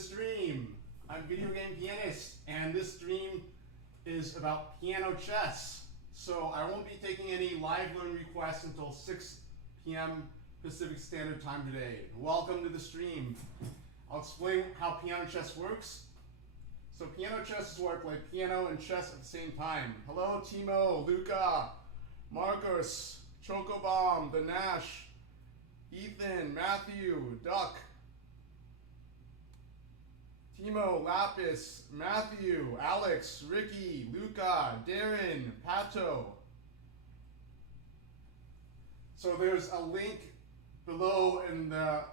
stream. I'm Video Game Pianist, and this stream is about piano chess. So I won't be taking any live learn requests until 6 p.m. Pacific Standard Time today. Welcome to the stream. I'll explain how piano chess works. So piano chess is where I play piano and chess at the same time. Hello, Timo, Luca, Marcus, Chocobomb, The Nash, Ethan, Matthew, Duck, Timo, Lapis, Matthew, Alex, Ricky, Luca, Darren, Pato. So there's a link below in the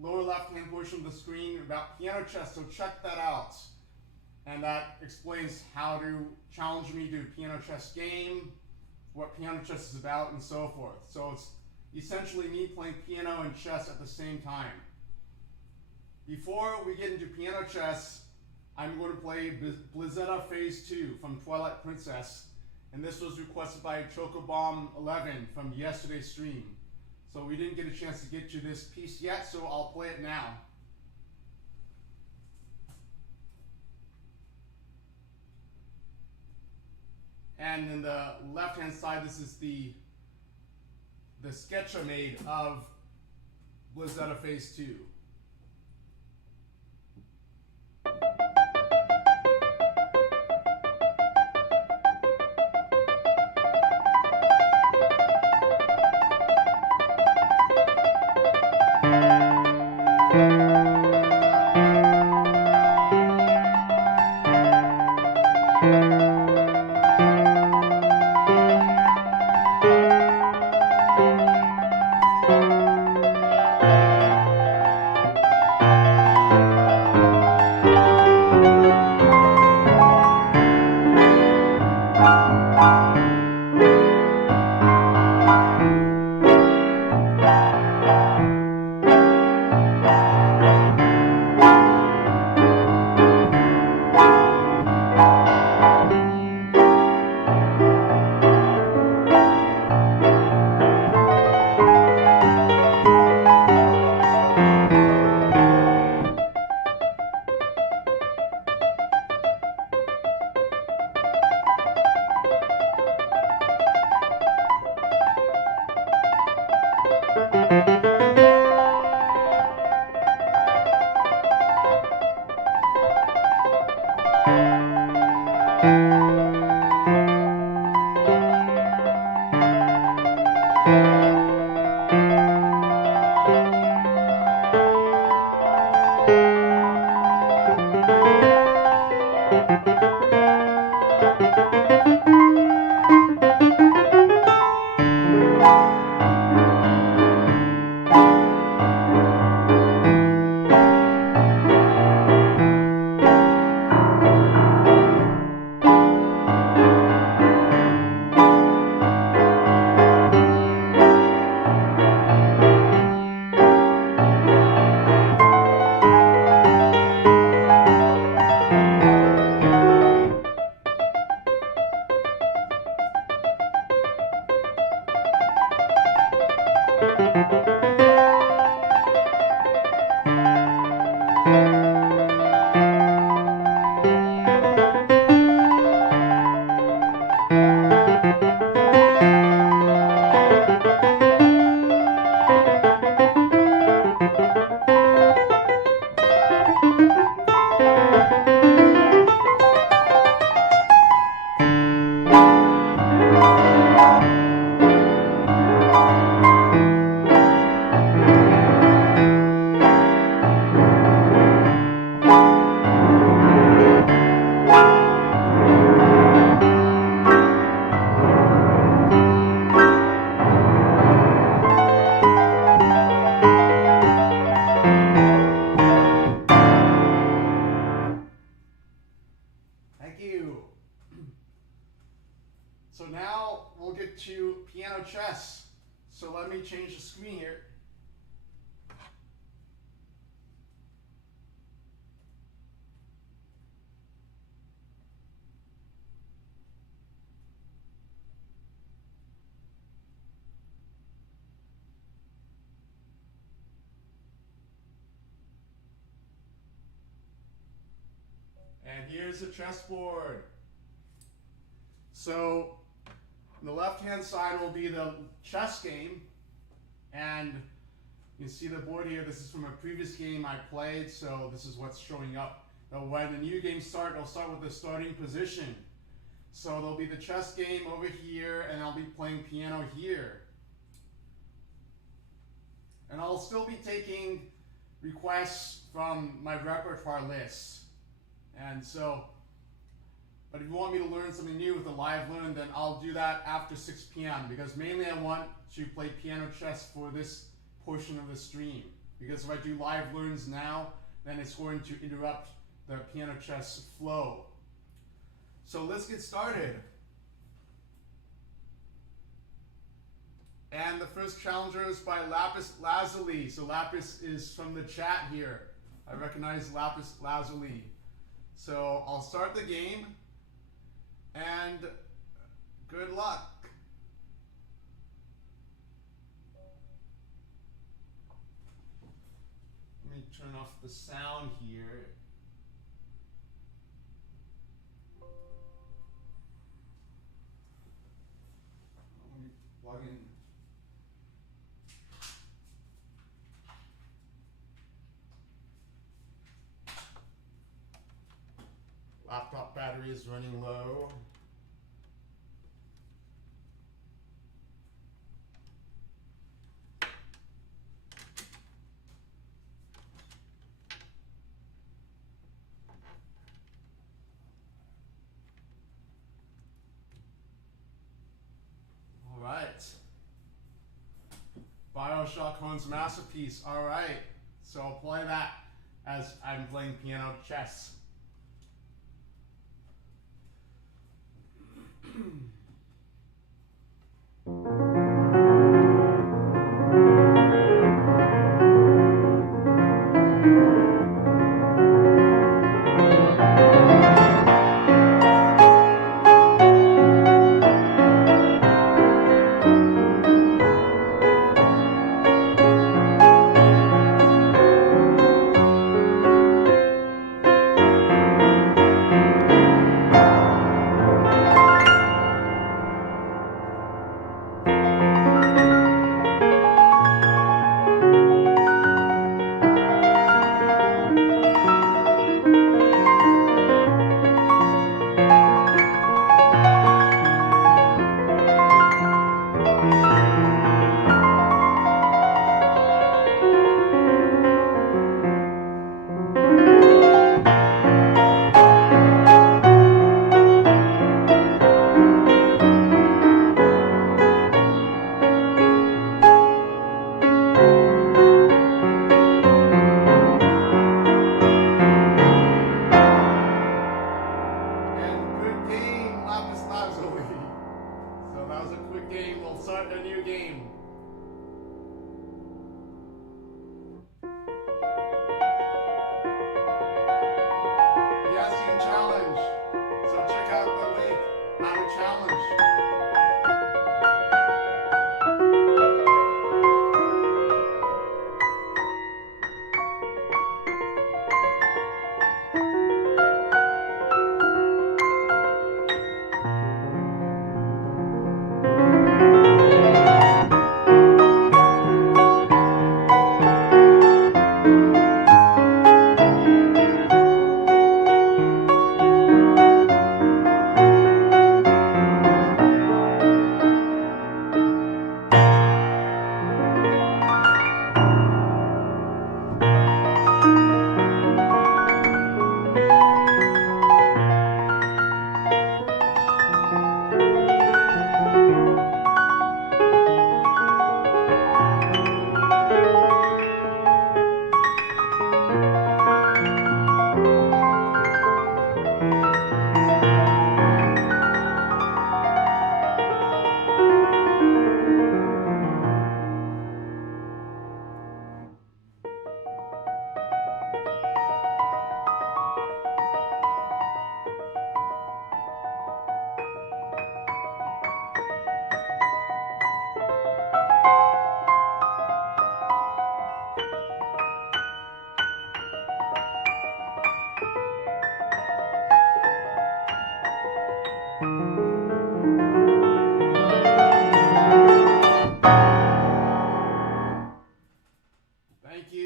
lower left-hand portion of the screen about piano chess, so check that out. And that explains how to challenge me to a piano chess game, what piano chess is about, and so forth. So it's essentially me playing piano and chess at the same time. Before we get into piano chess, I'm going to play Blizzetta Phase 2 from Twilight Princess. And this was requested by Chocobomb11 from yesterday's stream. So we didn't get a chance to get to this piece yet, so I'll play it now. And in the left-hand side, this is the sketch I made of Blizzetta Phase 2. here's the chessboard. So on the left-hand side will be the chess game, and you see the board here. This is from a previous game I played, so this is what's showing up. Now, when the new game starts, I'll start with the starting position. So there'll be the chess game over here, and I'll be playing piano here. And I'll still be taking requests from my repertoire list. And so, but if you want me to learn something new with the live learn, then I'll do that after 6 p.m. because mainly I want to play piano chess for this portion of the stream. Because if I do live learns now, then it's going to interrupt the piano chess flow. So let's get started. And the first challenger is by Lapis Lazuli. So Lapis is from the chat here. I recognize Lapis Lazuli. So I'll start the game, and good luck. Let me turn off the sound here. Let me plug in. Laptop battery is running low. All right. BioShock Horn's masterpiece. All right. So I'll play that as I'm playing piano chess.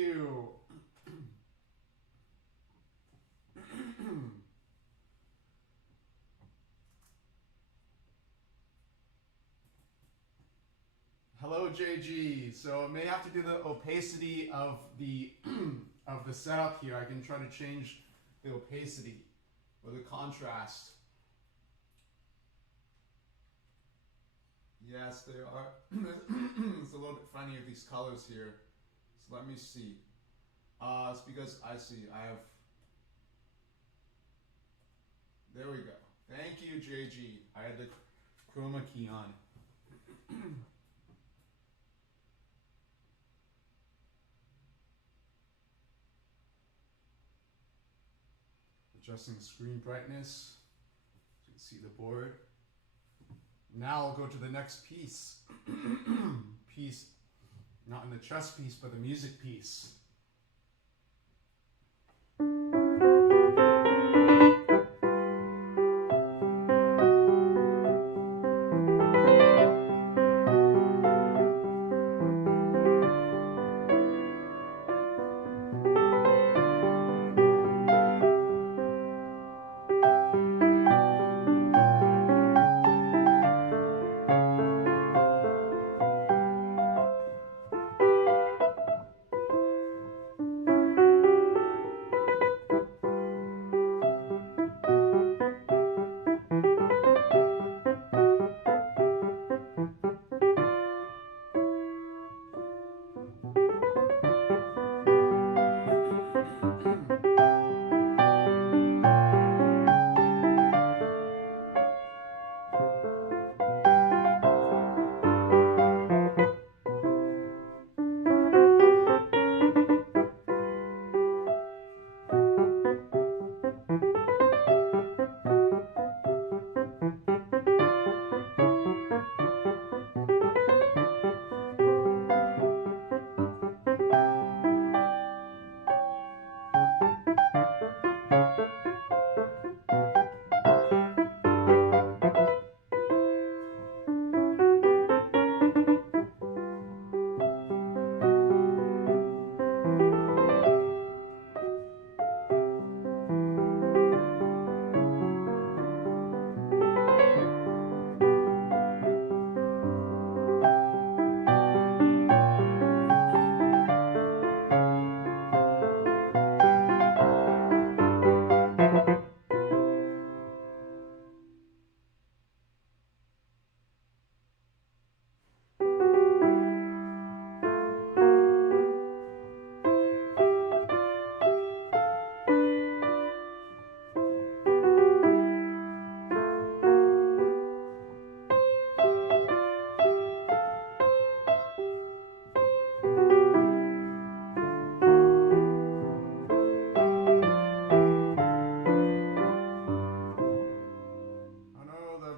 you. Hello, JG. So I may have to do the opacity of the of the setup here. I can try to change the opacity or the contrast. Yes, they are. It's a little bit funny with these colors here. So let me see. It's because I have. There we go. Thank you, JG. I had the chroma key on. Adjusting screen brightness, so you can see the board. Now I'll go to the next piece. Piece, not in the chess piece, but the music piece.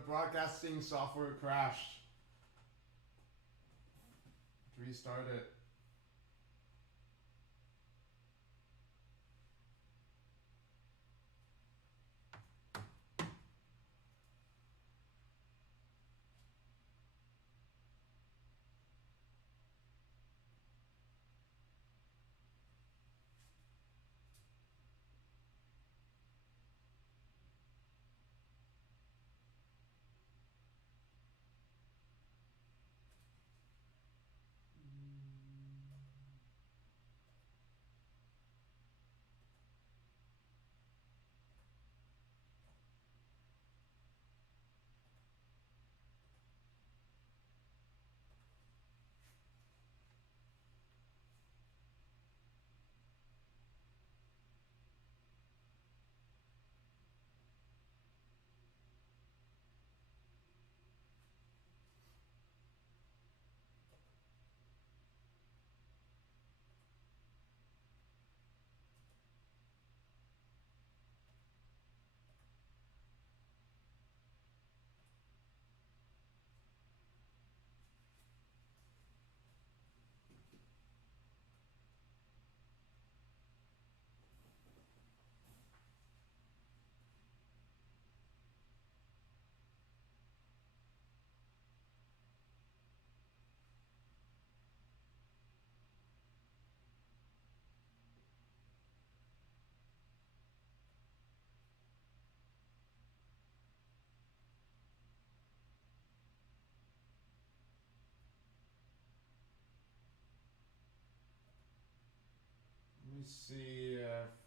Broadcasting software crashed. Restart it. Mm. me see if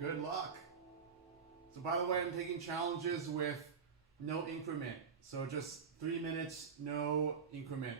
good luck. So by the way, I'm taking challenges with no increment. So just 3 minutes, no increment.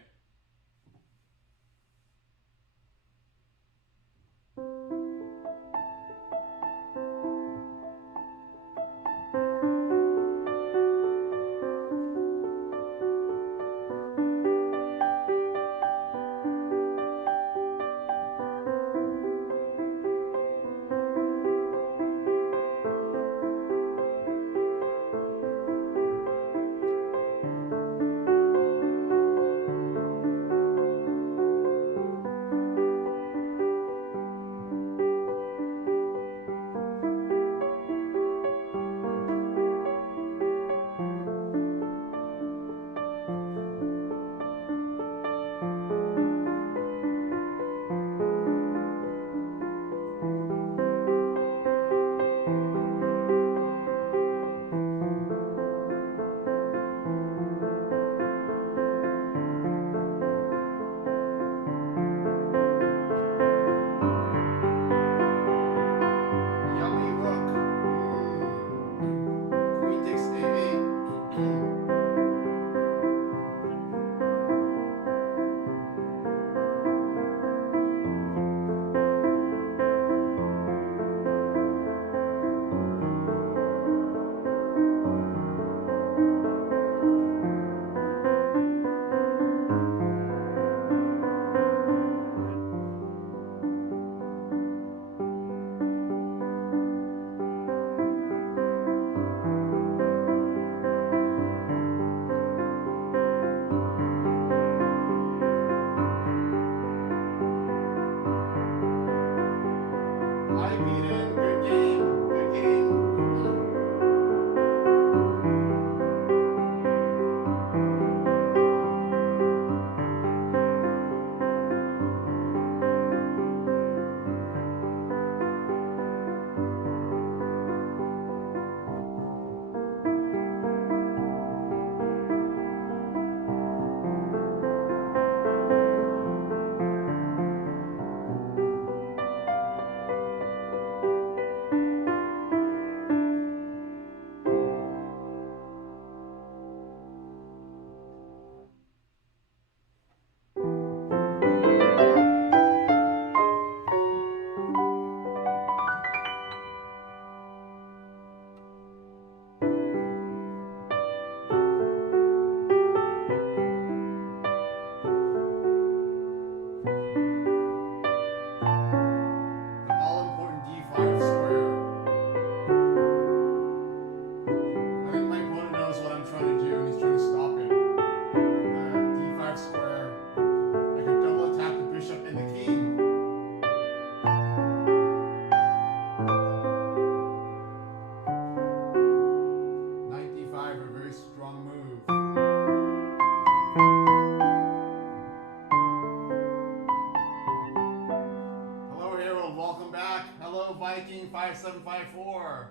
5754.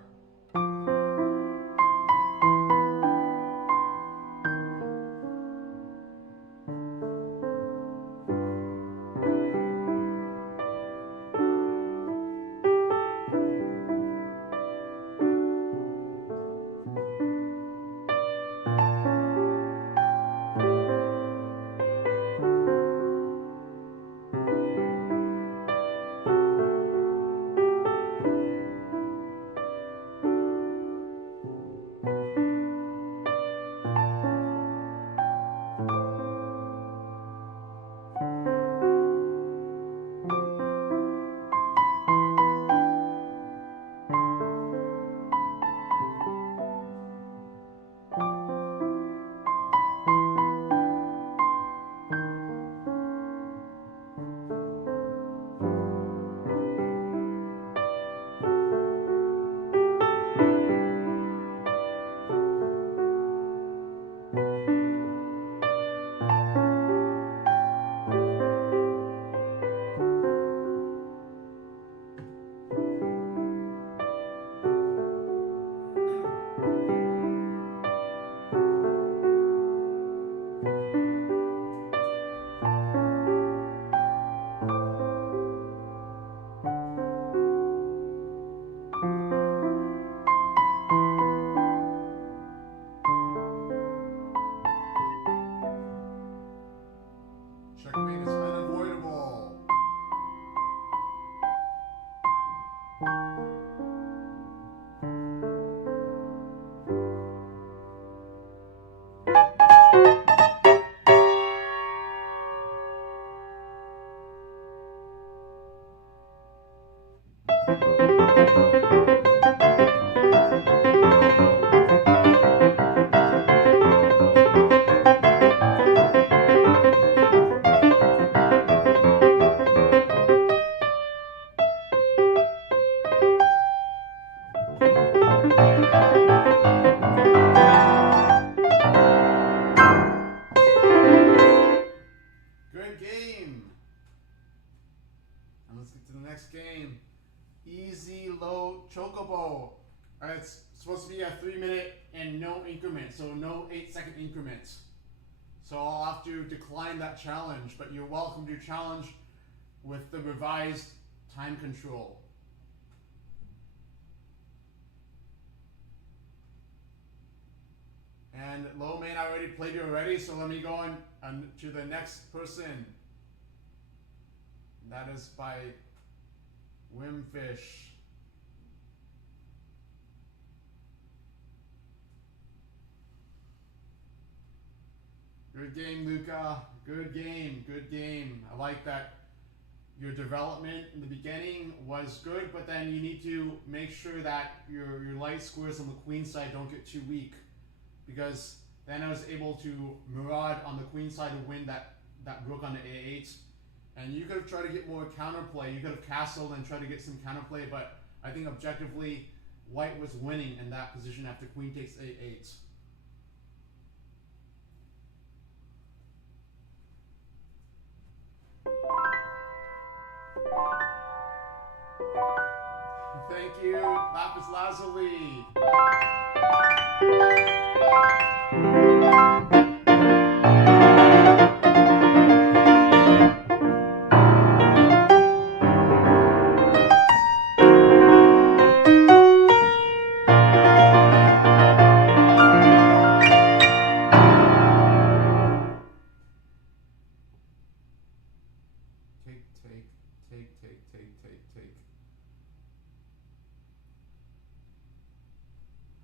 Checkmate is unavoidable. Good game. And let's get to the next game. Easy low chocobo. It's supposed to be a 3-minute and no increment, so no 8-second increments. So I'll have to decline that challenge, but you're welcome to challenge with the revised time control. And low main, I already played you already, so let me go on to the next person. That is by Wimfish. Good game, Luca. Good game, good game. I like that your development in the beginning was good, but then you need to make sure that your light squares on the queen side don't get too weak, because then I was able to maraud on the queen side to win that rook on the a8. And you could have tried to get more counterplay. You could have castled and tried to get some counterplay, but I think objectively, white was winning in that position after queen takes a8. Thank you, Lapis Lazuli.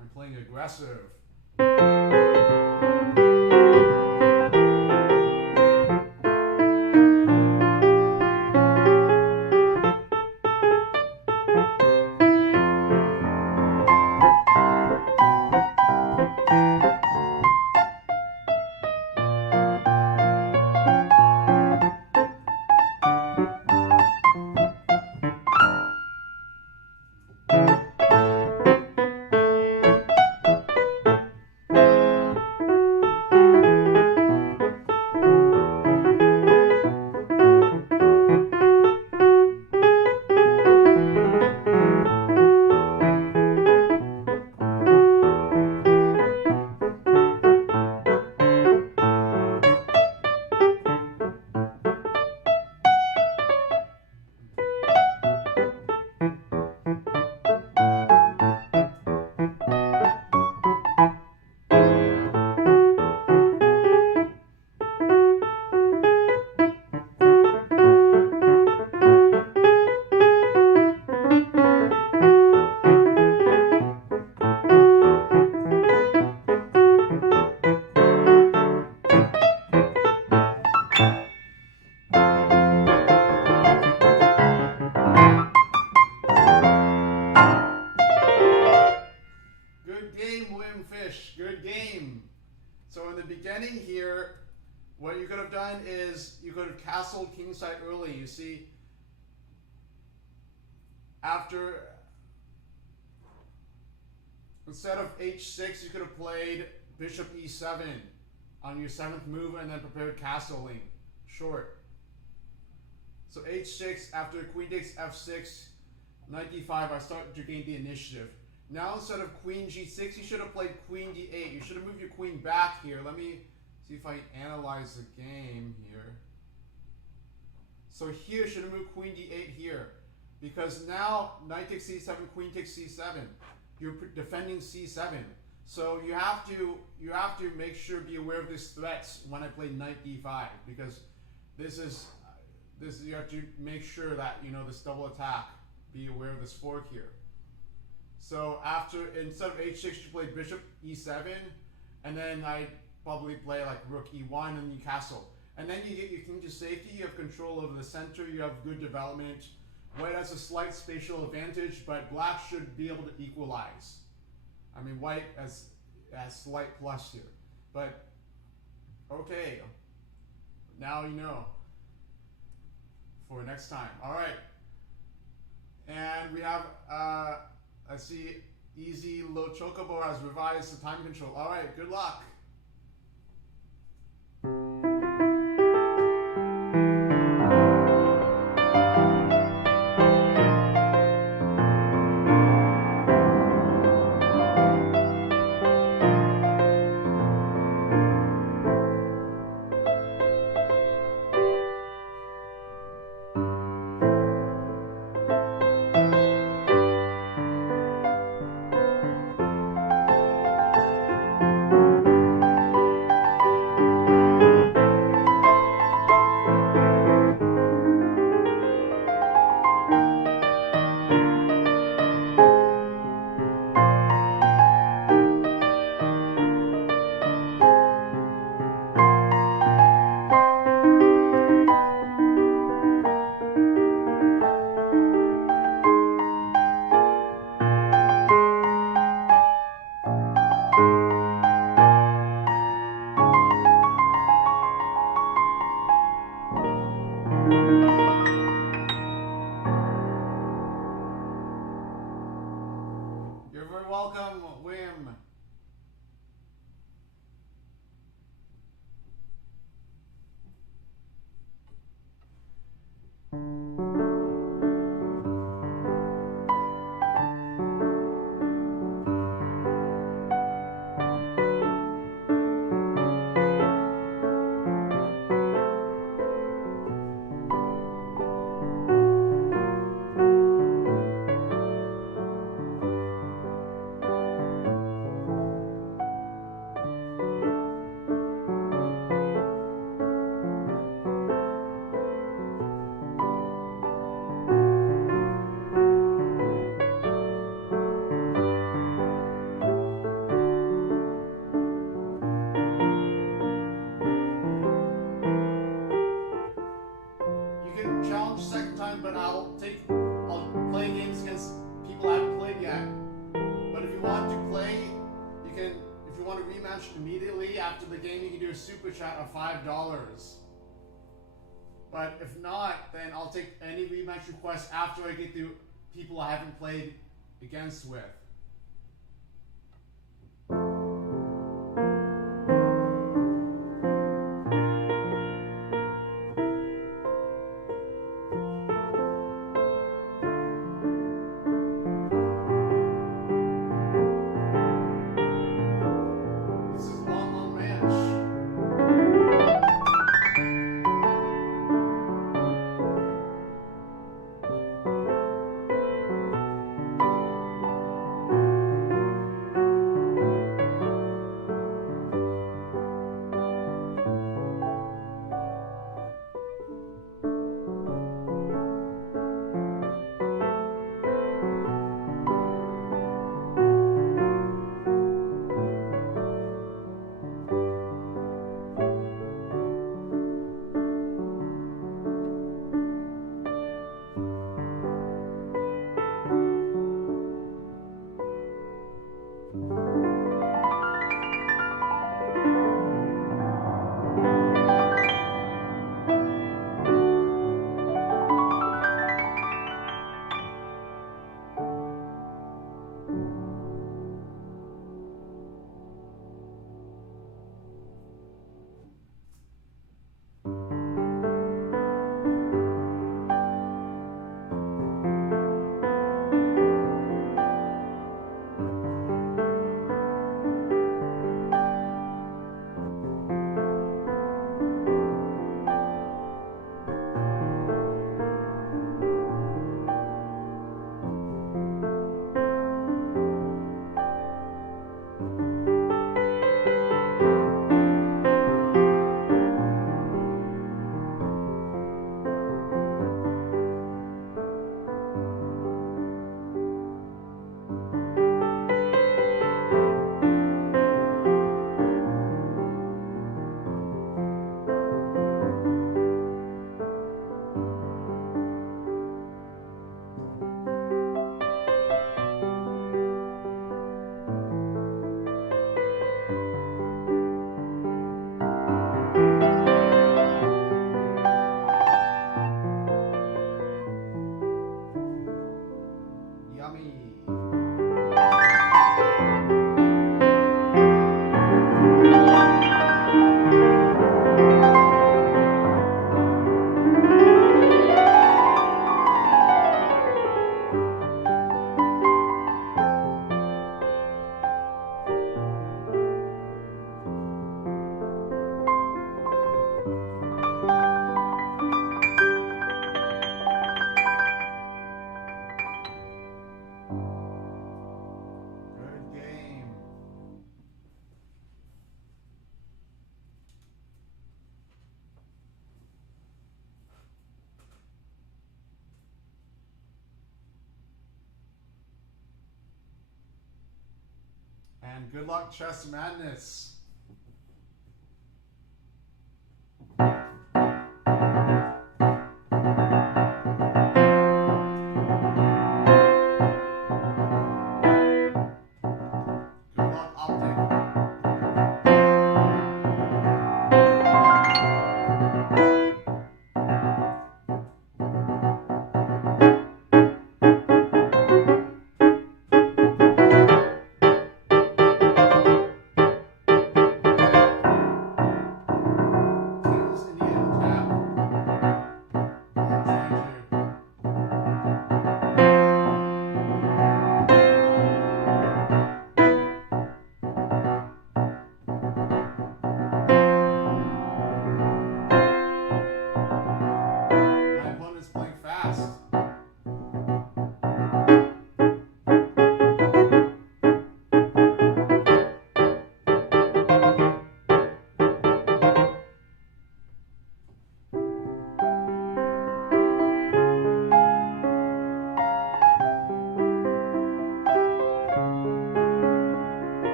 I'm playing aggressive. what you could have done is you could have castled kingside early. You see, after, instead of h6, you could have played bishop e7 on your 7th move and then prepared castling short. So h6, after queen takes f6, knight d5, I start to gain the initiative. Now instead of queen g6, you should have played queen d8. You should have moved your queen back here. Let me see if I analyze the game here. So here, should have moved queen d8 here. Because now, knight takes c7, queen takes c7. You're defending c7. So you have to make sure, be aware of these threats when I play knight d5. Because this you have to make sure that, you know, this double attack, be aware of this fork here. So after, instead of h6, you play bishop e7, and then I probably play like rook e1, and you castle. And then you get your king to safety, you have control over the center, you have good development. White has a slight spatial advantage, but black should be able to equalize. I mean, white has slight plus here. But, okay, now you know for next time. All right. And we have, I see Easy Low Chocobo has revised the time control. All right, good luck. Immediately after the game, you can do a super chat of $5. But if not, then I'll take any rematch requests after I get through people I haven't played against with. And good luck, Chess Madness.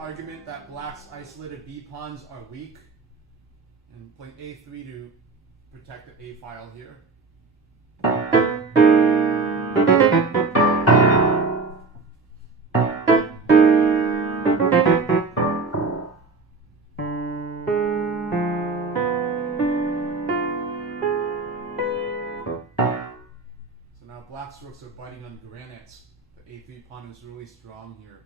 Argument that black's isolated B pawns are weak, and playing A3 to protect the A file here. So now black's rooks are biting on granite. The A3 pawn is really strong here.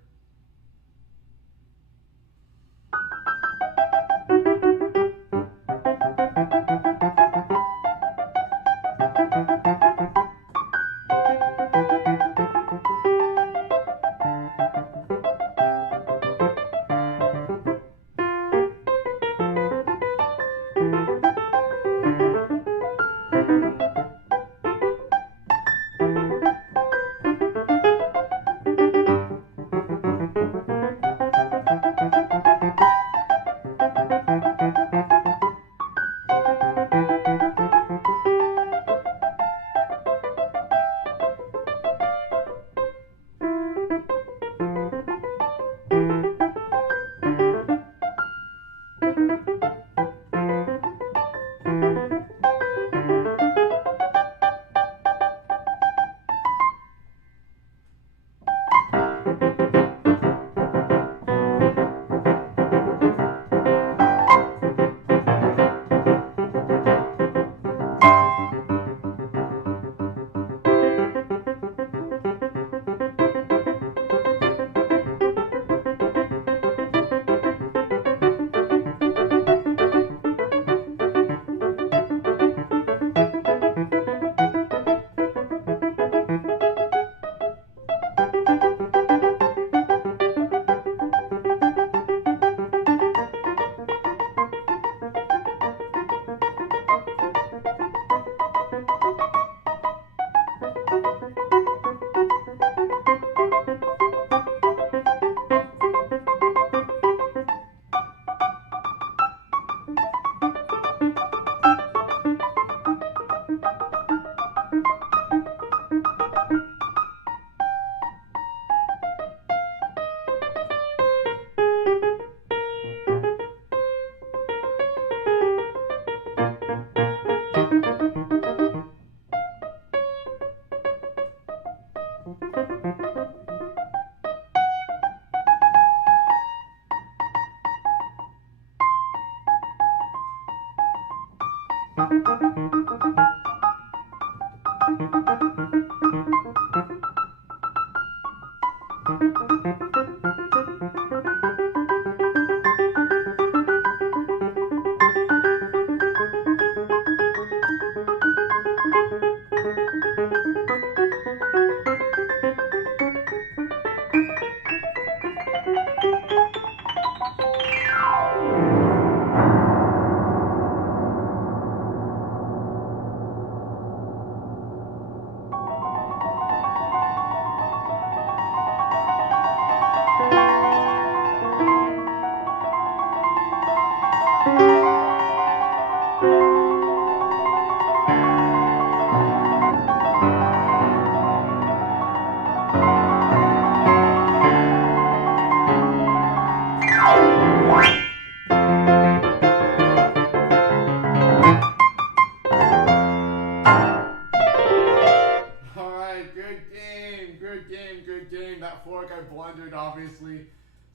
blundered, obviously.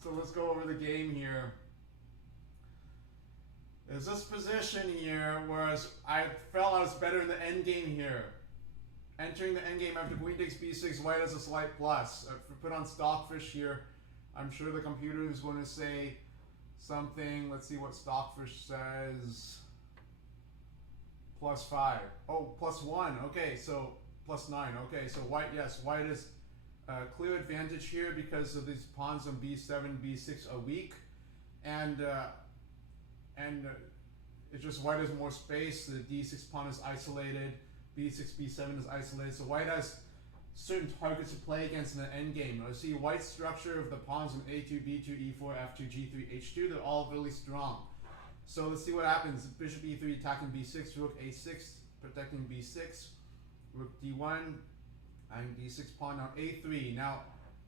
So let's go over the game here. There's this position here, whereas I felt I was better in the end game here. Entering the endgame after queen takes b6, white has a slight plus. If we put on Stockfish here, I'm sure the computer is going to say something. Let's see what Stockfish says. +5. Oh, +1. Okay, so +9. Okay, so white, yes, white is a clear advantage here because of these pawns on b7, b6 are weak. And it's just white has more space. The d6 pawn is isolated. b6, b7 is isolated. So white has certain targets to play against in the endgame. You see white's structure of the pawns on a2, b2, e4, f2, g3, h2, they're all really strong. So let's see what happens. Bishop e3 attacking b6, rook a6 protecting b6, rook d1, and d6 pawn on a3. Now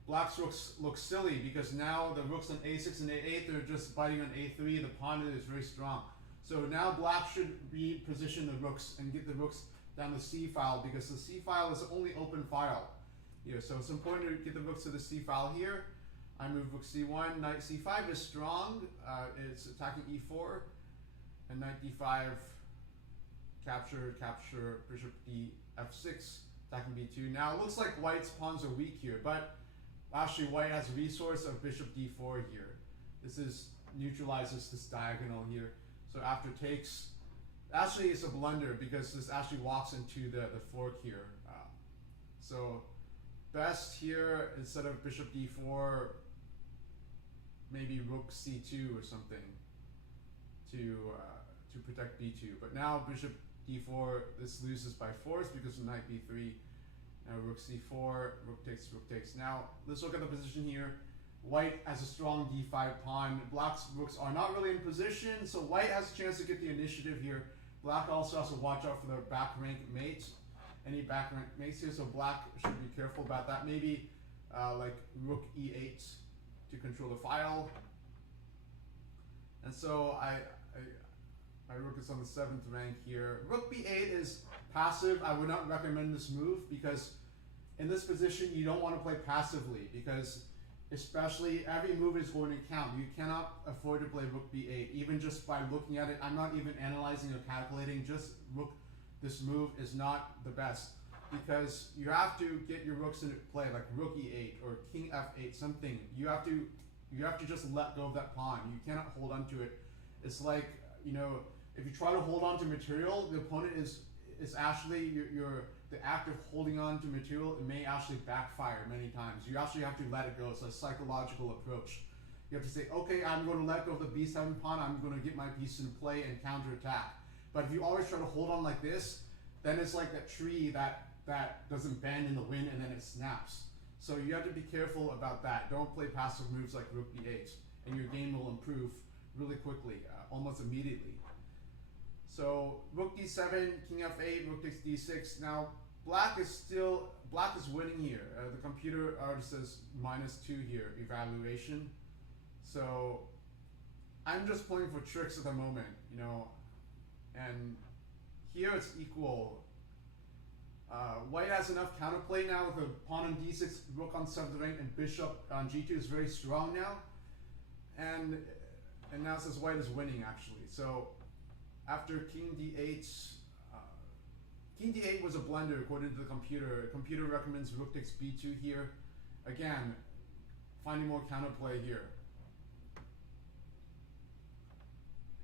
black's rooks look silly because now the rooks on a6 and a8, they're just biting on a3. The pawn is very strong. So now black should reposition the rooks and get the rooks down the c file because the c file is the only open file here. So it's important to get the rooks to the c file here. I move rook c1, knight c5 is strong. It's attacking e4, and knight d5, capture, capture, bishop d f6, attacking b2. Now it looks like white's pawns are weak here, but actually white has a resource of bishop d4 here. This is neutralizes this diagonal here. So after takes, actually it's a blunder because this actually walks into the fork here. So best here, instead of bishop d4, maybe rook c2 or something to protect b2. But now bishop d4, this loses by force because of knight b3. Now rook c4, rook takes. Now let's look at the position here. White has a strong d5 pawn. Black's rooks are not really in position, so white has a chance to get the initiative here. Black also has to watch out for their back rank mates. Any back rank mates here, so black should be careful about that. Maybe like rook e8 to control the file. And so my rook is on the 7th rank here. Rook b8 is passive. I would not recommend this move because in this position you don't want to play passively because especially every move is going to count. You cannot afford to play rook b8 even just by looking at it. I'm not even analyzing or calculating, just rook. This move is not the best because you have to get your rooks into play like rook e8 or king f8, something. You have to just let go of that pawn. You cannot hold on to it. It's like, you know, if you try to hold on to material, the opponent is actually the act of holding on to material, it may actually backfire many times. You actually have to let it go. It's a psychological approach. You have to say, okay, I'm going to let go of the b7 pawn. I'm going to get my piece in play and counterattack. But if you always try to hold on like this, then it's like that tree that doesn't bend in the wind and then it snaps. So you have to be careful about that. Don't play passive moves like rook b8, and your game will improve really quickly, almost immediately. So rook d7, king f8, rook takes d6. Now black is winning here. The computer already says -2 here, evaluation. So I'm just playing for tricks at the moment, you know. And here it's equal. White has enough counterplay now with the pawn on d6, rook on 7th rank, and bishop on g2 is very strong now. And now it says white is winning actually. So after king d8, king d8 was a blunder according to the computer. The computer recommends rook takes b2 here. Again, finding more counterplay here.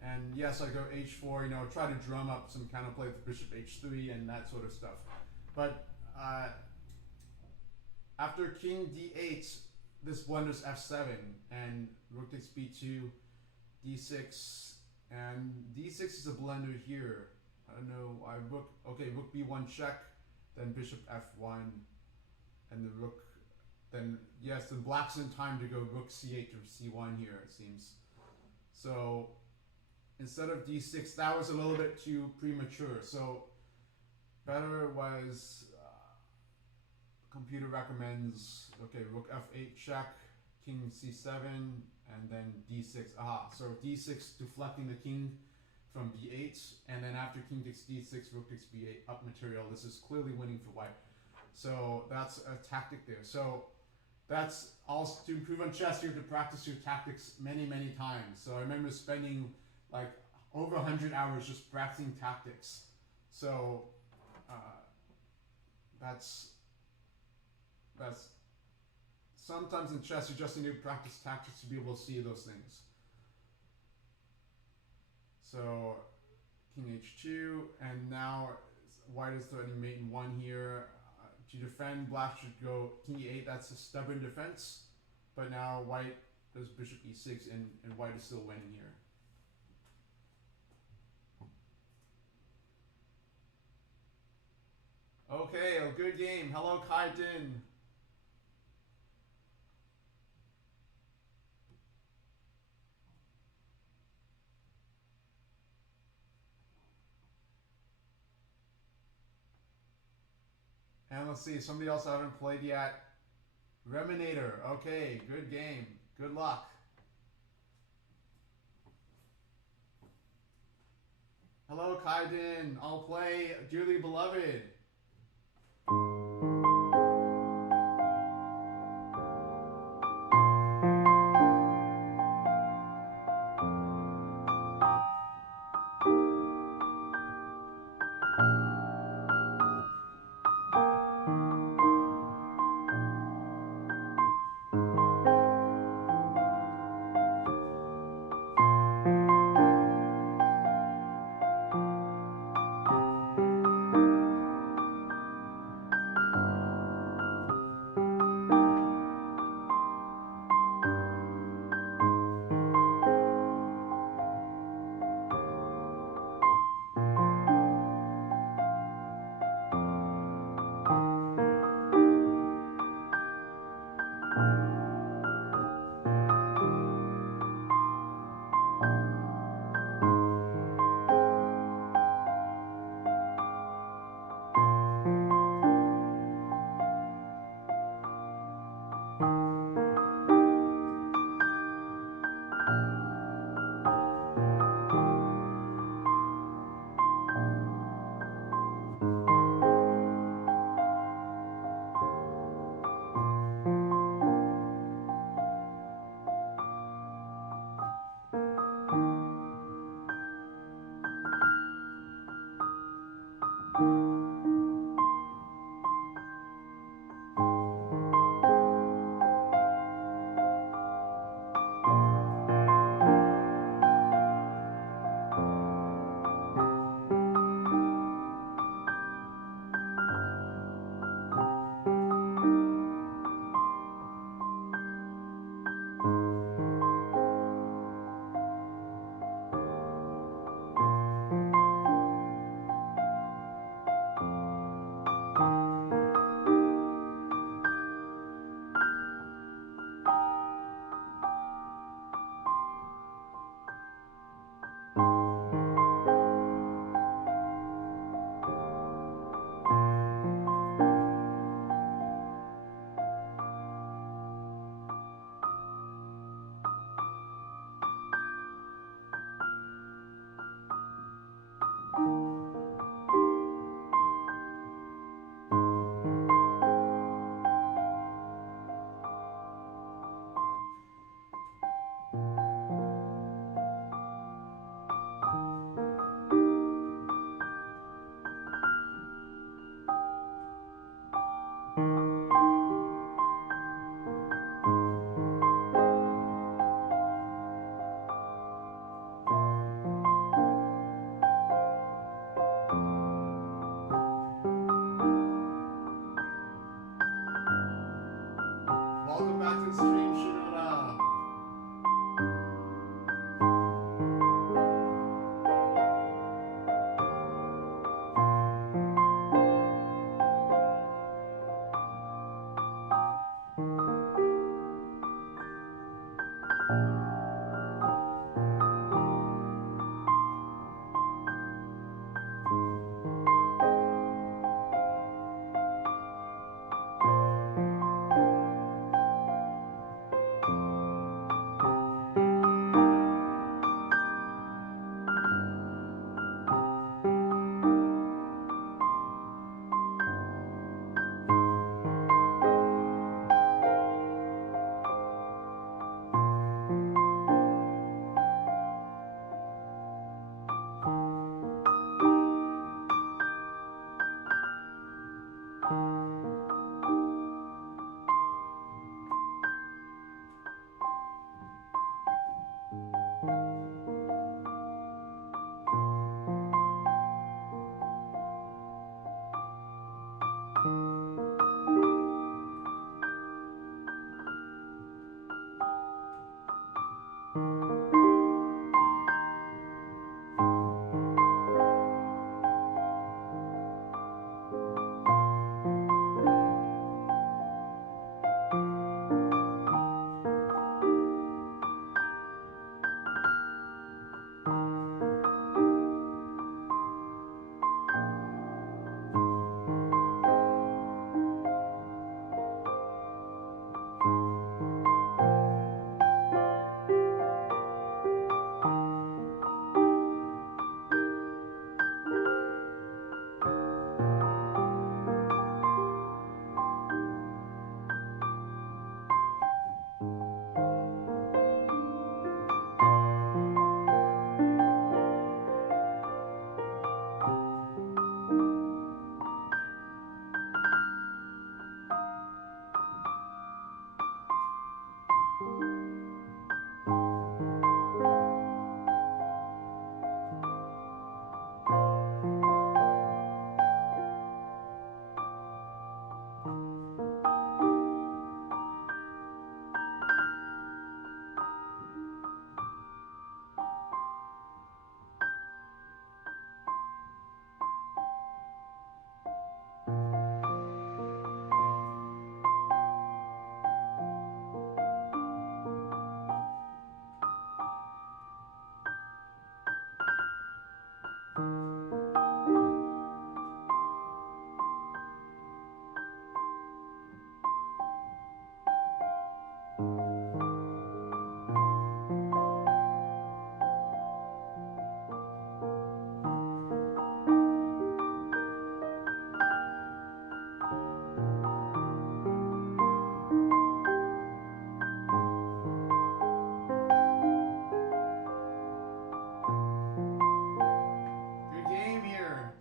And yes, I go h4, you know, try to drum up some counterplay with bishop h3 and that sort of stuff. But after king d8, this blunders f7 and rook takes b2, d6, and d6 is a blunder here. I don't know why rook b1 check, then bishop f1, and the rook, then yes, then black's in time to go rook c8 to c1 here, it seems. So instead of d6, that was a little bit too premature. So better was, computer recommends, okay, rook f8 check, king c7, and then d6. So d6 deflecting the king from b8, and then after king takes d6, rook takes b8, up material. This is clearly winning for white. So that's a tactic there. So that's also to improve on chess. You have to practice your tactics many, many times. So I remember spending like over 100 hours just practicing tactics. So that's sometimes in chess you just need to practice tactics to be able to see those things. So king h2, and now white is threatening mate in 1 here. To defend, black should go king e8. That's a stubborn defense. But now white does bishop e6, and white is still winning here. Okay, a good game. Hello, Kaiden. And let's see, somebody else I haven't played yet. Reminator. Okay, good game. Good luck. Hello, Kaiden. I'll play Dearly Beloved. Welcome back to the stream, Shinoda.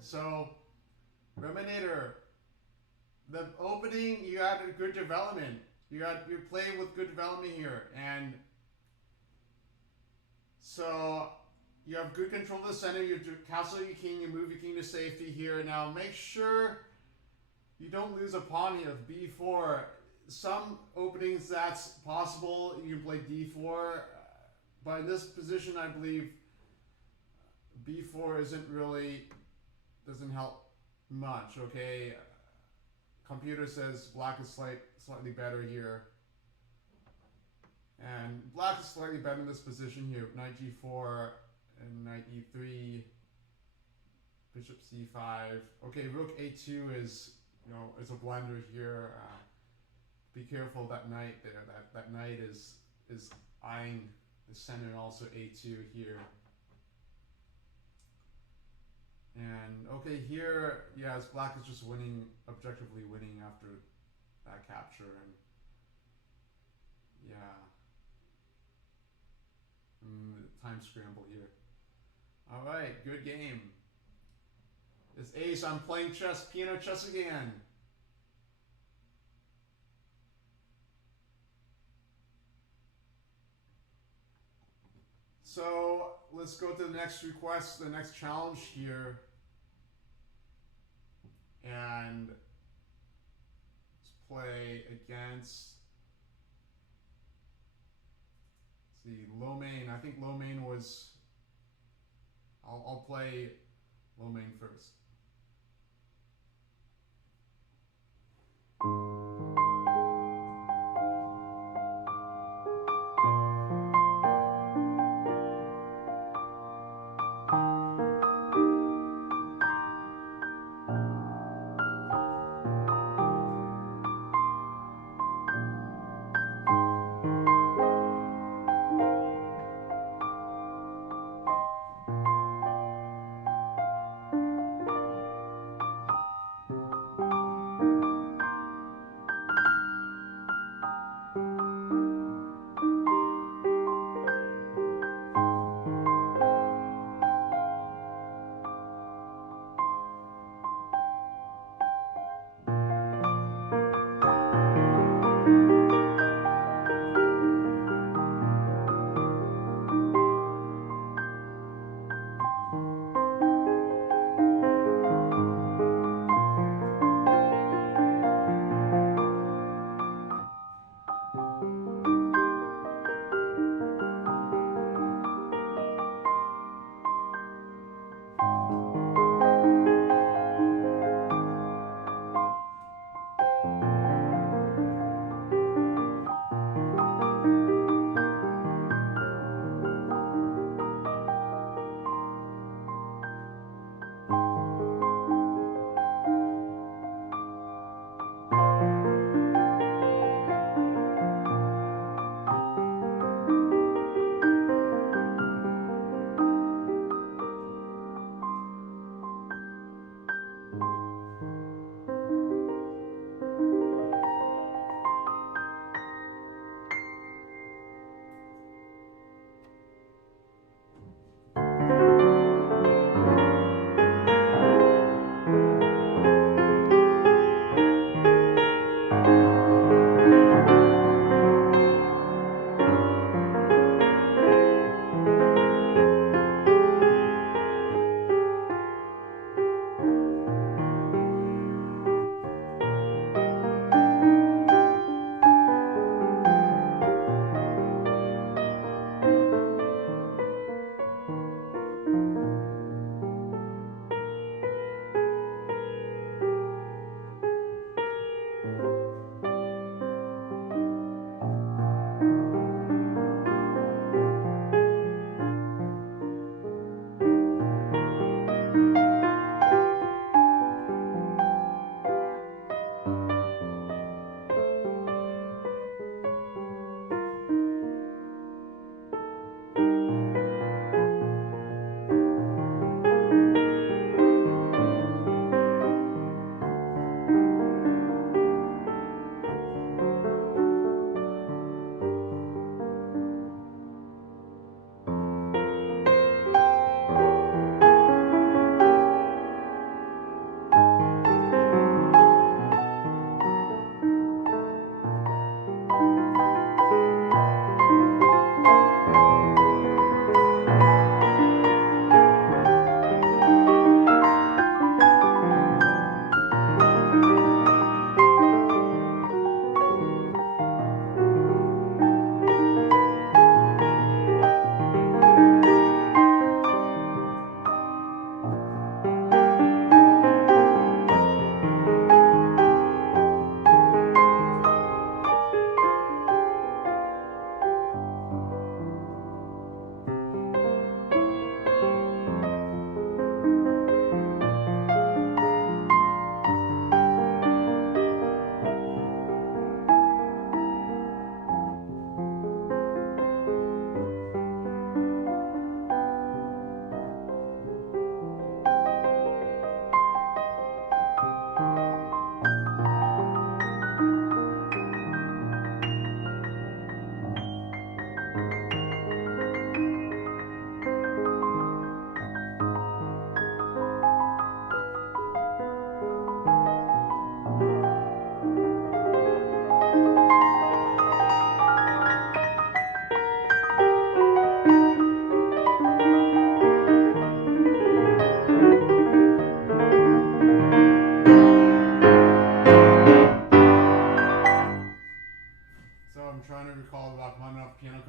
So, Reminator, the opening, you had a good development. You're playing with good development here, and so you have good control of the center. You castle your king, you move your king to safety here. Now make sure you don't lose a pawn here with b4. Some openings that's possible. You can play d4, but in this position, I believe b4 doesn't help much. Okay, computer says black is slightly better here, and black is slightly better in this position here. Knight g4 and knight e3, bishop c5. Okay, rook a2 is it's a blunder here. Be careful that knight there. That knight is eyeing the center, and also a2 here. And okay, here, yes, black is just winning, objectively winning after that capture, and yeah, time scramble here. All right, good game. It's Ace. I'm playing chess, piano chess again. So let's go to the next request, the next challenge here. And let's play against, let's see, low main. I think low main was, I'll play low main first.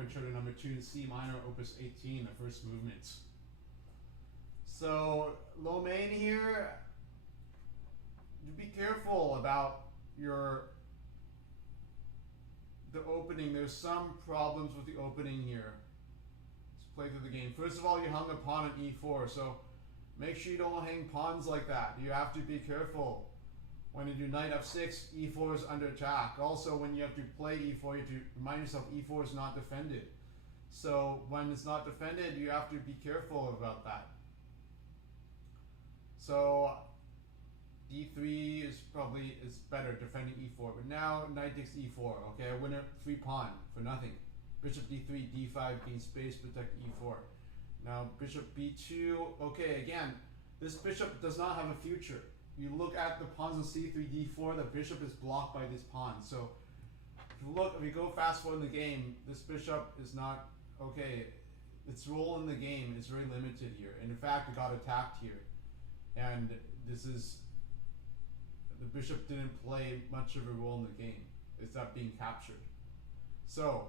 Concerto Number 2 in C minor, Opus 18, the first movement. So low main here, be careful about the opening. There's some problems with the opening here. Let's play through the game. First of all, you hung a pawn on e4, so make sure you don't hang pawns like that. You have to be careful. When you do knight f6, e4 is under attack. Also, when you have to play e4, you have to remind yourself e4 is not defended. So when it's not defended, you have to be careful about that. So d3 is better defending e4. But now knight takes e4. Okay, I win a free pawn for nothing. Bishop d3, d5 gain space, protect e4. Now bishop b2. Okay, again, this bishop does not have a future. You look at the pawns on c3, d4, the bishop is blocked by these pawns. So if you go fast forward in the game, this bishop is not, okay, its role in the game is very limited here. And in fact, it got attacked here. And the bishop didn't play much of a role in the game. It's not being captured. So,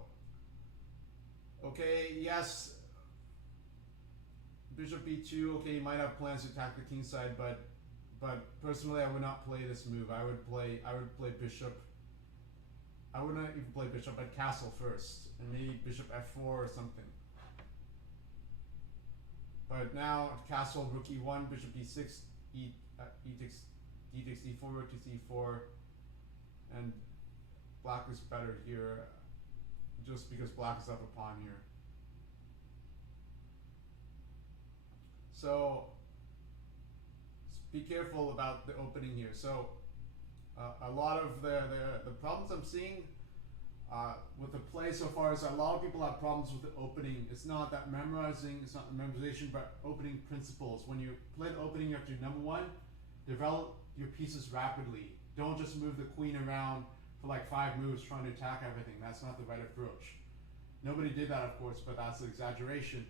okay, yes, bishop b2, okay, you might have plans to attack the king side, but personally I would not play this move. I would play bishop. I would not even play bishop, but castle first, and maybe bishop f4 or something. But now castle, rook e1, bishop e6, d takes d4, rook takes e4, and black is better here, just because black is up a pawn here. So be careful about the opening here. So a lot of the problems I'm seeing with the play so far is a lot of people have problems with the opening. It's not that memorizing, it's not the memorization, but opening principles. When you play the opening, you have to, number one, develop your pieces rapidly. Don't just move the queen around for like 5 moves trying to attack everything. That's not the right approach. Nobody did that, of course, but that's an exaggeration.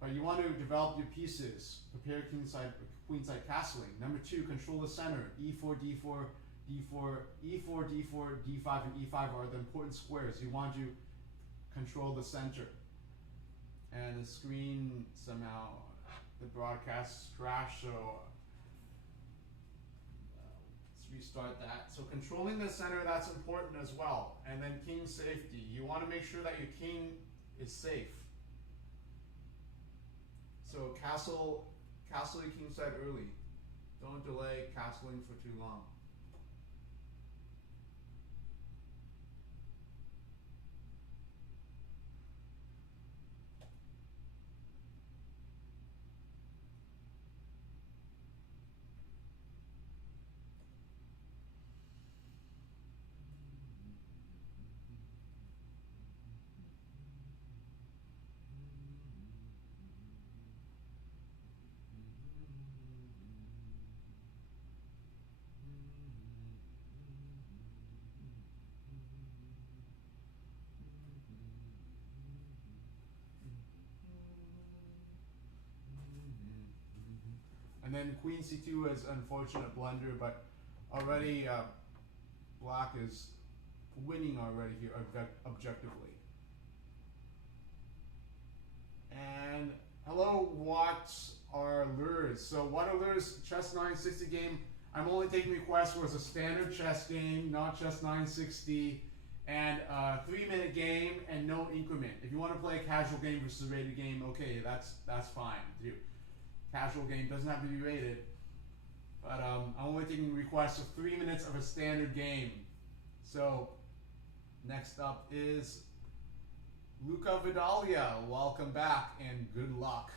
But you want to develop your pieces, prepare queenside castling. Number 2, control the center. e4, d4, d4, e4, d4, d5, and e5 are the important squares. You want to control the center. And the screen somehow, the broadcast crashed, so let's restart that. So controlling the center, that's important as well. And then king safety. You want to make sure that your king is safe. So castle your king side early. Don't delay castling for too long. And then queen c2 is an unfortunate blunder, but already black is winning already here objectively. And hello, what are lures? So what are lures? Chess 960 game. I'm only taking requests for a standard chess game, not chess 960, and a 3-minute game and no increment. If you want to play a casual game versus a rated game, okay, that's fine too. Casual game doesn't have to be rated, but I'm only taking requests of 3 minutes of a standard game. So next up is Luca Vidalia. Welcome back and good luck.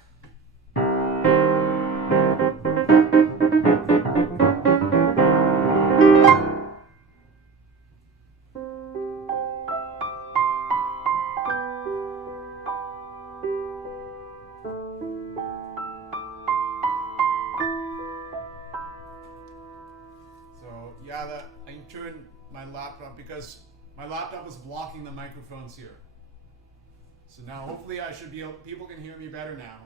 I turned my laptop because my laptop was blocking the microphones here. So now hopefully I should be able, people can hear me better now.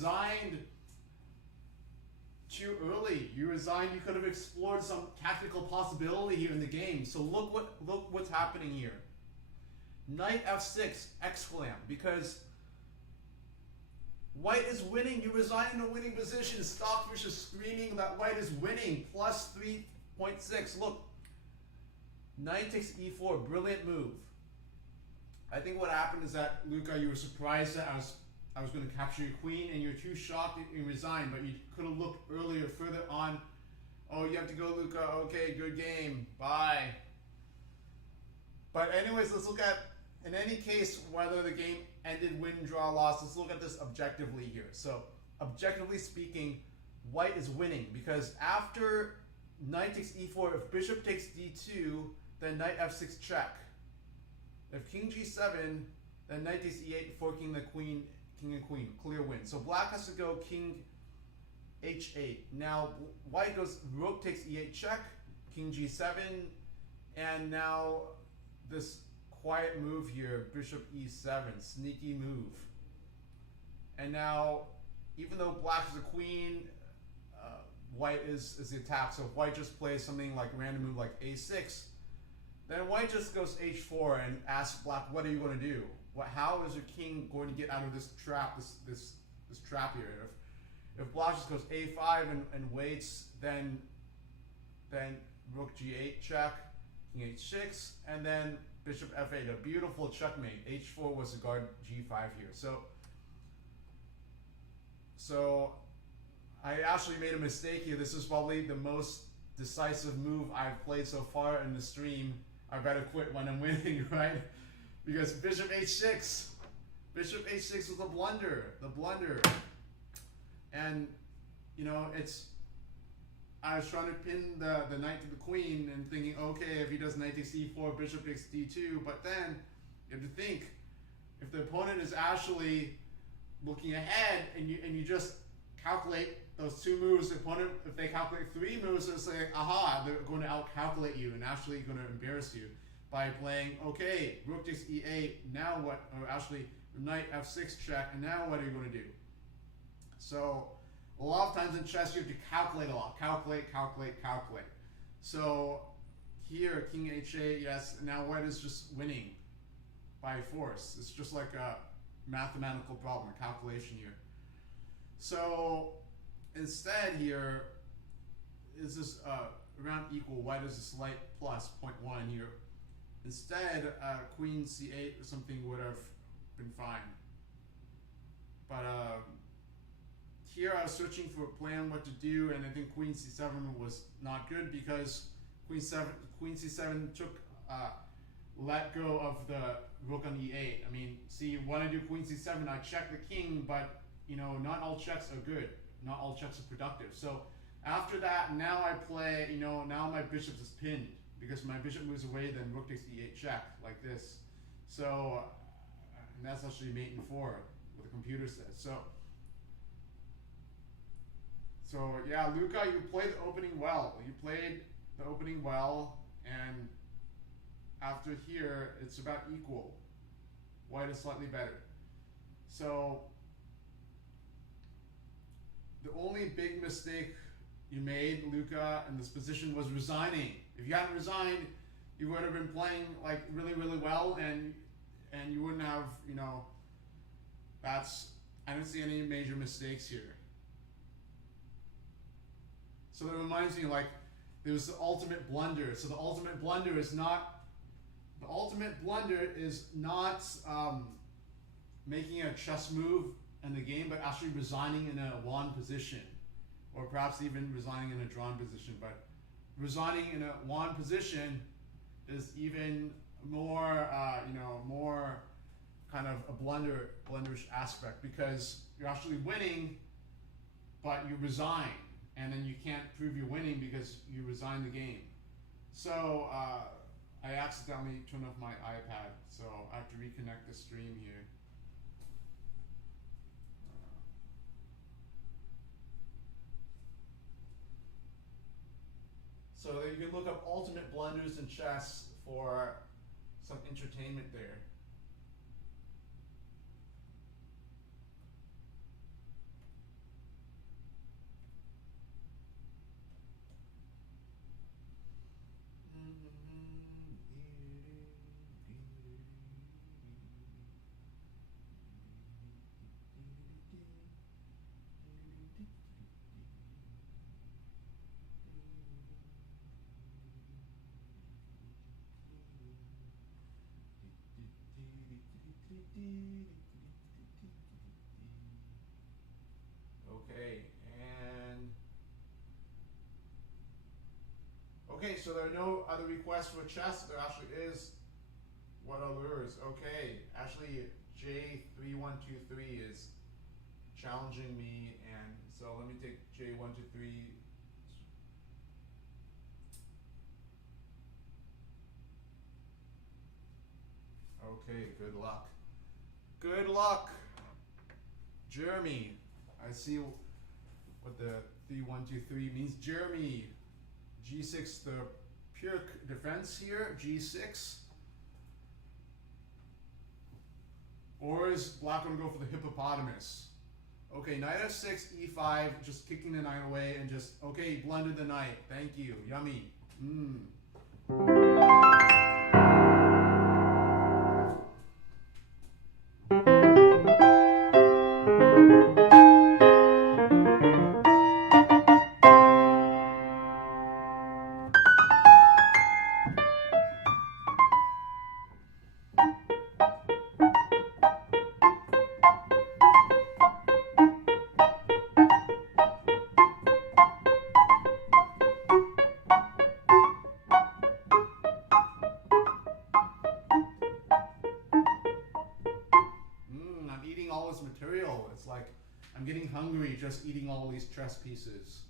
resigned too early. You resigned. You could have explored some tactical possibility here in the game. So look what's happening here. Knight f6, exclam, because white is winning. You resign in a winning position. Stockfish is screaming that white is winning. Plus 3.6. Look, knight takes e4. Brilliant move. I think what happened is that, Luca, you were surprised that I was going to capture your queen, and you're too shocked and resigned, but you could have looked earlier, further on. Oh, you have to go, Luca. Okay, good game. Bye. But anyways, let's look at, in any case, whether the game ended win, draw, loss, let's look at this objectively here. So, objectively speaking, white is winning, because after knight takes e4, if bishop takes d2, then knight f6 check. If king g7, then knight takes e8, forking the queen, king and queen, clear win. So black has to go king h8. Now white goes rook takes e8 check, king g7, and now this quiet move here, bishop e7, sneaky move. And now, even though black is a queen, white is the attack. So if white just plays something like random move like a6, then white just goes h4 and asks black, what are you going to do? How is your king going to get out of this trap, this trap here? If black just goes a5 and waits, then rook g8 check, king h6, and then bishop f8, a beautiful checkmate. h4 was the guard g5 here. So I actually made a mistake here. This is probably the most decisive move I've played so far in the stream. I better quit when I'm winning, right? Because bishop h6 was the blunder. And, you know, I was trying to pin the knight to the queen and thinking, okay, if he does knight takes e4, bishop takes d2, but then you have to think, if the opponent is actually looking ahead and you just calculate those two moves, the opponent, if they calculate three moves, it's like, aha, they're going to out-calculate you and actually going to embarrass you by playing, okay, rook takes e8, now what? Or actually, knight f6 check, and now what are you going to do? So, a lot of times in chess, you have to calculate a lot. Calculate. So, here, king h8, yes, now white is just winning by force. It's just like a mathematical problem, a calculation here. So, instead here, is this around equal, white is a slight plus 0.1 here. Instead, queen c8 or something would have been fine. But here I was searching for a plan what to do, and I think queen c7 was not good because queen c7 took let go of the rook on e8. I mean, see, when I do queen c7, I check the king, but you know, not all checks are good. Not all checks are productive. So after that, now I play, you know, now my bishop is pinned because my bishop moves away, then rook takes e8 check, like this. So, and that's actually mate in 4, what the computer says. So yeah, Luca, you played the opening well. And after here, it's about equal. White is slightly better. So, the only big mistake you made, Luca, in this position was resigning. If you hadn't resigned, you would have been playing like really, really well, and you wouldn't have, you know, I don't see any major mistakes here. So that reminds me, like, there was the ultimate blunder. So the ultimate blunder is not making a chess move in the game, but actually resigning in a won position, or perhaps even resigning in a drawn position. But resigning in a won position is even more, more kind of a blunderish aspect, because you're actually winning, but you resign, and then you can't prove you're winning because you resign the game. So I accidentally turned off my iPad, so I have to reconnect the stream here. So you can look up ultimate blunders in chess for some entertainment there. Okay, and okay, so there are no other requests for chess. There actually is. What others? Okay, actually J3123 is challenging me, and so let me take J123. Okay, good luck. Good luck, Jeremy. I see what the 3123 means. Jeremy, G6, the pure defense here, G6. Or is black going to go for the hippopotamus? Okay, knight f6, e5, just kicking the knight away and just, okay, blundered the knight. Thank you. Yummy. Material. It's like I'm getting hungry just eating all these chess pieces.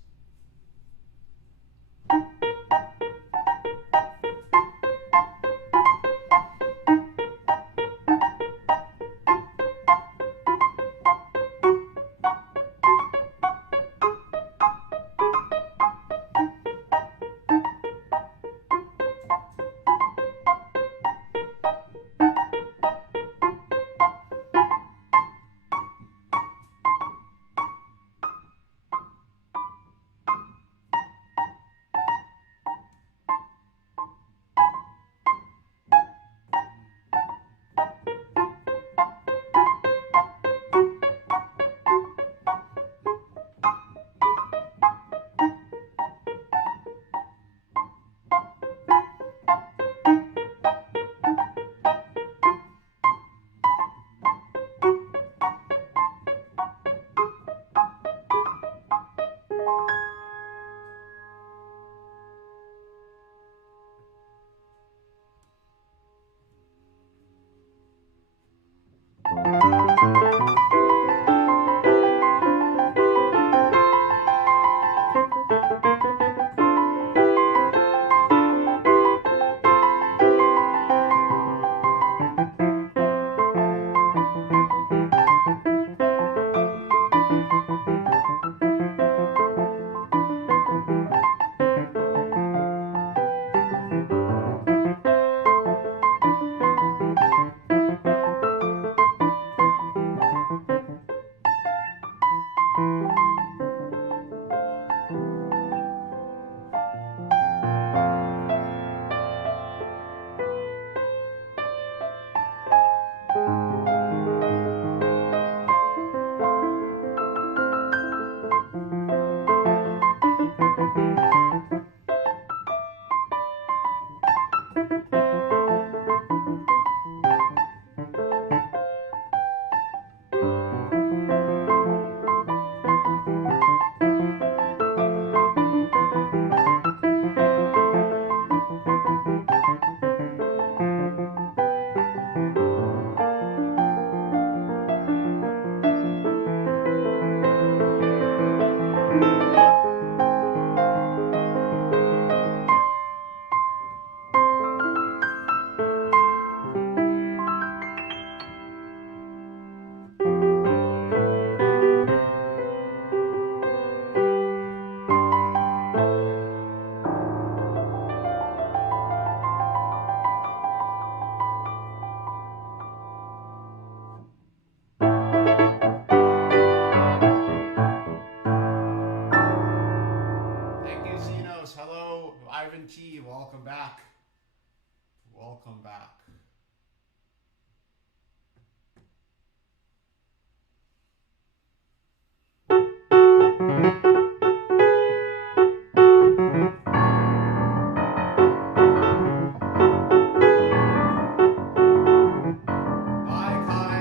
Welcome back. Welcome back. Bye, Kai.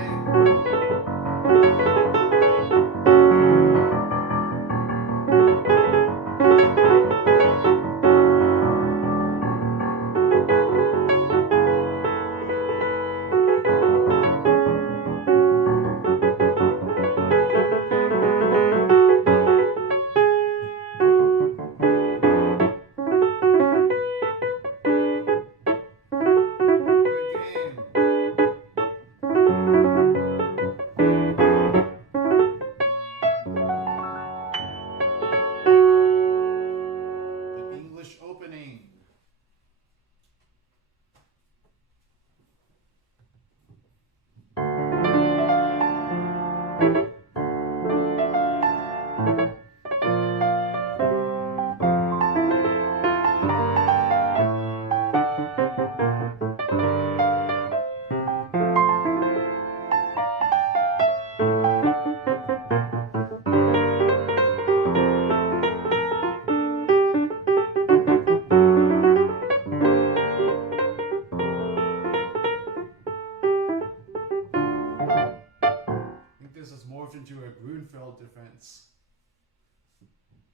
minutes.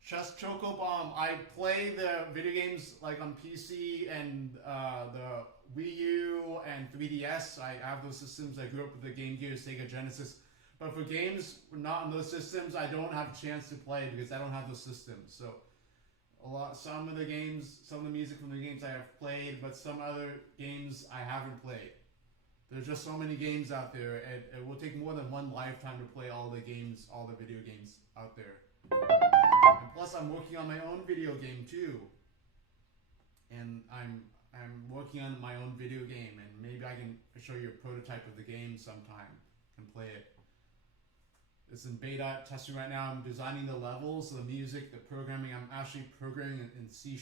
Chess Choco Bomb. I play the video games like on PC and the Wii U and 3DS. I have those systems. I grew up with the Game Gear, Sega Genesis. But for games not on those systems, I don't have a chance to play because I don't have those systems. So some of the games, some of the music from the games I have played, but some other games I haven't played. There's just so many games out there. It will take more than one lifetime to play all the games, all the video games out there. And plus, I'm working on my own video game too. And I'm working on my own video game, and maybe I can show you a prototype of the game sometime and play it. It's in beta testing right now. I'm designing the levels, the music, the programming. I'm actually programming in C#,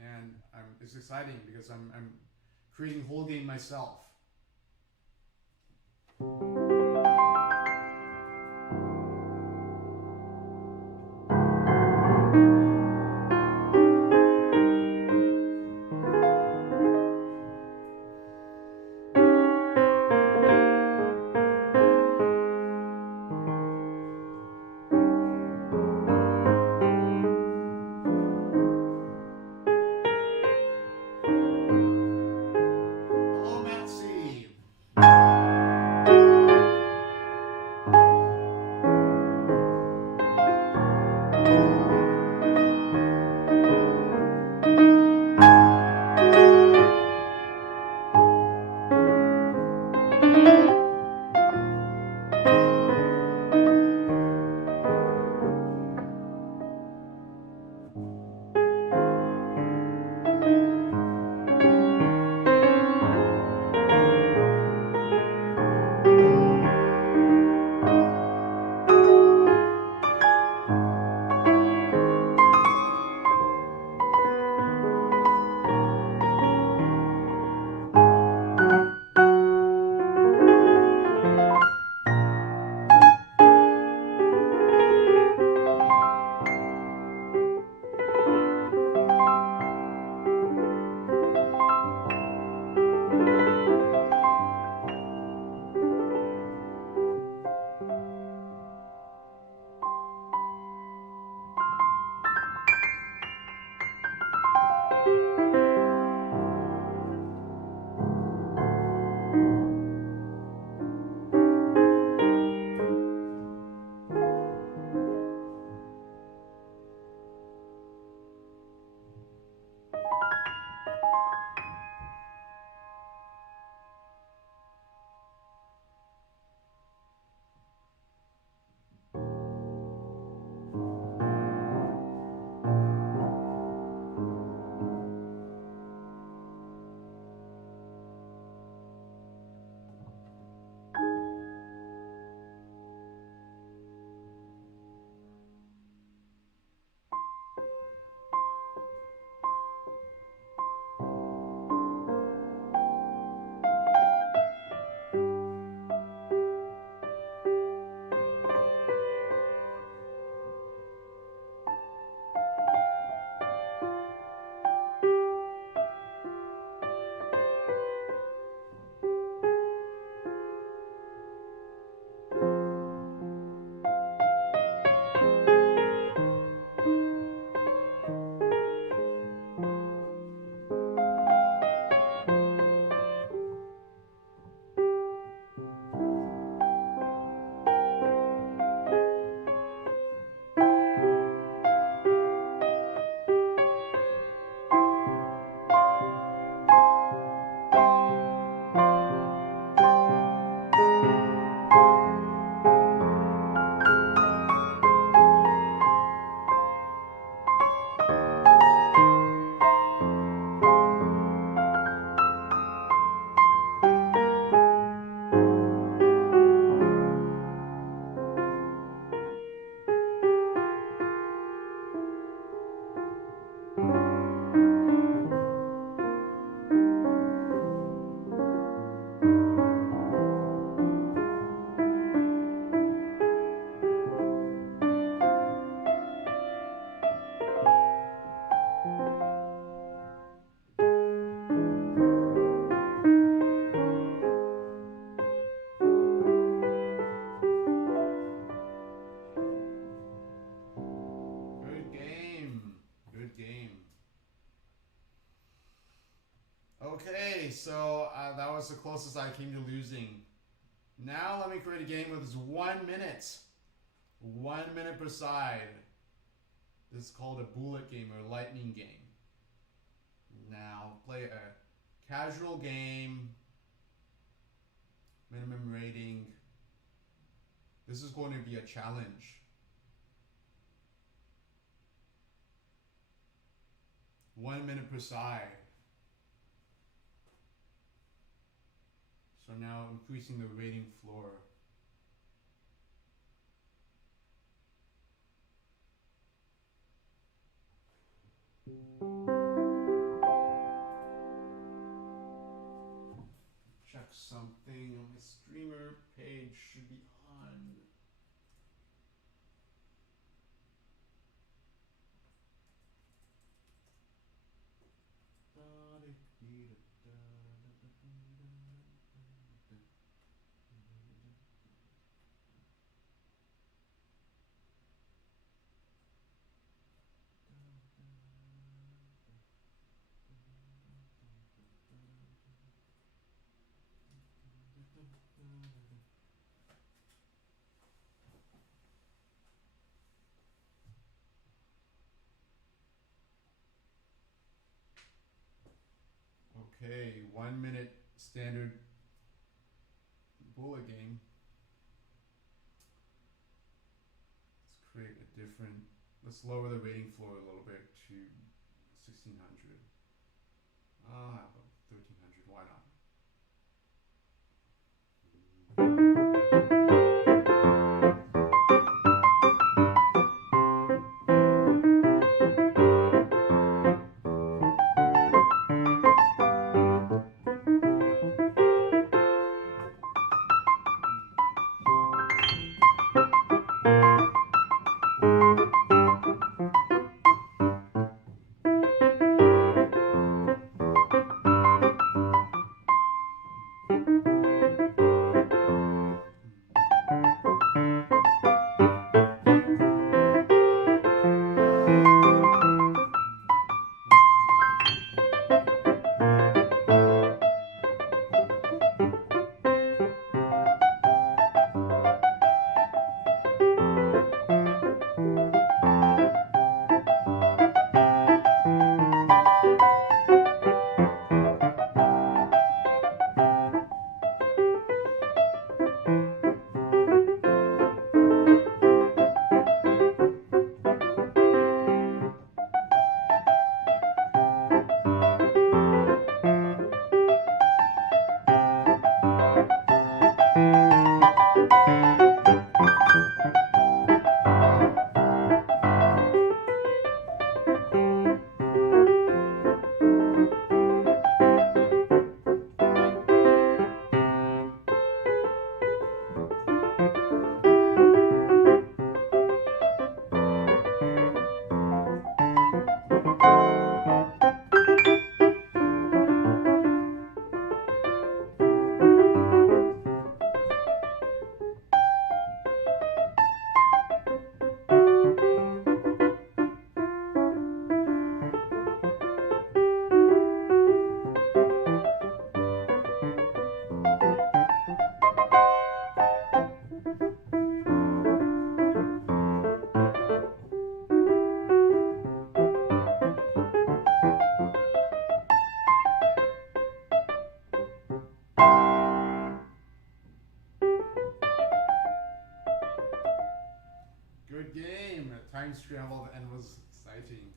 and it's exciting because I'm creating a whole game myself. Okay, so that was the closest I came to losing. Now let me create a game with just 1 minute. 1 minute per side. This is called a bullet game or lightning game. Now play a casual game. Minimum rating. This is going to be a challenge. 1 minute per side. So now increasing the rating floor. Check something on my streamer page should be on. Okay, 1 minute standard bullet game. Let's create a different, let's lower the rating floor a little bit to 1600. I'll have 1300, why not? Good game. Time scrambled and was exciting.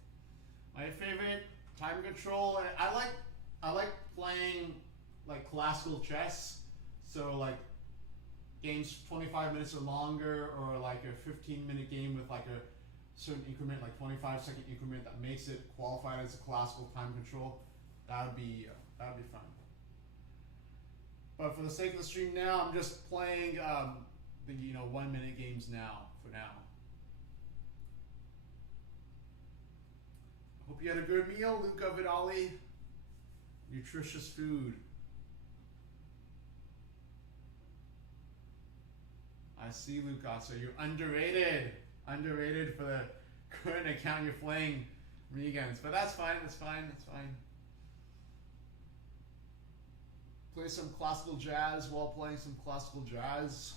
My favorite time control, and I like playing like classical chess. So like games 25 minutes or longer, or like a 15-minute game with like a certain increment, like 25-second increment that makes it qualified as a classical time control. That would be fun. But for the sake of the stream now, I'm just playing the 1 minute games now for now. Hope you had a good meal, Luca Vidali. Nutritious food. I see, Luca. So you're underrated. Underrated for the current account. You're playing Regans. But that's fine. That's fine. That's fine. play some classical jazz while playing some classical jazz.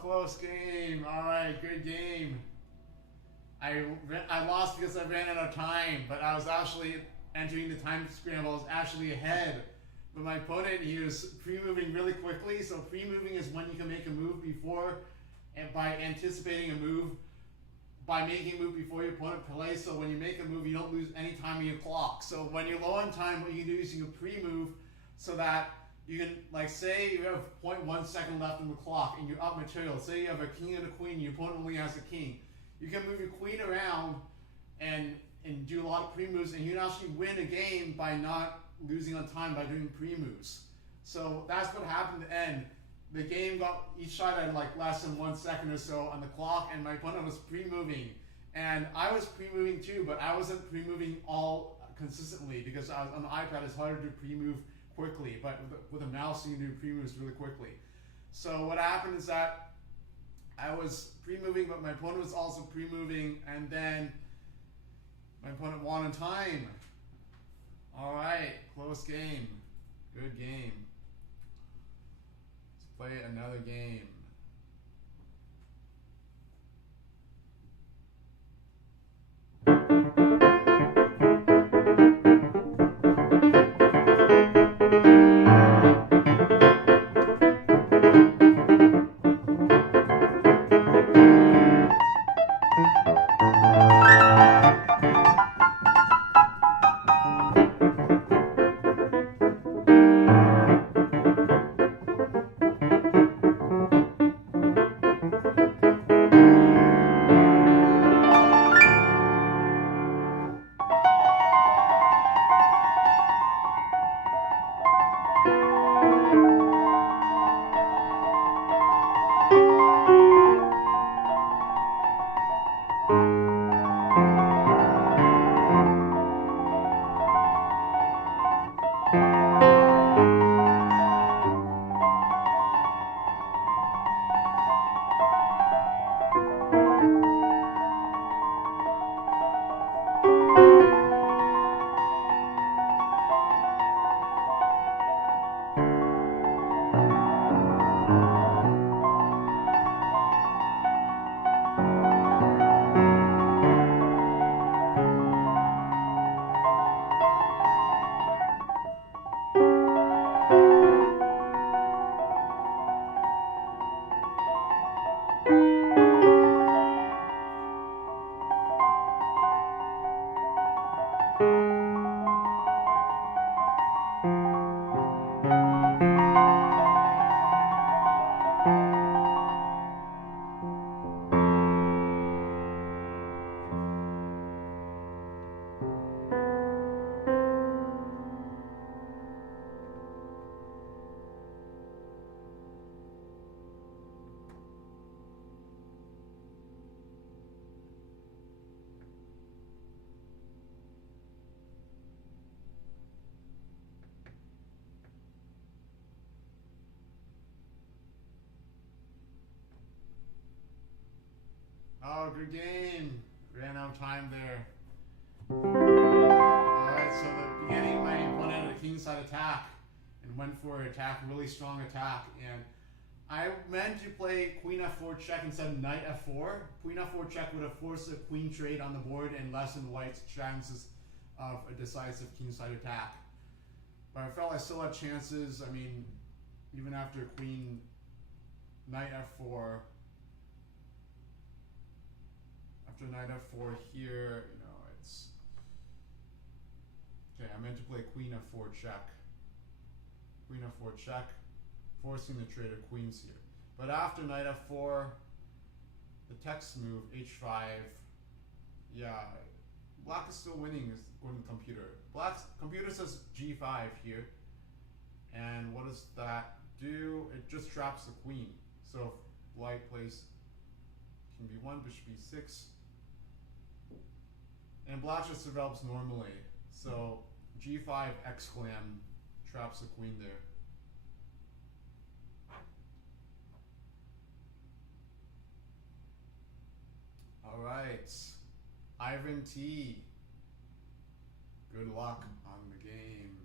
Close game. All right, good game. I lost because I ran out of time, but I was actually entering the time scramble. I was actually ahead. But my opponent, he was pre-moving really quickly. So pre-moving is when you can make a move before, and by anticipating a move, by making a move before your opponent plays. So when you make a move, you don't lose any time in your clock. So when you're low on time, what you can do is you can pre-move so that you can, like, say you have 0.1 second left on the clock and you're up material. Say you have a king and a queen, your opponent only has a king. You can move your queen around and do a lot of pre-moves, and you can actually win a game by not losing on time by doing pre-moves. So that's what happened at the end. The game got, each side had like less than 1 second or so on the clock, and my opponent was pre-moving. And I was pre-moving too, but I wasn't pre-moving all consistently because I was, on the iPad it's harder to pre-move quickly, but with a mouse you can do pre-moves really quickly. So what happened is that I was pre-moving, but my opponent was also pre-moving, and then my opponent won in time. All right, close game, good game. Let's play another game. Oh, good game. Ran out of time there. Alright, so the beginning my opponent had a kingside attack and went for an attack, really strong attack. And I meant to play queen f4 check instead of knight f4. Queen f4 check would have forced a queen trade on the board and lessened white's chances of a decisive kingside attack. But I felt I still had chances. I mean, even after queen knight f4, after knight f4 here, you know, it's okay. I meant to play queen f4 check, queen f4 check, forcing the trade of queens here. But after knight f4, the text move h5, yeah, black is still winning according to the computer. Black's computer says g5 here, and what does that do? It just traps the queen. So if white plays king b1, bishop b6, and black just develops normally. So g5 exclam traps the queen there. All right, Ivan T. Good luck on the game.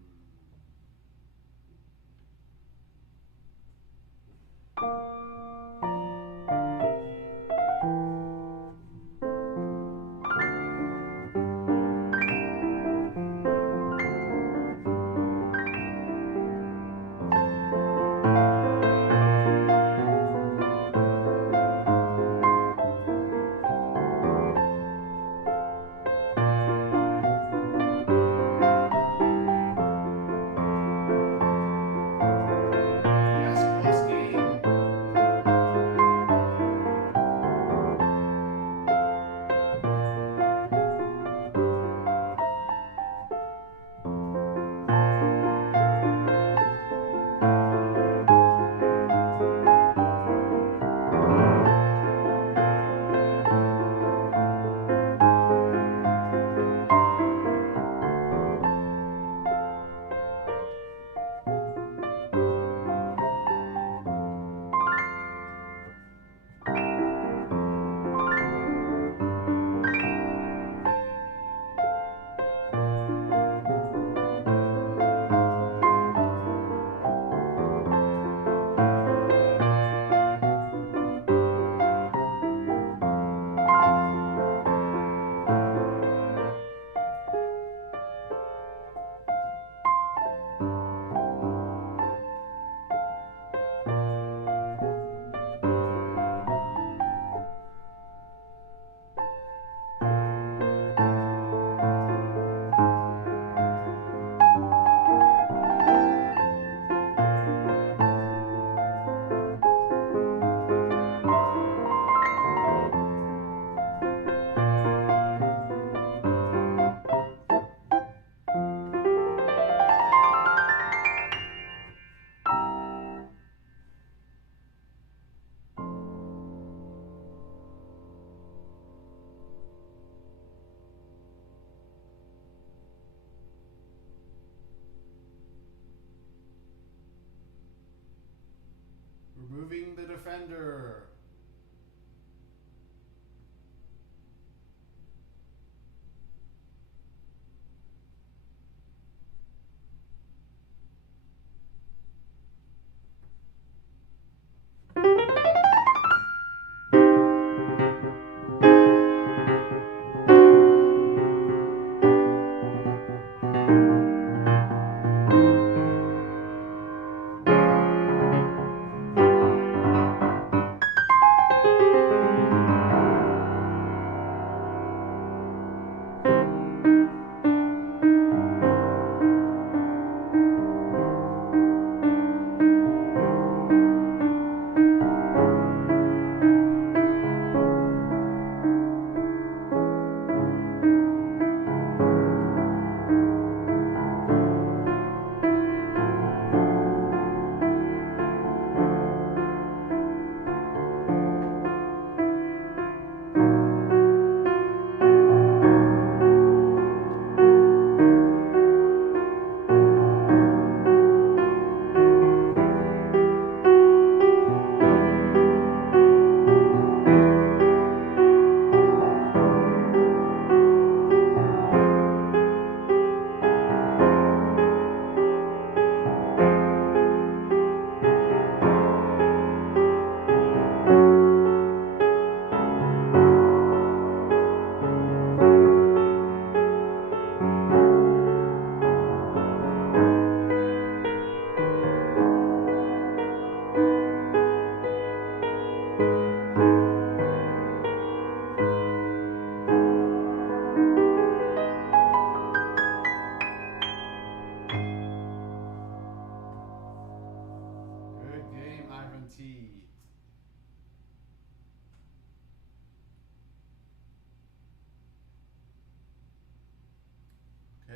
Removing the defender.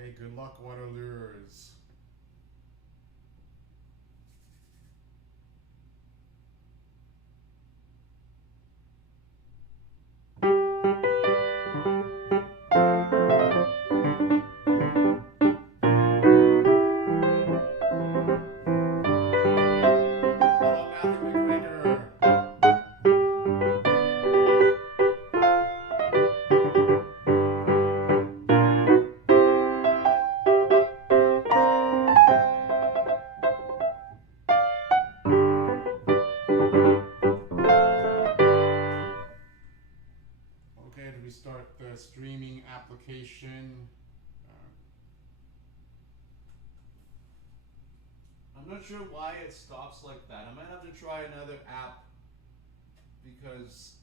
Okay, good luck, Waterloos. Start the streaming application. I'm not sure why it stops like that. I might have to try another app because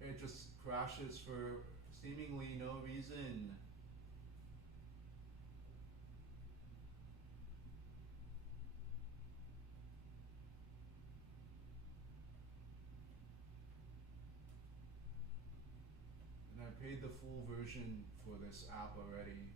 it just crashes for seemingly no reason. I paid the full version for this app already.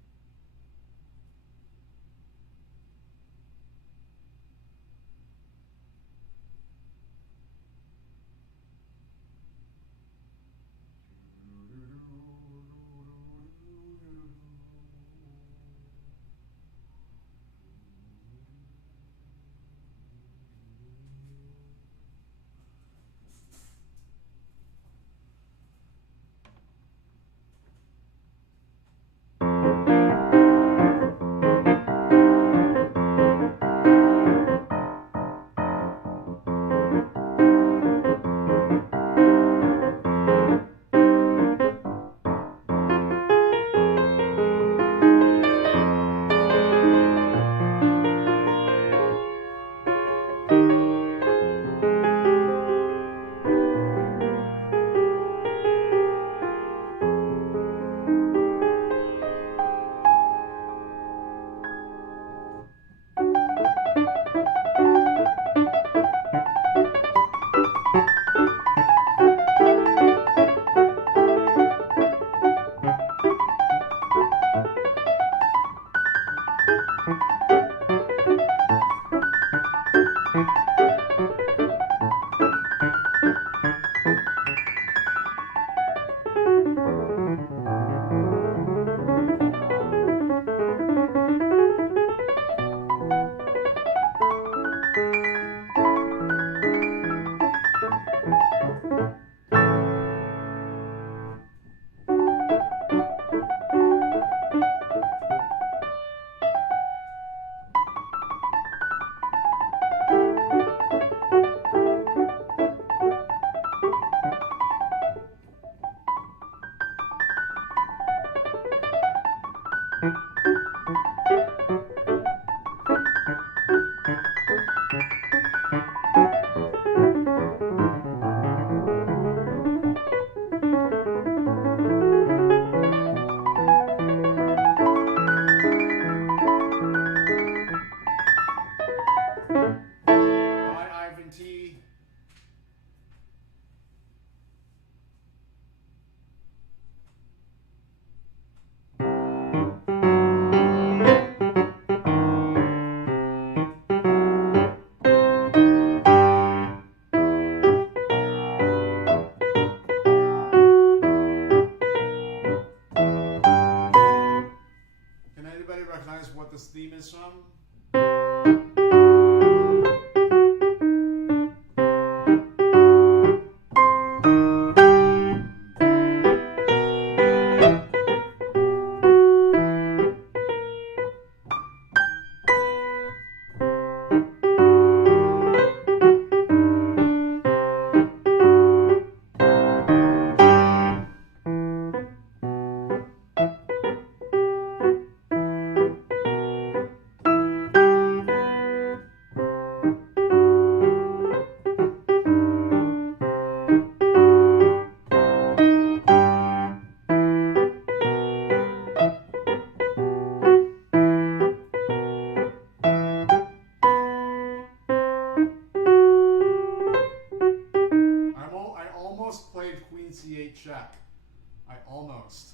What this theme is from? C8 check. I almost.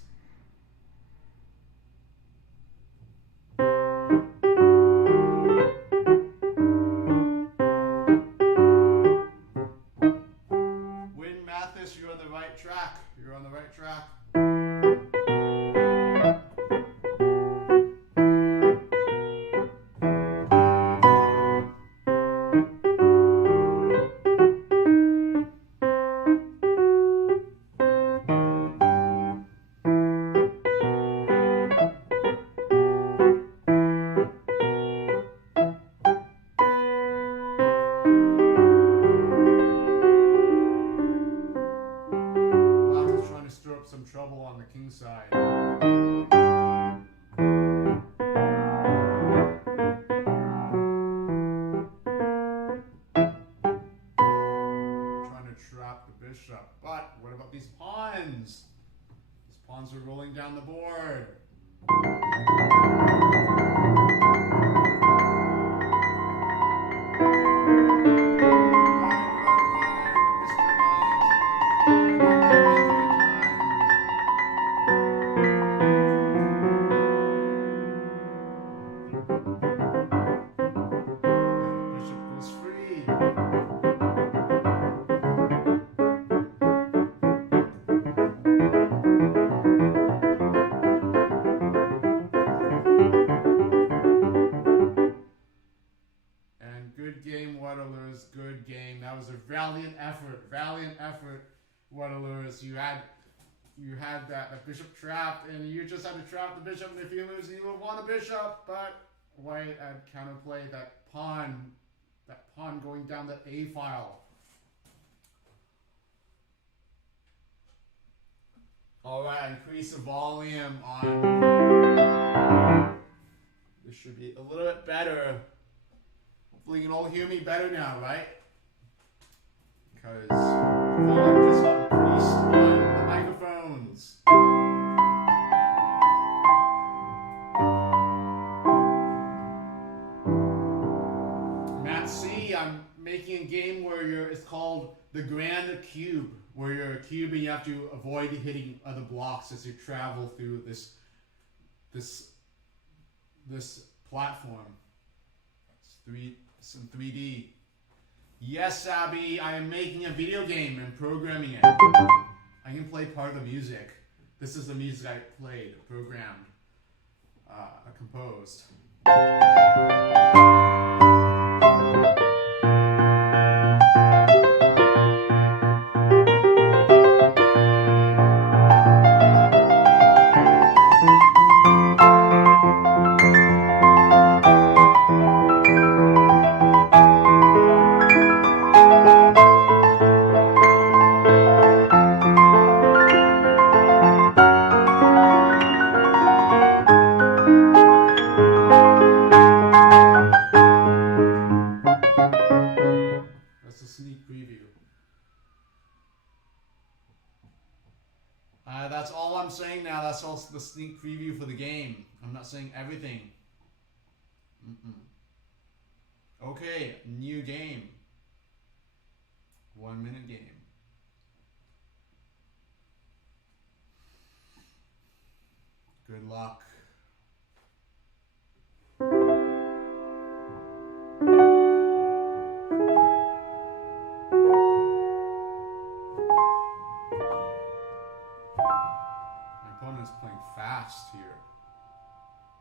pawns. These pawns are rolling down the board. Good game. That was a valiant effort, Waterloos. You had that the bishop trapped, and you just had to trap the bishop. And if you lose, you would have won the bishop. But White had counterplayed that pawn going down the A file. All right, increase the volume on. This should be a little bit better. Hopefully you can all hear me better now, right? Because the volume just got increased on the microphones. Matt C, I'm making a game where it's called the Grand Cube, where you're a cube and you have to avoid hitting other blocks as you travel through this platform. It's in 3D. Yes, Abby, I am making a video game and programming it. I can play part of the music. This is the music I played, programmed, composed. That's all I'm saying now. That's also the sneak preview for the game. I'm not saying everything. Okay, new game. 1 minute game. Good luck. Playing fast here.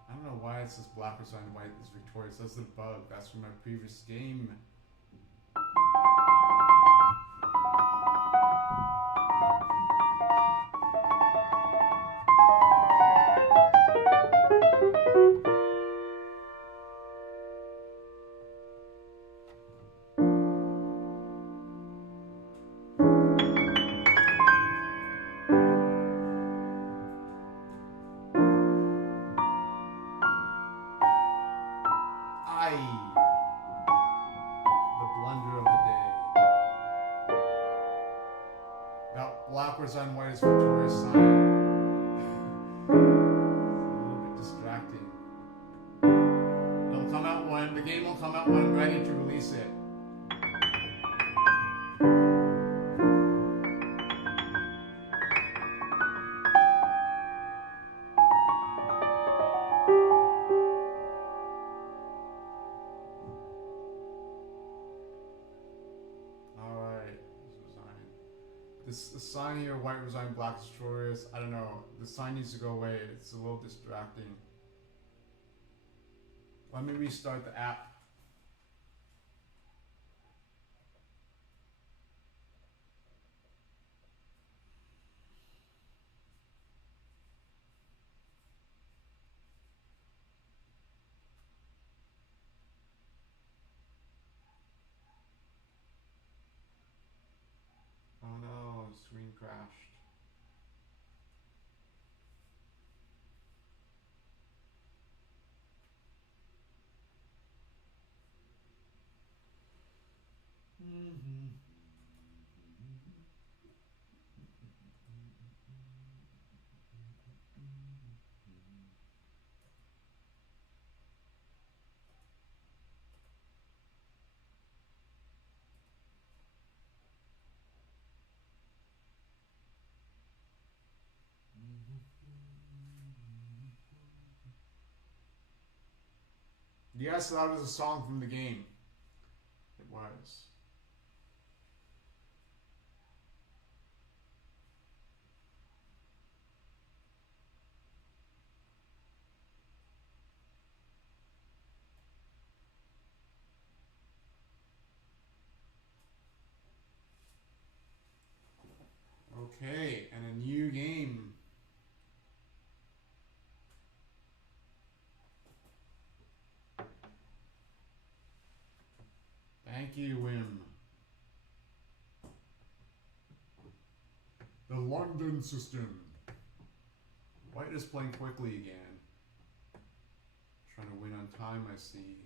I don't know why it says black was on white is victorious. That's the bug. That's from my previous game. On white is victorious sign. A little bit distracting. It'll come out when the game will come out when I'm ready to release it. The sign here, white resign, black destroyers. I don't know. The sign needs to go away. It's a little distracting. Let me restart the app. Oh no, the screen crashed. Yes, that was a song from the game. It was. Okay, and a new game. Thank you, Wim. The London system. White is playing quickly again. Trying to win on time, I see.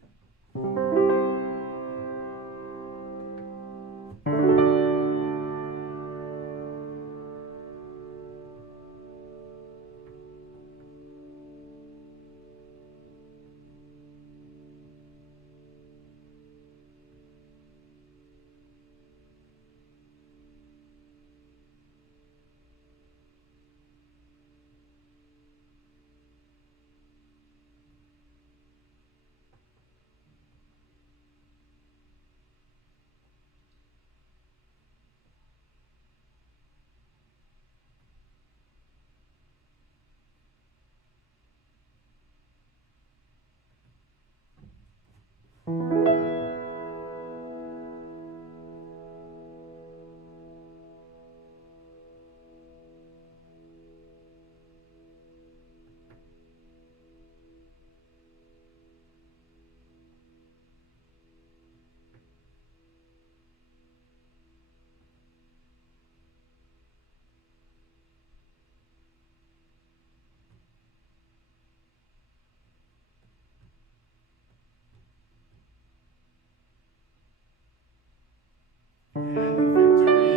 And a victory.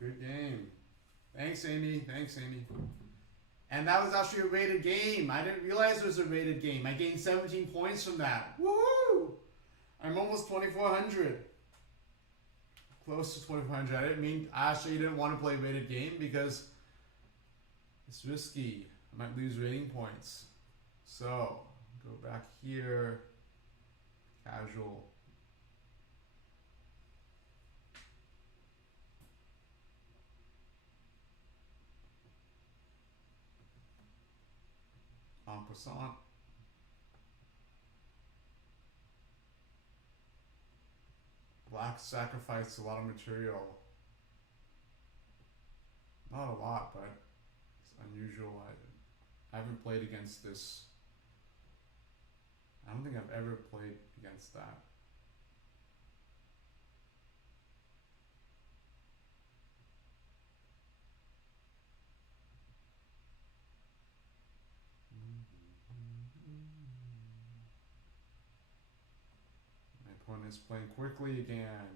Good game. Thanks, Amy. Thanks, Amy. And that was actually a rated game. I didn't realize it was a rated game. I gained 17 points from that. Woohoo! I'm almost 2,400. Close to 2,400. I actually didn't want to play a rated game because it's risky. I might lose rating points. So, go back here. Casual. En passant. Black sacrificed a lot of material. Not a lot, but it's unusual. I haven't played against this. I don't think I've ever played against that. My opponent is playing quickly again.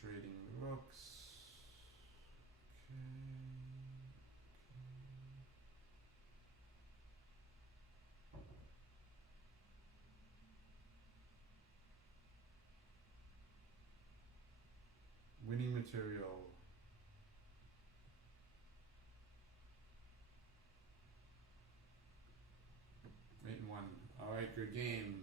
Trading the rooks. Winning material. Mate in one. Alright, good game.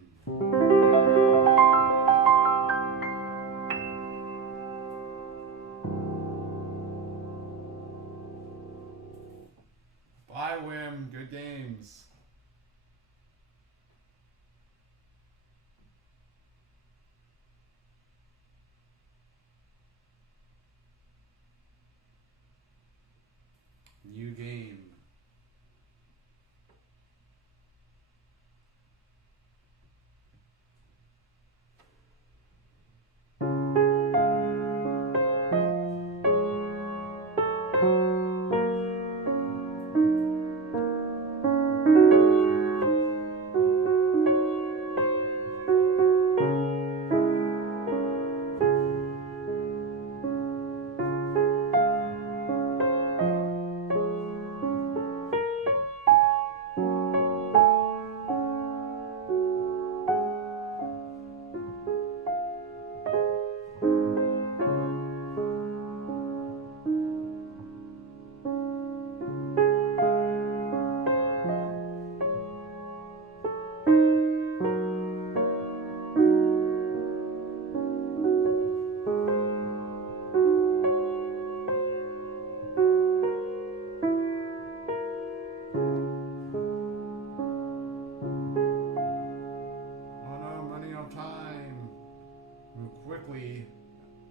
Bye, Wim. Good games. New game.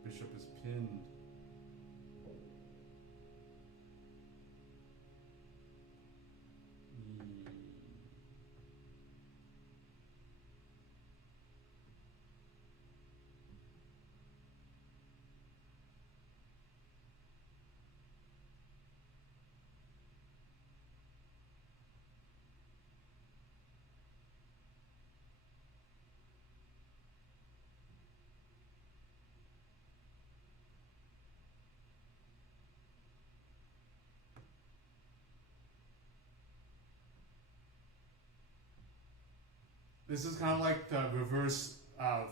bishop is pinned. This is kind of like the reverse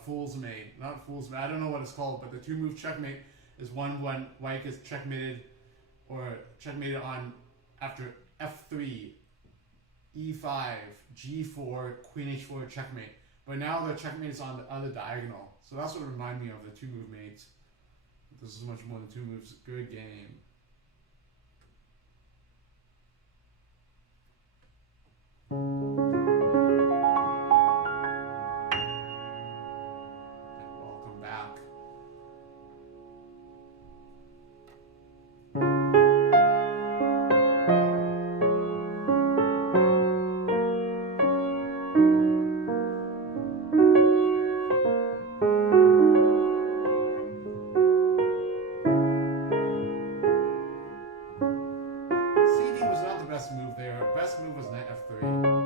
fool's mate. Not fool's mate, I don't know what it's called, but the two move checkmate is one when white gets checkmated or checkmated on after f3, e5, g4, queen h4 checkmate. But now the checkmate is on the other diagonal. So that's what reminded me of the two move mates. This is much more than two moves. Good game. Welcome back. CD was not the best move there. Best move was knight f3.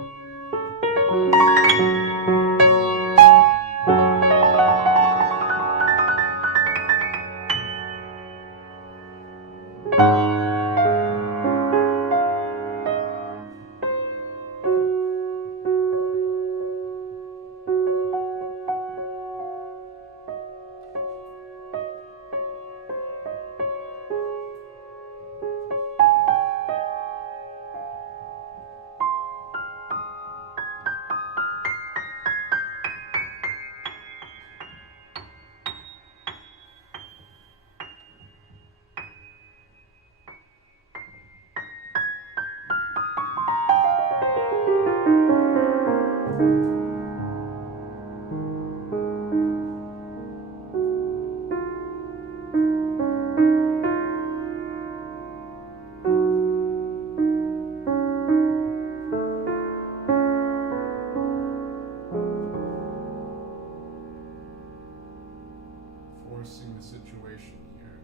Forcing the situation here.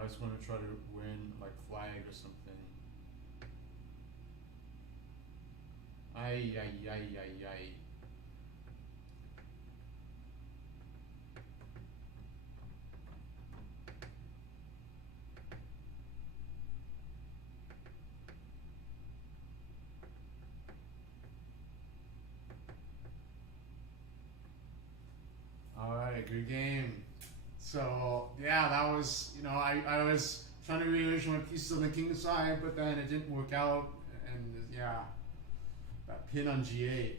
I just want to try to win like flag or something. Ay, ay, ay, ay, ay. All right, good game. So yeah, that was, I was trying to rearrange my pieces on the king side, but then it didn't work out, and yeah, that pin on g8.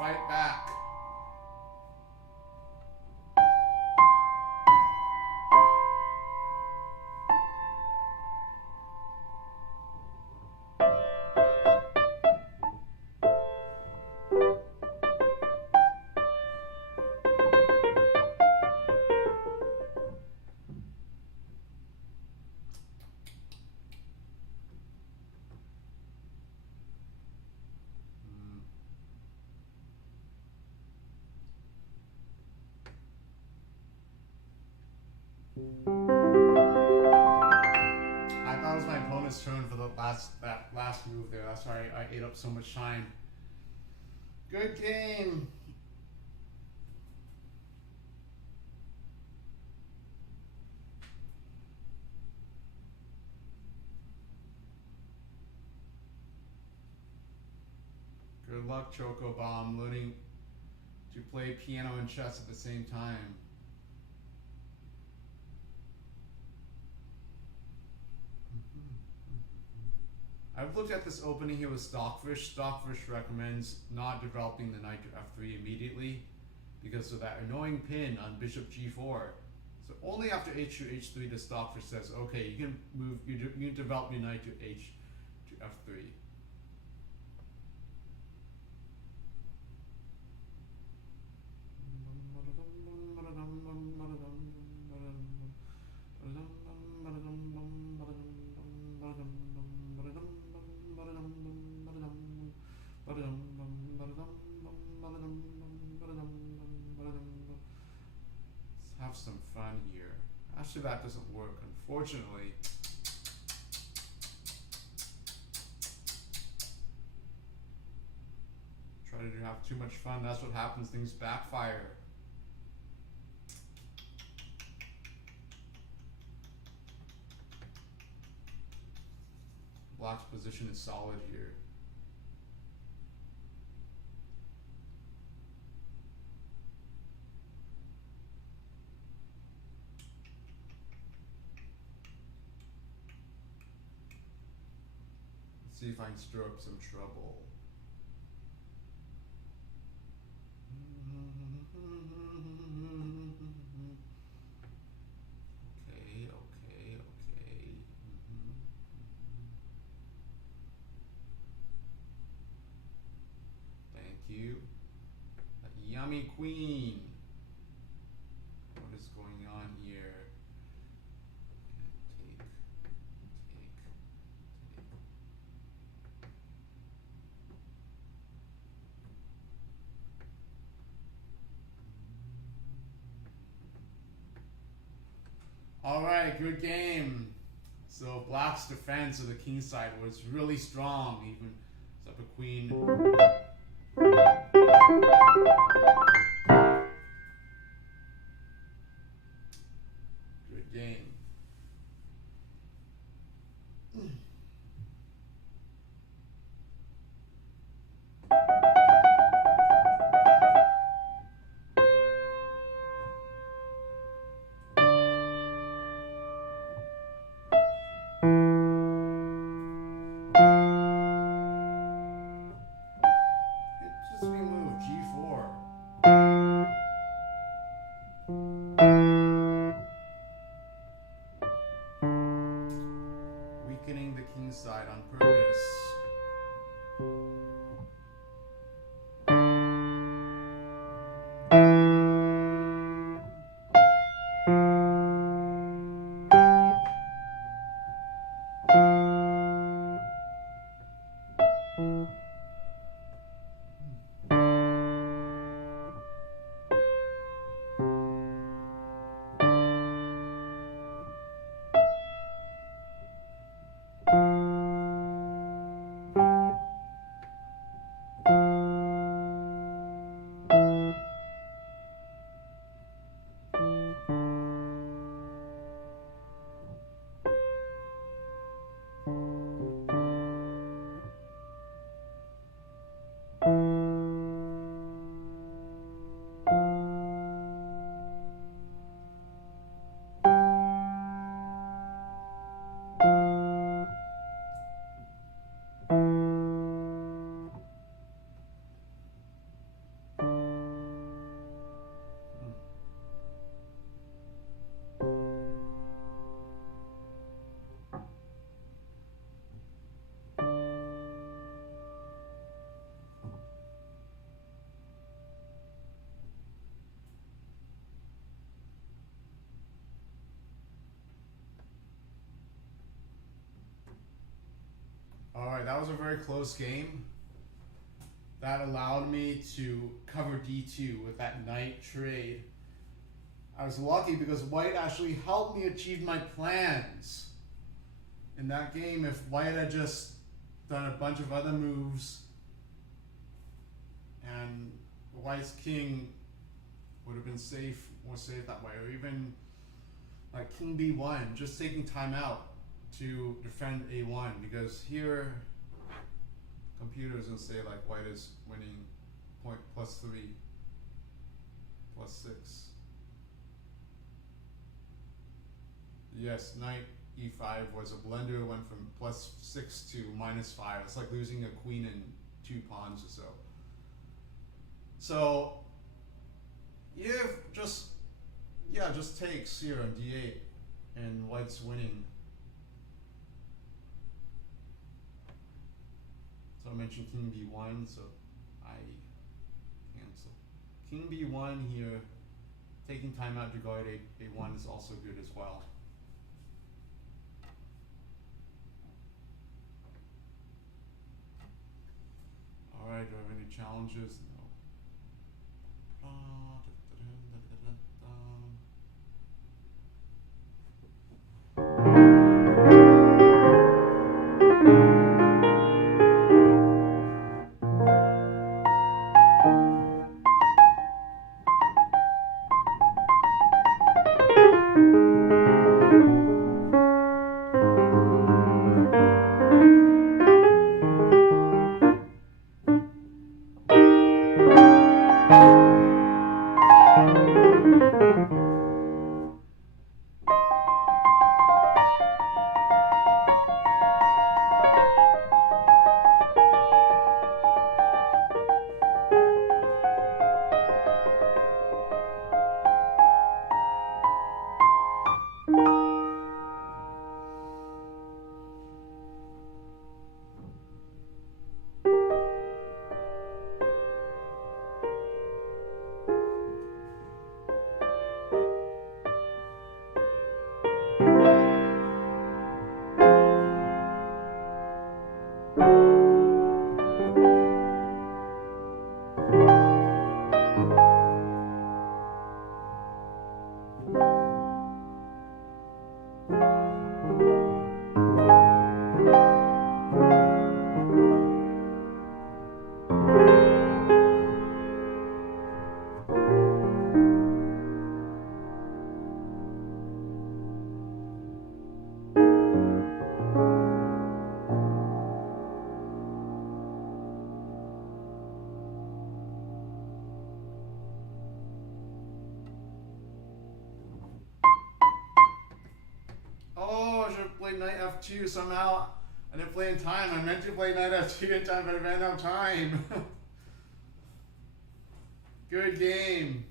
Fight back. I thought it was my opponent's turn for that last move there. That's why I ate up so much time. Good game. Good luck, Choco Bomb, learning to play piano and chess at the same time. I've looked at this opening here with Stockfish. Stockfish recommends not developing the knight to f3 immediately because of that annoying pin on bishop g4. So only after h2, h3 does Stockfish says, okay, you can move, you develop your knight to f3. Have some fun here. Actually, that doesn't work, unfortunately. Try to have too much fun, that's what happens, things backfire. Black's position is solid here. See if I can stir up some trouble. Okay, okay, okay. Thank you. A yummy queen. What is going on here? All right, good game. So Black's defense of the king side was really strong, even up a queen. Alright, that was a very close game. That allowed me to cover d2 with that knight trade. I was lucky because white actually helped me achieve my plans. In that game, if white had just done a bunch of other moves and white's king would have been safe, more safe that way, or even like king b1, just taking time out to defend a1, because here computer is going to say like white is winning point +3, +6. Yes, knight e5 was a blunder. It went from +6 to -5. It's like losing a queen and 2 pawns or so. So if just takes here on d8 and white's winning. So I mentioned king b1, so I cancel. King b1 here, taking time out to guard a1 is also good as well. Alright, do I have any challenges? No. Knight f2 somehow. I didn't play in time. I meant to play knight f2 in time, but I ran out of time. Good game.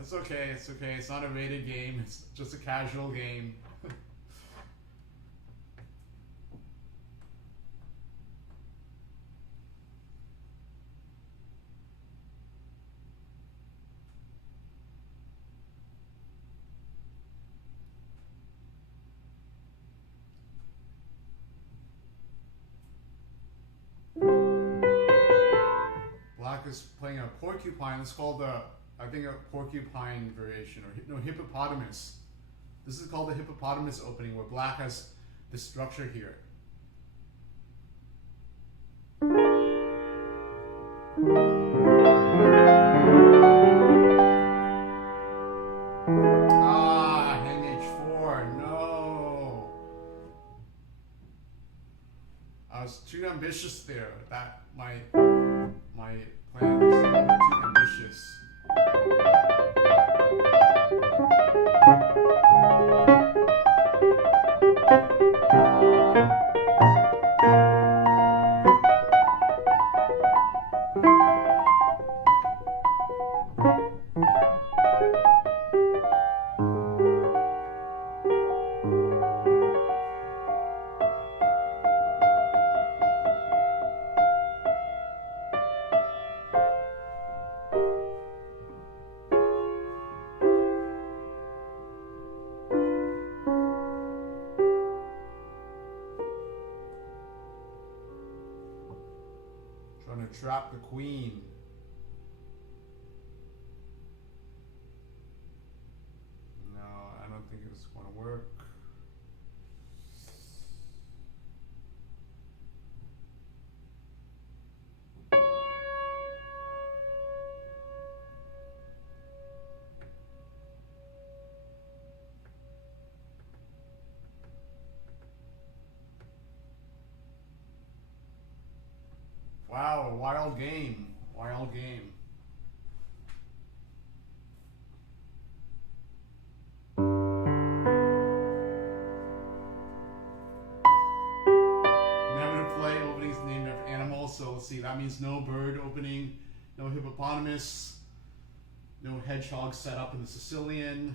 It's okay, it's okay. It's not a rated game. It's just a casual game. Black is playing a porcupine. It's called the, I think, a porcupine variation, or no, hippopotamus. This is called the hippopotamus opening, where Black has this structure here. Ah, hang H4, no. I was too ambitious there. That my plan was a little bit too ambitious. Trying to trap the queen. No, I don't think it's going to work. Wow, wild game. Wild game. Never to play openings named after animals, so let's see, that means no bird opening, no hippopotamus, no hedgehog set up in the Sicilian.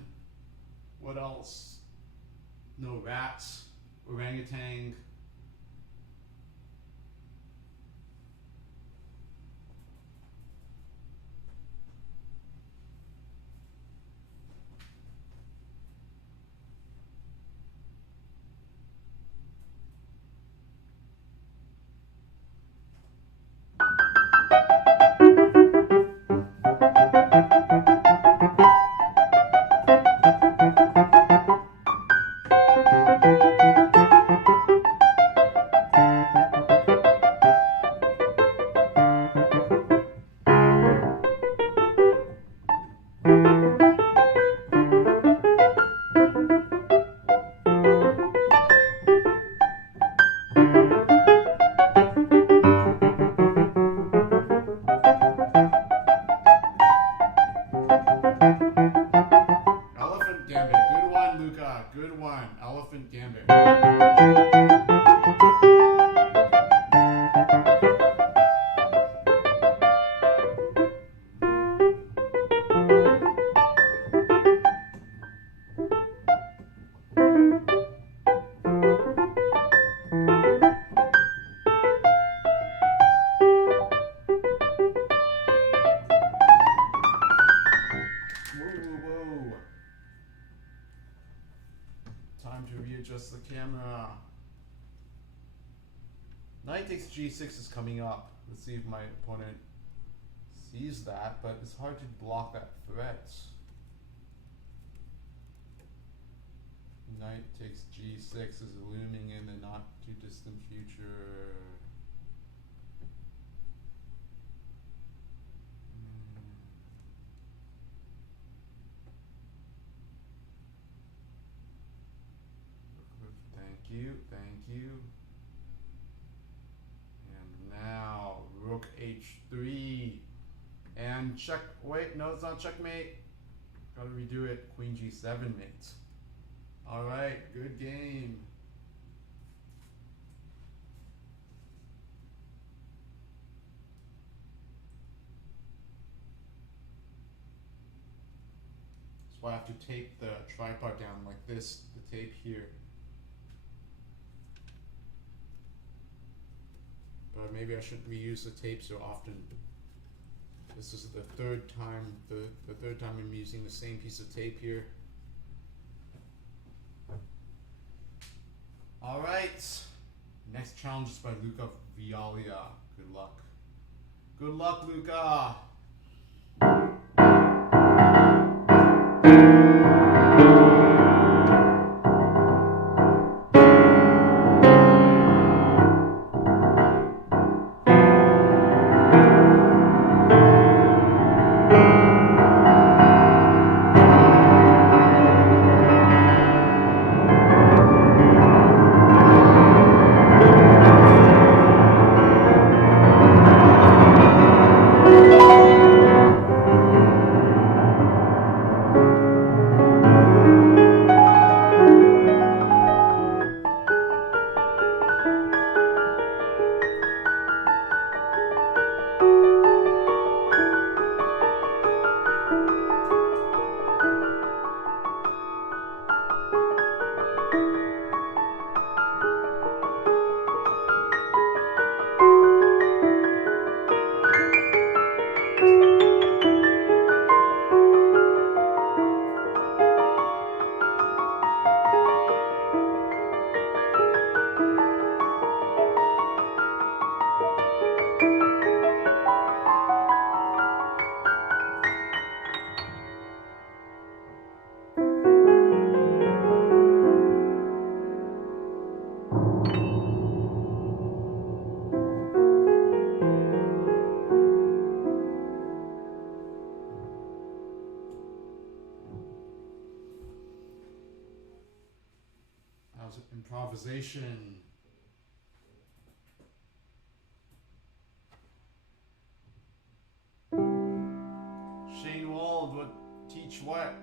What else? No rats, orangutan. Good one. Elephant Gambit. Time to readjust the camera. Knight takes g6 is coming up. Let's see if my opponent sees that, but it's hard to block that threat. Knight takes g6 is looming in the not too distant future. Thank you. And now rook h3 and check. Wait, no, it's not checkmate. Gotta redo it. Queen g7 mate. All right, good game. why I have to tape the tripod down like this, the tape here. But maybe I shouldn't reuse the tape so often. This is the third time, the third time I'm using the same piece of tape here. All right, next challenge is by Luca Vialia. Good luck. Good luck, Luca. Improvisation. Shane Wald would teach what?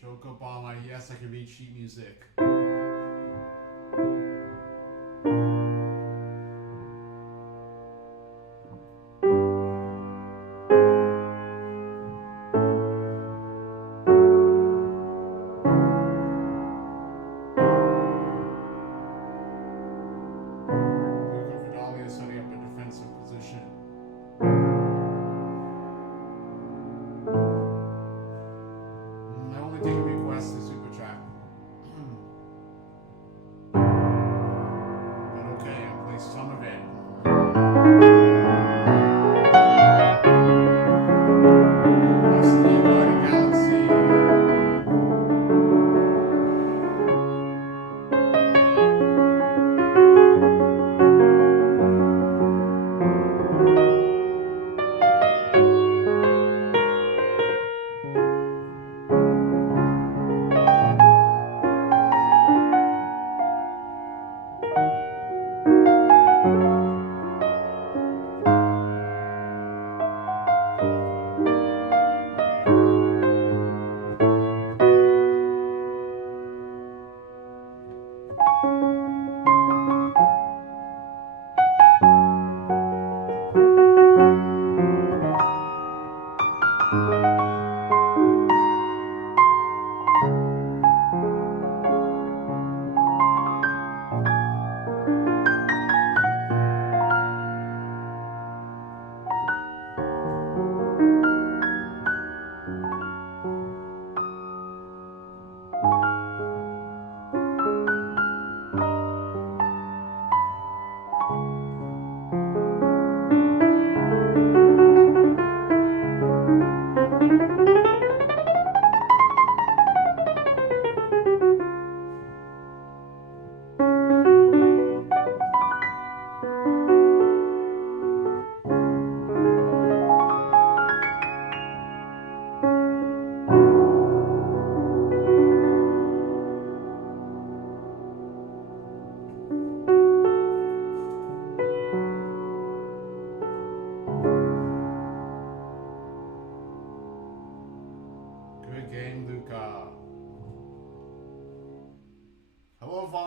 Joke Obama, yes, I can read sheet music.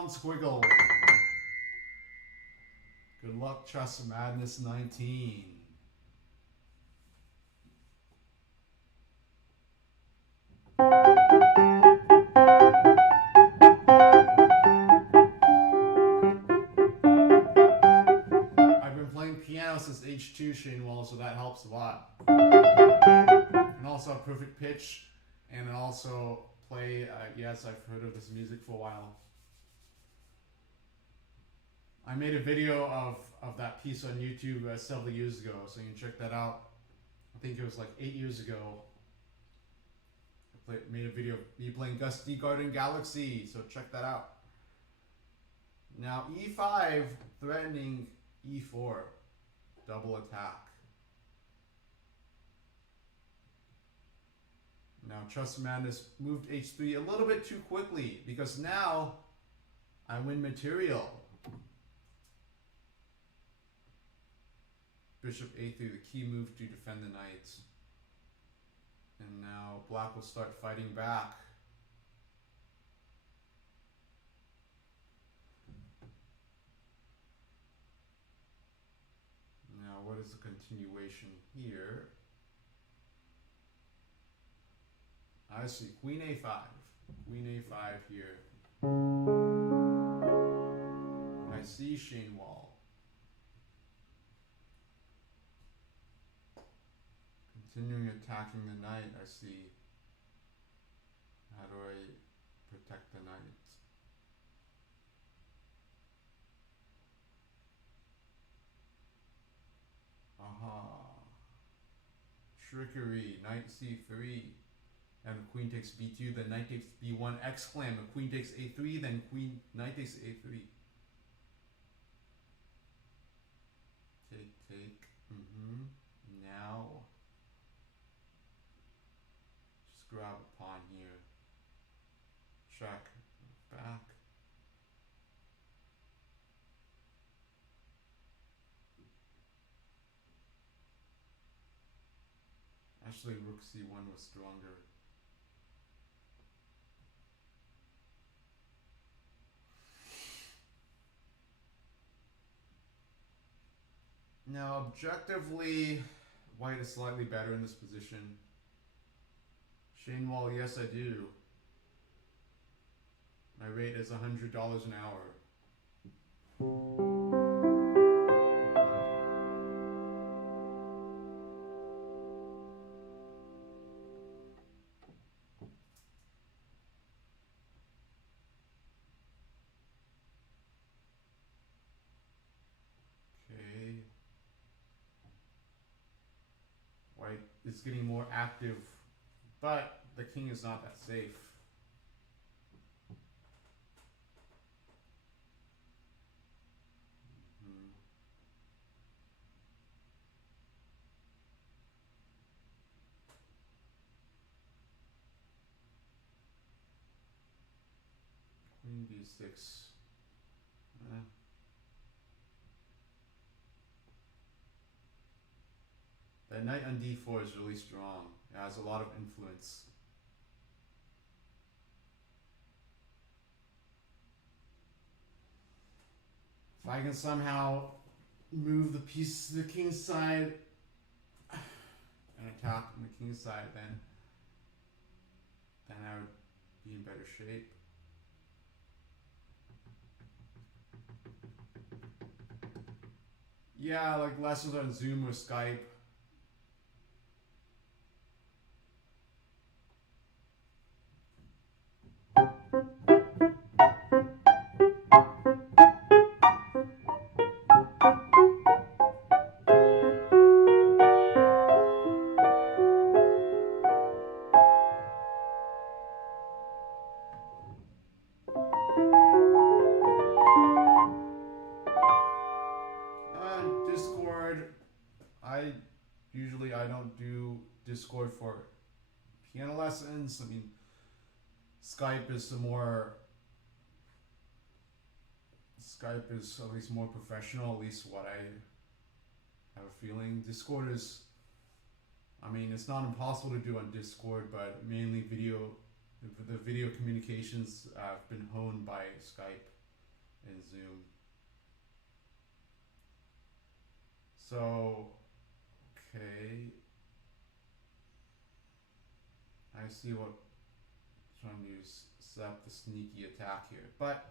Squiggle. Good luck, Trust Madness 19. helps a lot. And also a perfect pitch, and also play, yes, I've heard of this music for a while. I made a video of that piece on YouTube several years ago, so you can check that out. I think it was like 8 years ago. I made a video of me playing Gusty Garden Galaxy, so check that out. Now E5 threatening E4, double attack. Now Trust Madness moved H3 a little bit too quickly, because now I win material. Bishop A3, the key move to defend the knight. And now black will start fighting back. Now what is the continuation here? I see Queen A5. Queen A5 here. I see Shane Wall. Continuing attacking the knight, I see. How do I protect the knight? Aha. Trickery, knight C3. And queen takes B2, then knight takes B1, exclam, the queen takes A3, then knight takes A3. Take. Now, just grab a pawn here. Check, back. Actually, rook C1 was stronger. Now, objectively, white is slightly better in this position. Shane Wall, yes I do. My rate is $100 an hour. White is getting more active, but the king is not that safe. Queen D6. That knight on D4 is really strong. It has a lot of influence. If I can somehow move the piece to the king's side and attack on the king's side, then I would be in better shape. Yeah, like lessons on Zoom or Skype. I don't do Discord for piano lessons. I mean, Skype is at least more professional, at least what I have a feeling. Discord is, I mean, it's not impossible to do on Discord, but mainly the video communications have been honed by Skype and Zoom. So, okay. I see what I'm trying to use, set up the sneaky attack here. But,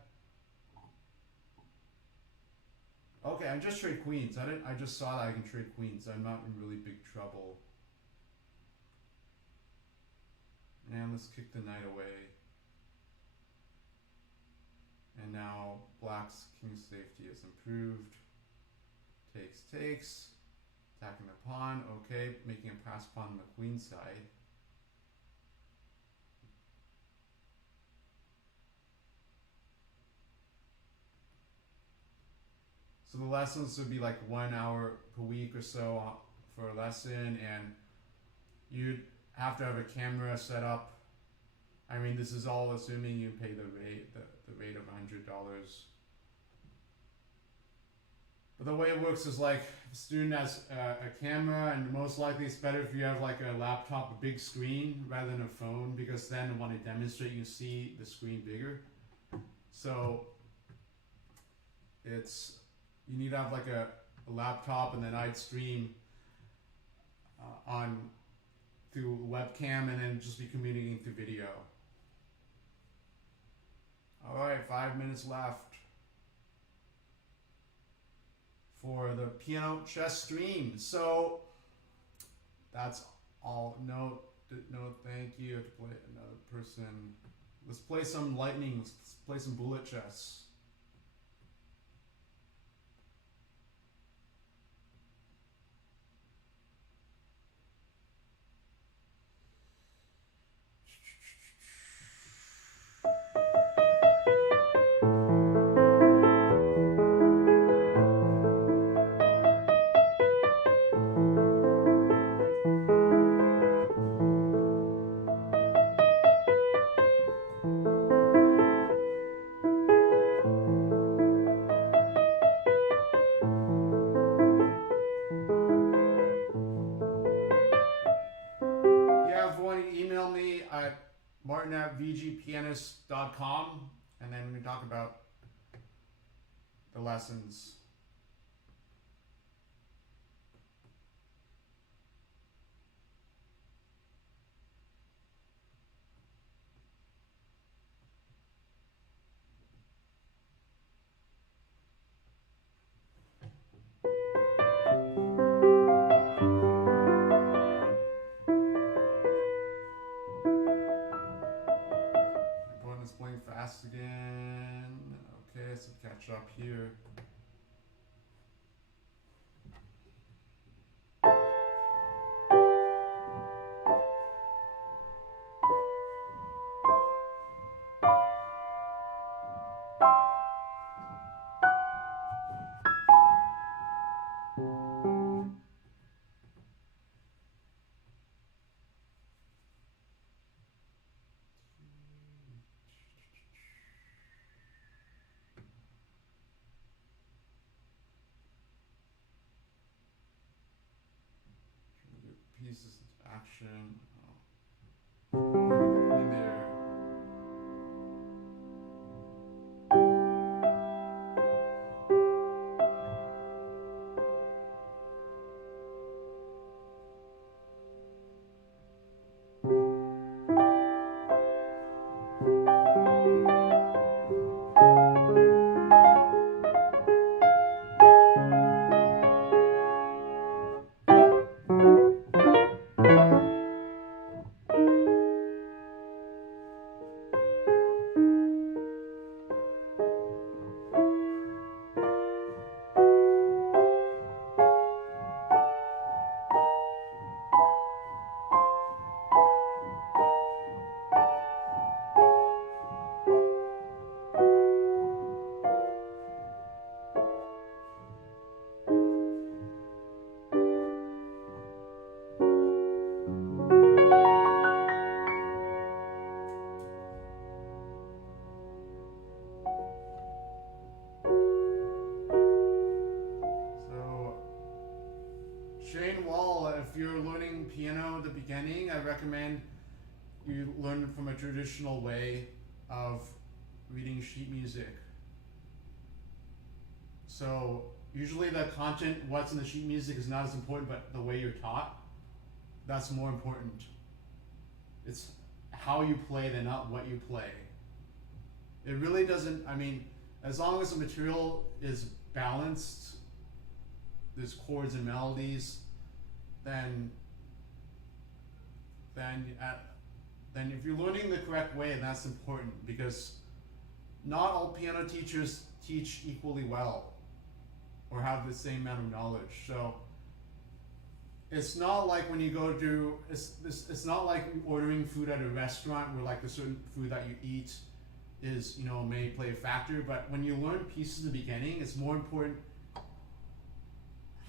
Okay, I just trade queens. I just saw that I can trade queens. I'm not in really big trouble. And let's kick the knight away. And now black's king safety is improved. Takes. Attacking the pawn. Okay, making a pass pawn on the queen side. So the lessons would be like 1 hour per week or so for a lesson, and you'd have to have a camera set up. I mean, this is all assuming you pay the rate of $100. But the way it works is like the student has a camera, and most likely it's better if you have like a laptop, a big screen, rather than a phone, because then when they demonstrate, you see the screen bigger. So you need to have like a laptop, and then I'd stream through webcam, and then just be communicating through video. All right, 5 minutes left for the piano chess stream. So that's all. No, thank you. I have to play another person. Let's play some lightning. Let's play some bullet chess. Pianist.com, and then we can talk about the lessons. Playing fast again. Okay, so catch up here. Pieces of action. Queen there. If you're learning piano at the beginning, I recommend you learn it from a traditional way of reading sheet music. So usually the content, what's in the sheet music, is not as important, but the way you're taught, that's more important. It's how you play than not what you play. It really doesn't, I mean, as long as the material is balanced, there's chords and melodies, then if you're learning the correct way, and that's important, because not all piano teachers teach equally well or have the same amount of knowledge. So it's not like when you go to, it's not like ordering food at a restaurant where like the certain food that you eat is, may play a factor, but when you learn pieces in the beginning, it's more important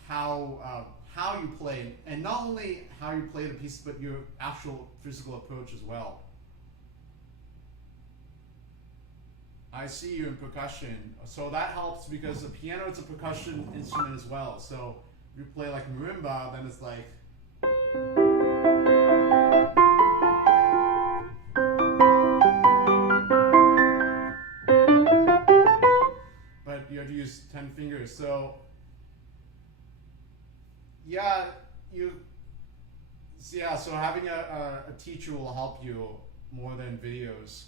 how you play, and not only how you play the piece, but your actual physical approach as well. I see you in percussion, so that helps because the piano is a percussion instrument as well. So if you play like marimba, then it's like, but you have to use 10 fingers. So so having a teacher will help you more than videos.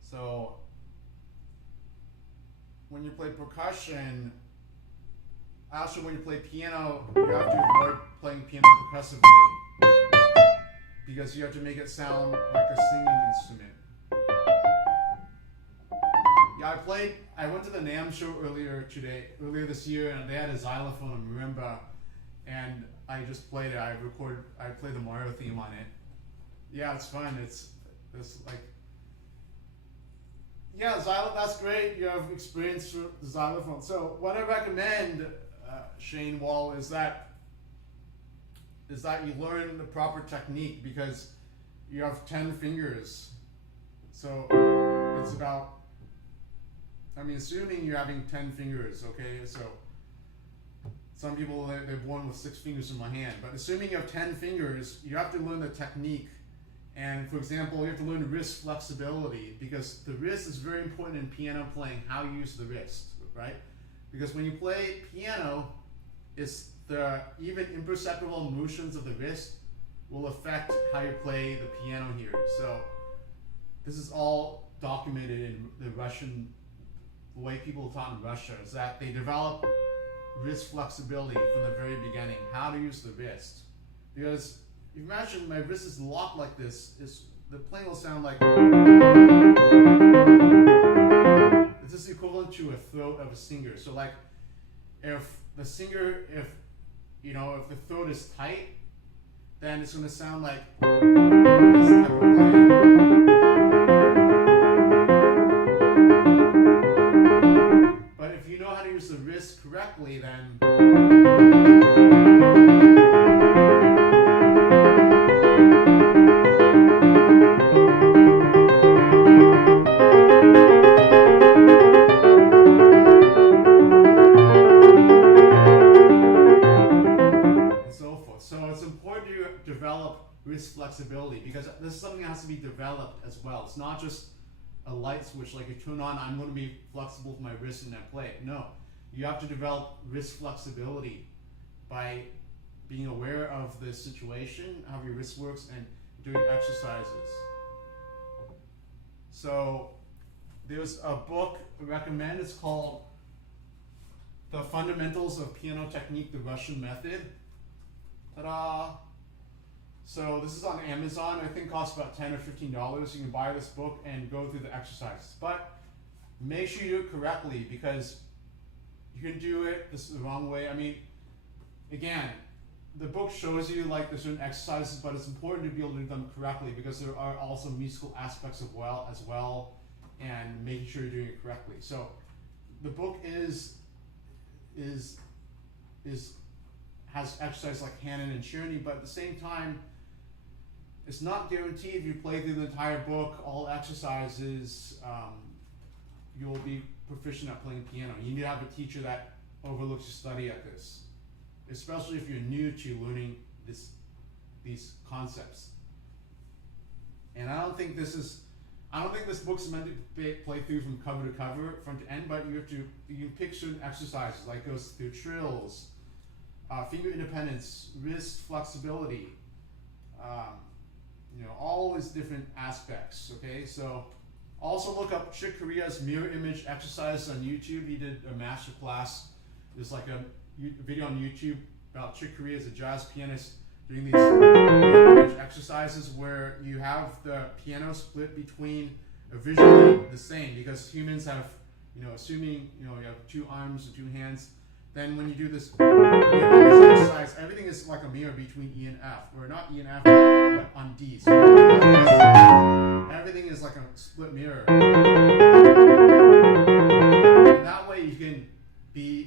So when you play percussion, actually when you play piano, you have to avoid playing piano percussively because you have to make it sound like a singing instrument. Yeah, I went to the NAMM show earlier this year, and they had a xylophone and marimba, and I just played it. I played the Mario theme on it. Yeah, it's fun. It's like, yeah, that's great. You have experience with the xylophone. So what I recommend, Shane Wall, is that you learn the proper technique, because you have 10 fingers. So it's about, assuming you're having 10 fingers, okay? So some people, they're born with 6 fingers in one hand, but assuming you have 10 fingers, you have to learn the technique. And for example, you have to learn wrist flexibility, because the wrist is very important in piano playing, how you use the wrist, right? Because when you play piano, it's the even imperceptible motions of the wrist will affect how you play the piano here. So this is all documented in the way people taught in Russia, is that they develop wrist flexibility from the very beginning, how to use the wrist. Because if you imagine my wrist is locked like this, the playing will sound like, this is equivalent to a throat of a singer. So like, if the throat is tight, then it's going to sound like this type of playing. But if you know how to use the wrist correctly, then wrist flexibility, because this is something that has to be developed as well. It's not just a light switch, like you turn on, I'm going to be flexible with my wrist and I play. No, you have to develop wrist flexibility by being aware of the situation, how your wrist works, and doing exercises. So there's a book I recommend. It's called The Fundamentals of Piano Technique, the Russian Method. Ta-da! So this is on Amazon. I think it costs about $10 or $15. You can buy this book and go through the exercises. But make sure you do it correctly, because you can do it the wrong way. Again, the book shows you like the certain exercises, but it's important to be able to do them correctly, because there are also musical aspects as well, and making sure you're doing it correctly. So the book has exercises like Hannon and Cherney, but at the same time, it's not guaranteed if you play through the entire book, all exercises, you'll be proficient at playing piano. You need to have a teacher that overlooks your study at this, especially if you're new to learning these concepts. And I don't think this book's meant to play through from cover to cover, front to end, but you can pick certain exercises, like goes through trills, finger independence, wrist flexibility, all these different aspects. Okay, so Also look up Chick Corea's mirror image exercise on YouTube. He did a master class. There's like a video on YouTube about Chick Corea as a jazz pianist doing these mirror image exercises where you have the piano split between visually the same, because humans have, assuming you have two arms and two hands, then when you do this exercise, everything is like a mirror between E and F, or not E and F, but on D. So everything is like a split mirror. And that way you can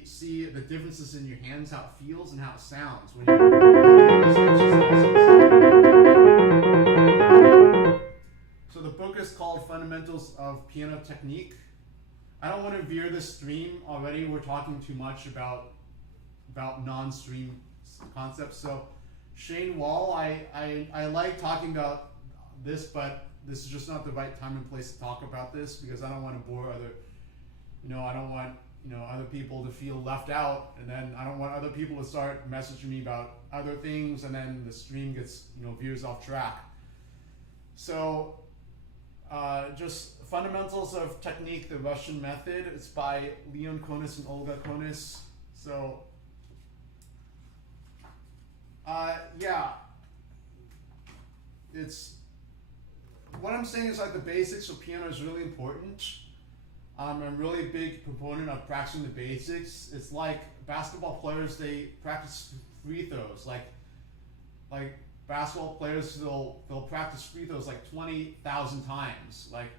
see the differences in your hands, how it feels and how it sounds when you do these exercises. So the book is called Fundamentals of Piano Technique. I don't want to veer this stream already. We're talking too much about non-stream concepts. So Shane Wall, I like talking about this, but this is just not the right time and place to talk about this, because I don't want to bore other, I don't want other people to feel left out, and then I don't want other people to start messaging me about other things, and then the stream gets veers off track. So just Fundamentals of Technique, the Russian Method. It's by Leon Konis and Olga Konis. So yeah, it's what I'm saying is like the basics of piano is really important. I'm a really big proponent of practicing the basics. It's like basketball players, they practice free throws. Like basketball players, they'll practice free throws like 20,000 times. Like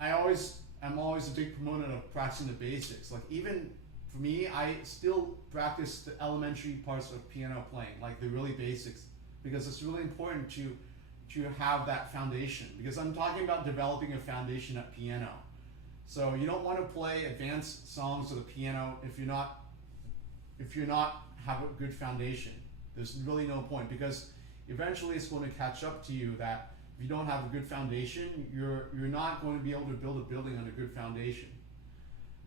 I'm always a big proponent of practicing the basics. Like even for me, I still practice the elementary parts of piano playing, like the really basics, because it's really important to have that foundation. Because I'm talking about developing a foundation at piano. So you don't want to play advanced songs with a piano if you're not have a good foundation. There's really no point, because eventually it's going to catch up to you that if you don't have a good foundation, you're not going to be able to build a building on a good foundation.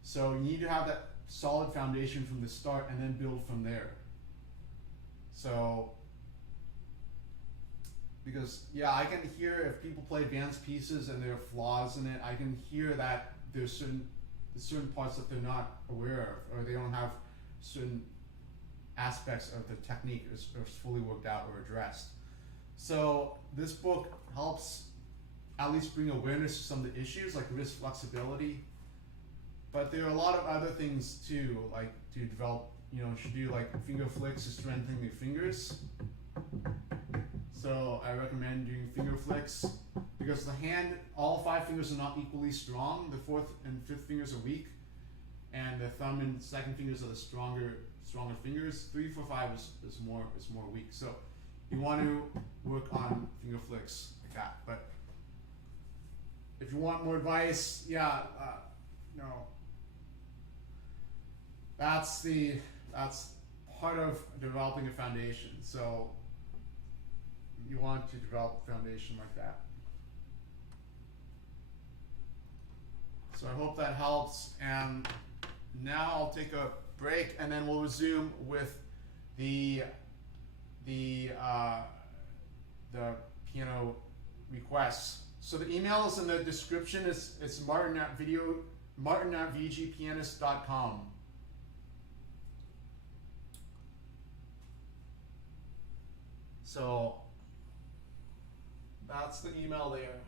So you need to have that solid foundation from the start and then build from there. So because I can hear if people play advanced pieces and there are flaws in it, I can hear that there's certain parts that they're not aware of, or they don't have certain aspects of the technique is fully worked out or addressed. So this book helps at least bring awareness to some of the issues, like wrist flexibility. But there are a lot of other things too, like to develop, you should do like finger flicks to strengthen your fingers. So I recommend doing finger flicks, because the hand, all 5 fingers are not equally strong. The 4th and 5th fingers are weak, and the thumb and second fingers are the stronger fingers. 3, 4, 5 is more weak. So you want to work on finger flicks like that. But if you want more advice, that's part of developing a foundation. So you want to develop a foundation like that. So I hope that helps. And now I'll take a break, and then we'll resume with the piano requests. So the email is in the description. It's martin@vgpianist.com. So that's the email there.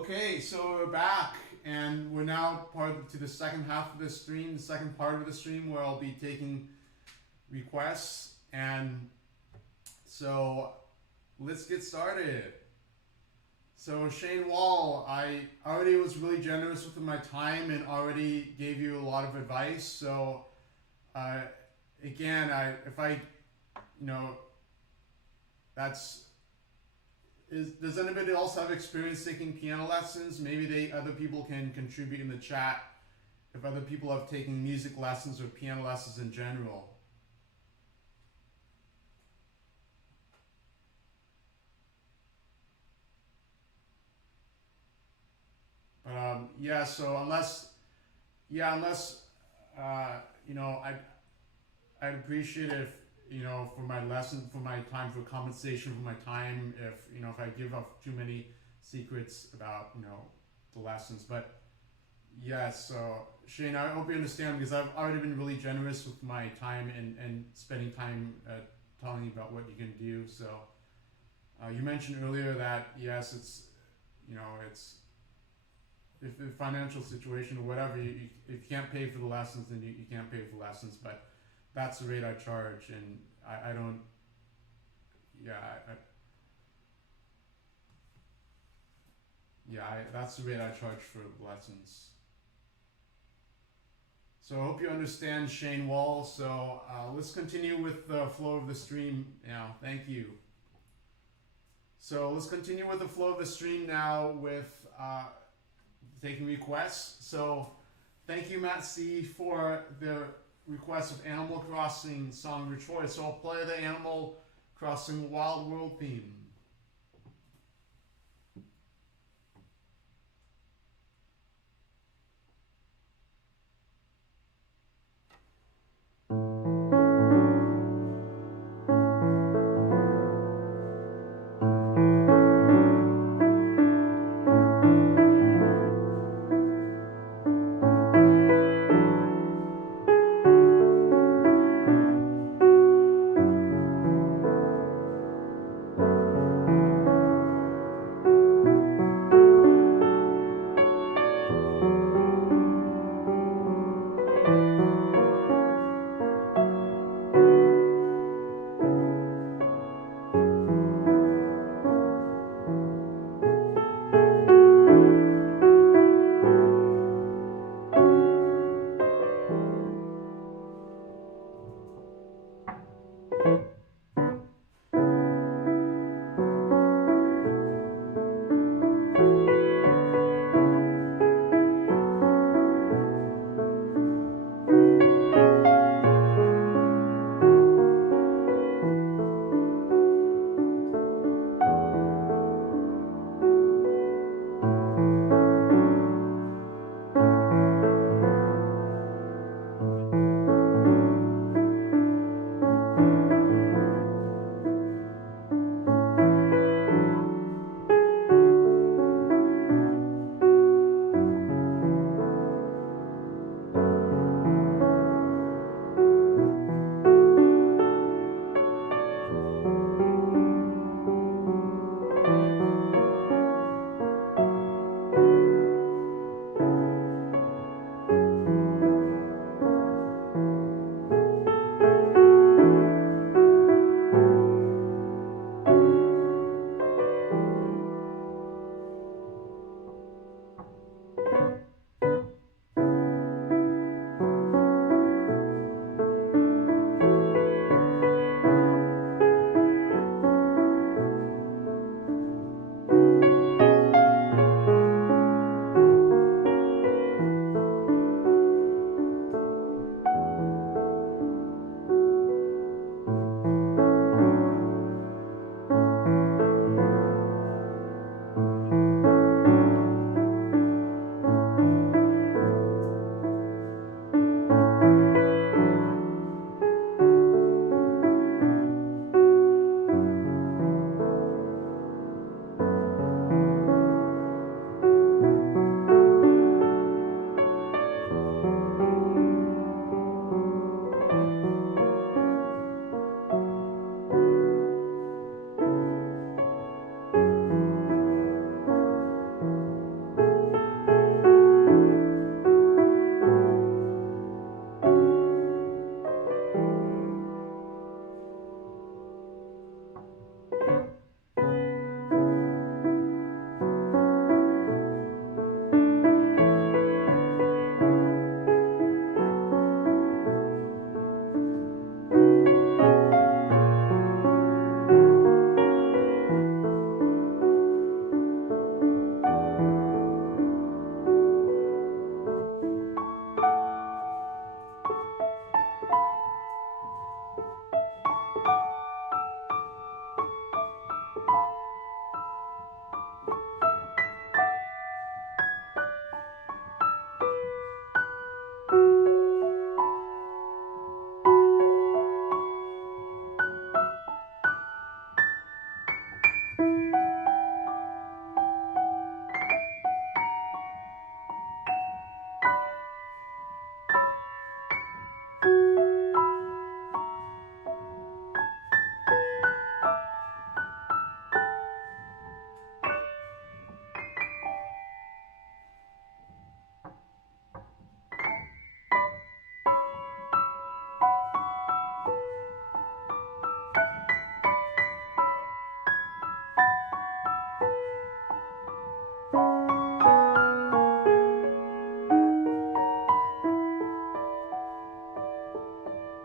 Okay, so we're back, and we're now to the second half of the stream, the second part of the stream, where I'll be taking requests. And so let's get started. So Shane Wall, I already was really generous with my time and already gave you a lot of advice. So again, does anybody else have experience taking piano lessons? Maybe other people can contribute in the chat if other people have taken music lessons or piano lessons in general. So unless I'd appreciate if, for my lesson, for my time, for compensation for my time, if I give up too many secrets about, the lessons. But yes, so Shane, I hope you understand, because I've already been really generous with my time and spending time telling you about what you can do. So you mentioned earlier that, yes, it's if the financial situation or whatever, if you can't pay for the lessons, then you can't pay for the lessons. But that's the rate I charge, and I don't. That's the rate I charge for lessons. So I hope you understand, Shane Wall. So let's continue with the flow of the stream now. Thank you. So let's continue with the flow of the stream now with taking requests. So thank you, Matt C, for the request of Animal Crossing song of your choice. So I'll play the Animal Crossing Wild World theme.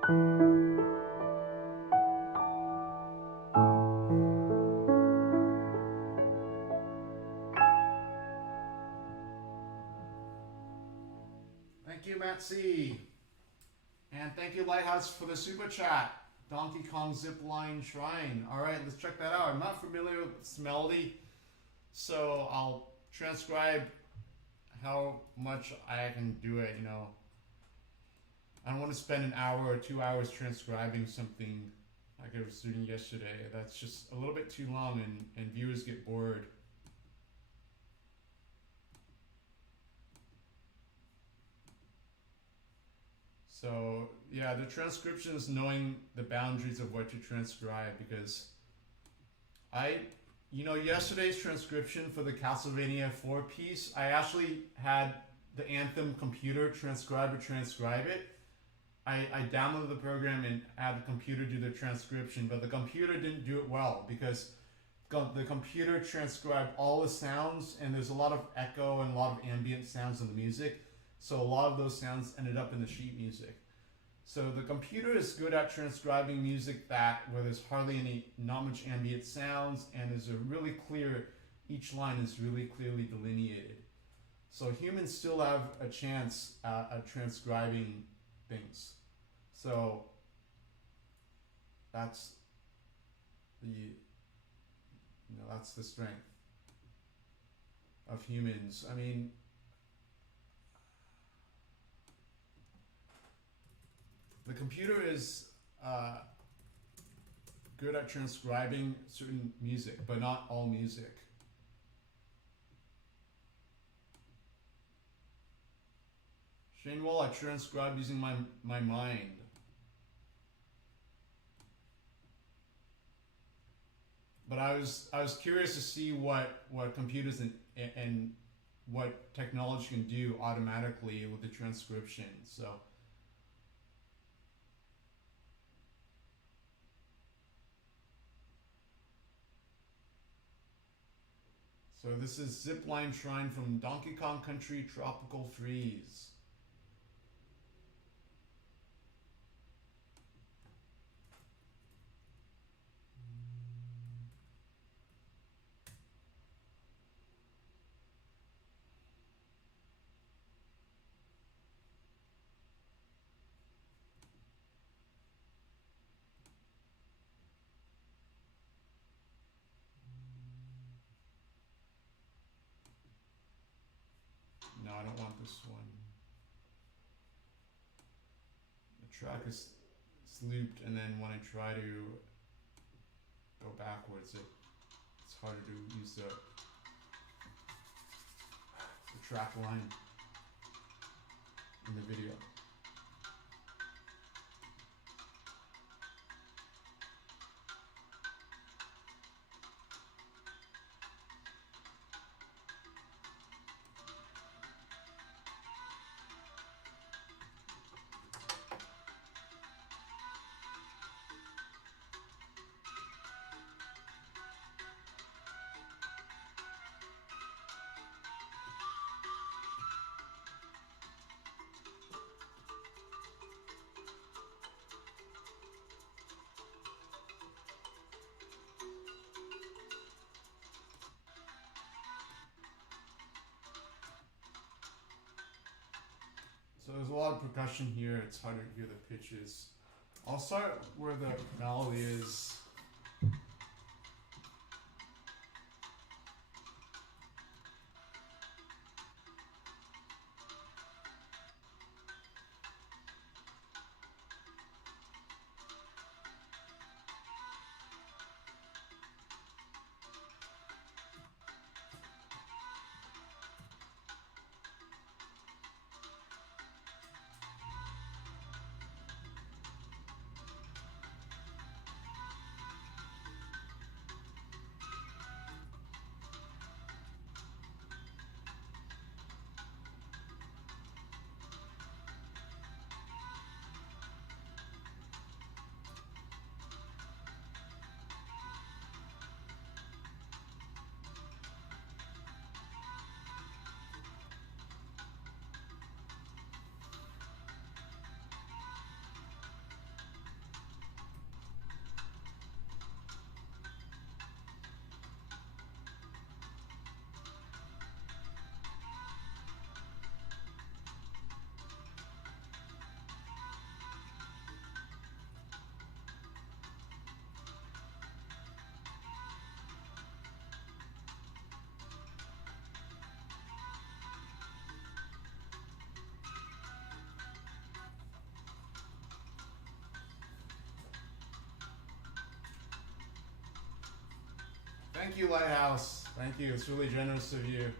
Thank you, Matsy. And thank you, Lighthouse, for the super chat. Donkey Kong Zipline Shrine. All right, let's check that out. I'm not familiar with this melody, so I'll transcribe how much I can do it, you know. I don't want to spend an hour or 2 hours transcribing something like I was doing yesterday. That's just a little bit too long, and viewers get bored. So yeah, the transcription is knowing the boundaries of what to transcribe, because yesterday's transcription for the Castlevania 4 piece, I actually had the Anthem computer transcribe it. I downloaded the program and had the computer do the transcription, but the computer didn't do it well because the computer transcribed all the sounds, and there's a lot of echo and a lot of ambient sounds in the music. So a lot of those sounds ended up in the sheet music. So the computer is good at transcribing music where there's not much ambient sounds, and there's each line is really clearly delineated. So humans still have a chance at transcribing things. So that's the strength of humans. I mean, the computer is good at transcribing certain music, but not all music. Shane Wall, I transcribe using my mind. But I was curious to see what computers and what technology can do automatically with the transcription. So this is Zipline Shrine from Donkey Kong Country Tropical Freeze. No, I don't want this one. The track is looped, and then when I try to go backwards, it's harder to use the track line in the video. So there's a lot of percussion here, it's hard to hear the pitches. I'll start where the melody is. Thank you, Lighthouse. Thank you. It's really generous of you.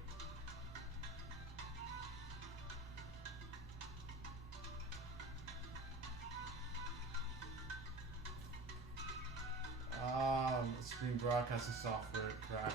Screen broadcasting software crash.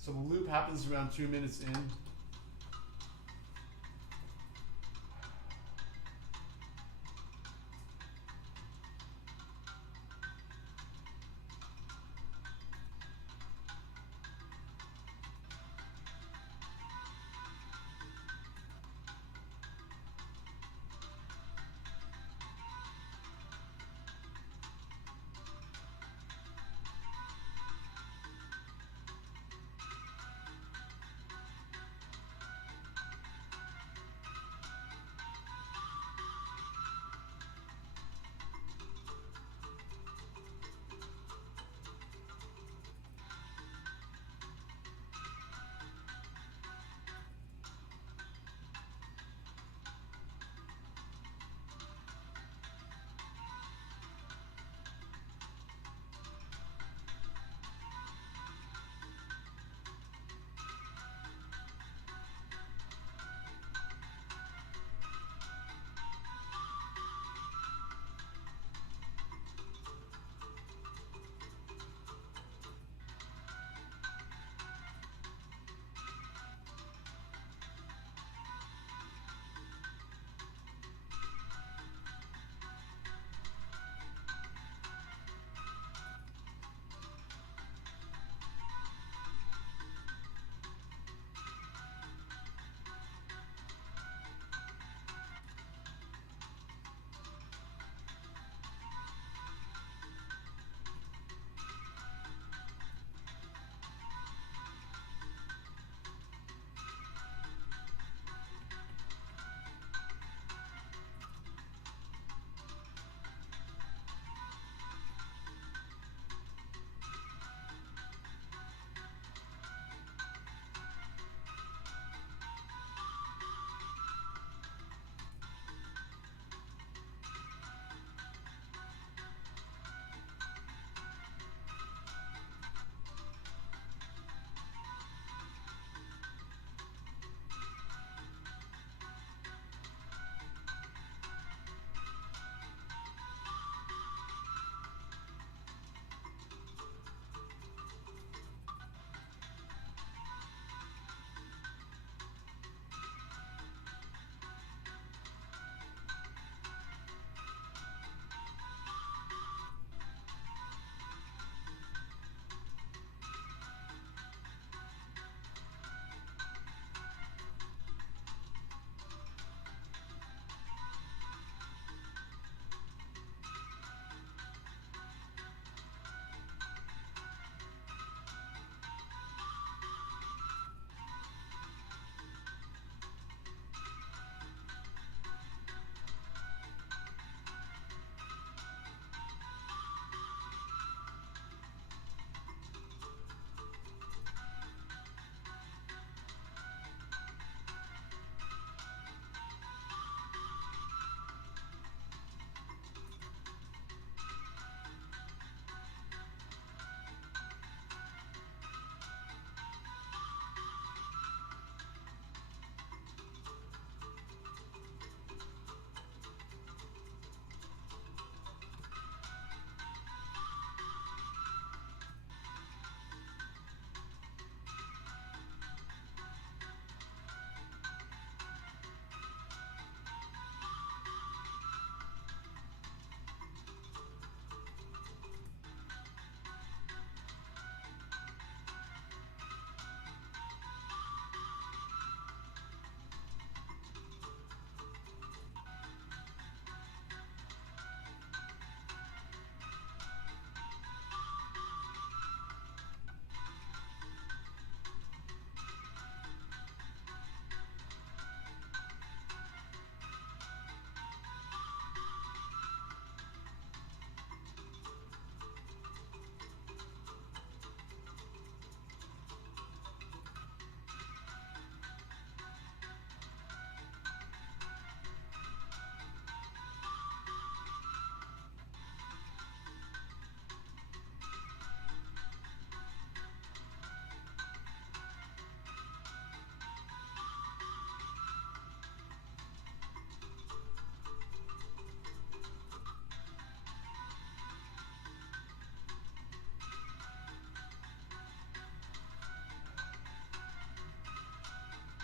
So the loop happens around 2 minutes in.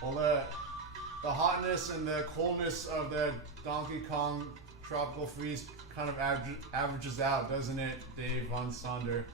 Well, the hotness and the coldness of the Donkey Kong Tropical Freeze kind of averages out, doesn't it, Dave Von Sonder?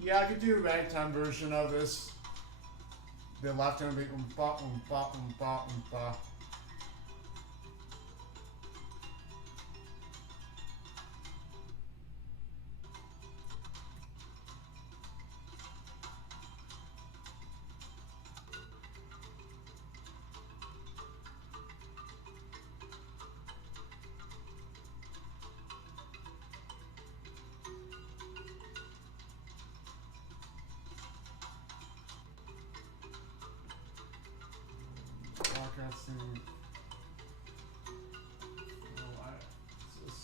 Yeah, I could do a ragtime version of this. The left hand would be oompa, oompa, oompa, oompa. Broadcasting. Oh, what's this?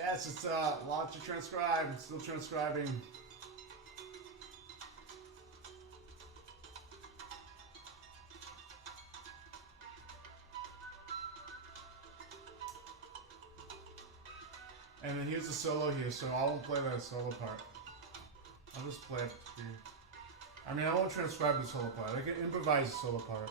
Yes, it's a lot to transcribe. I'm still transcribing. And then here's the solo here, so I won't play the solo part. I'll just play it here. I mean, I won't transcribe the solo part. I can improvise the solo part.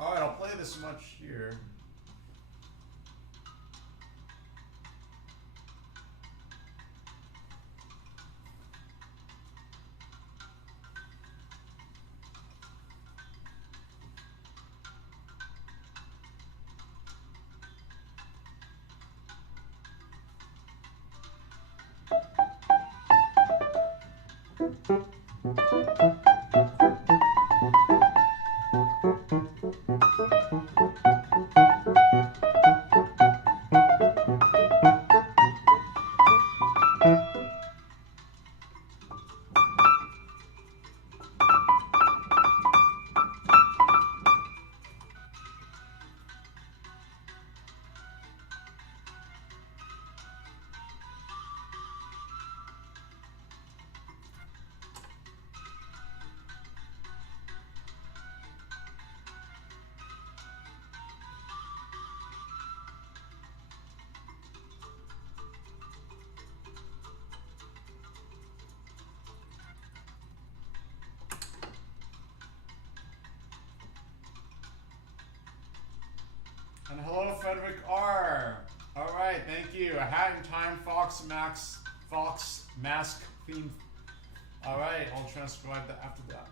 Alright, I'll play this much here. And hello, Frederick R. All right, thank you. A Hat in Time Fox Mask theme. All right, I'll transcribe that after that.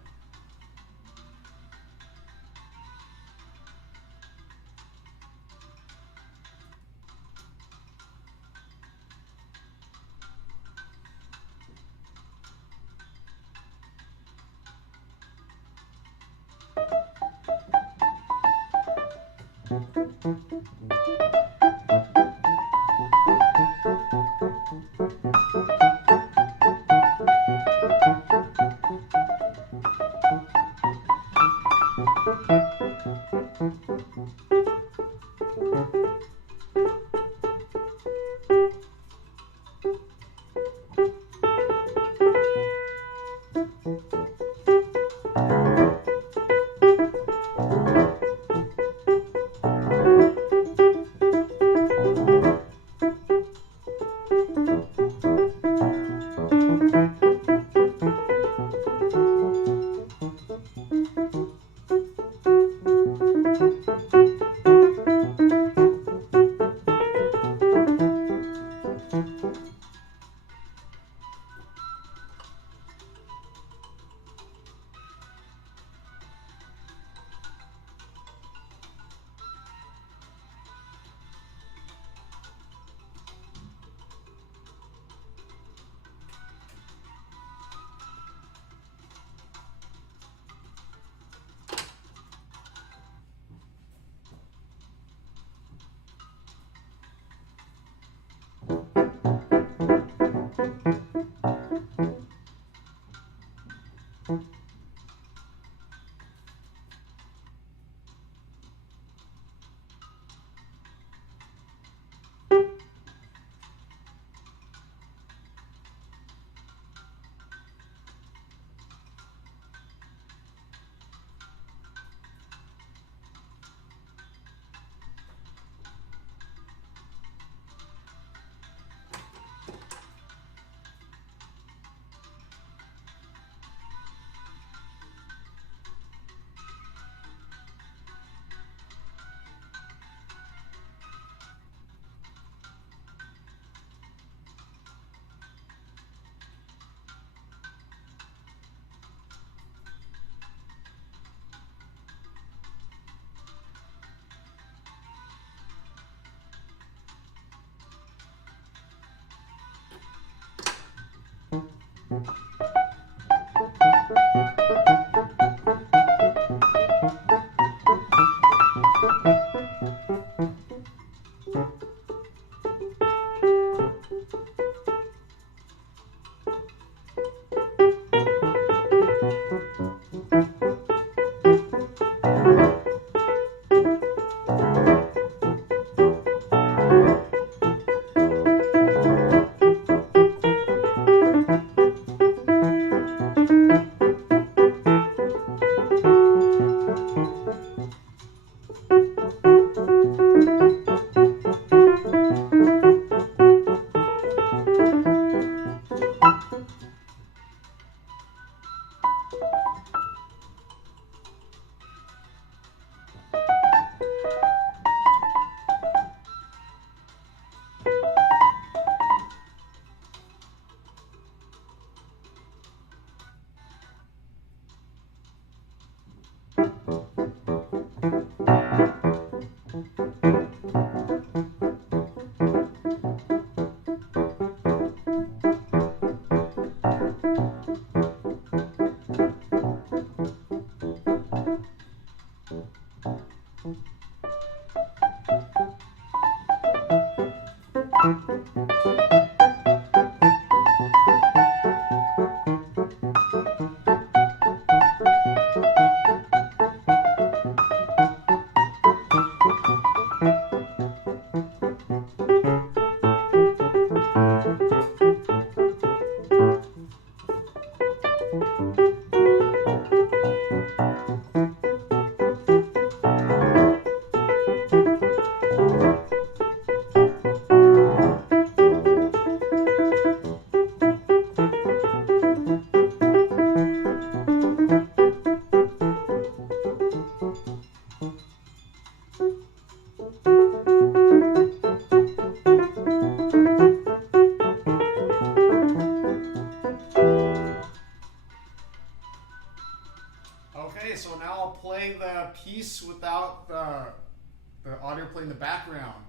Okay, so now I'll play the piece without the audio playing the background.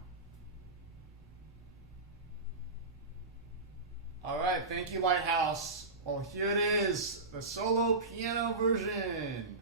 All right, thank you, Lighthouse. Well, here it is, the solo piano version.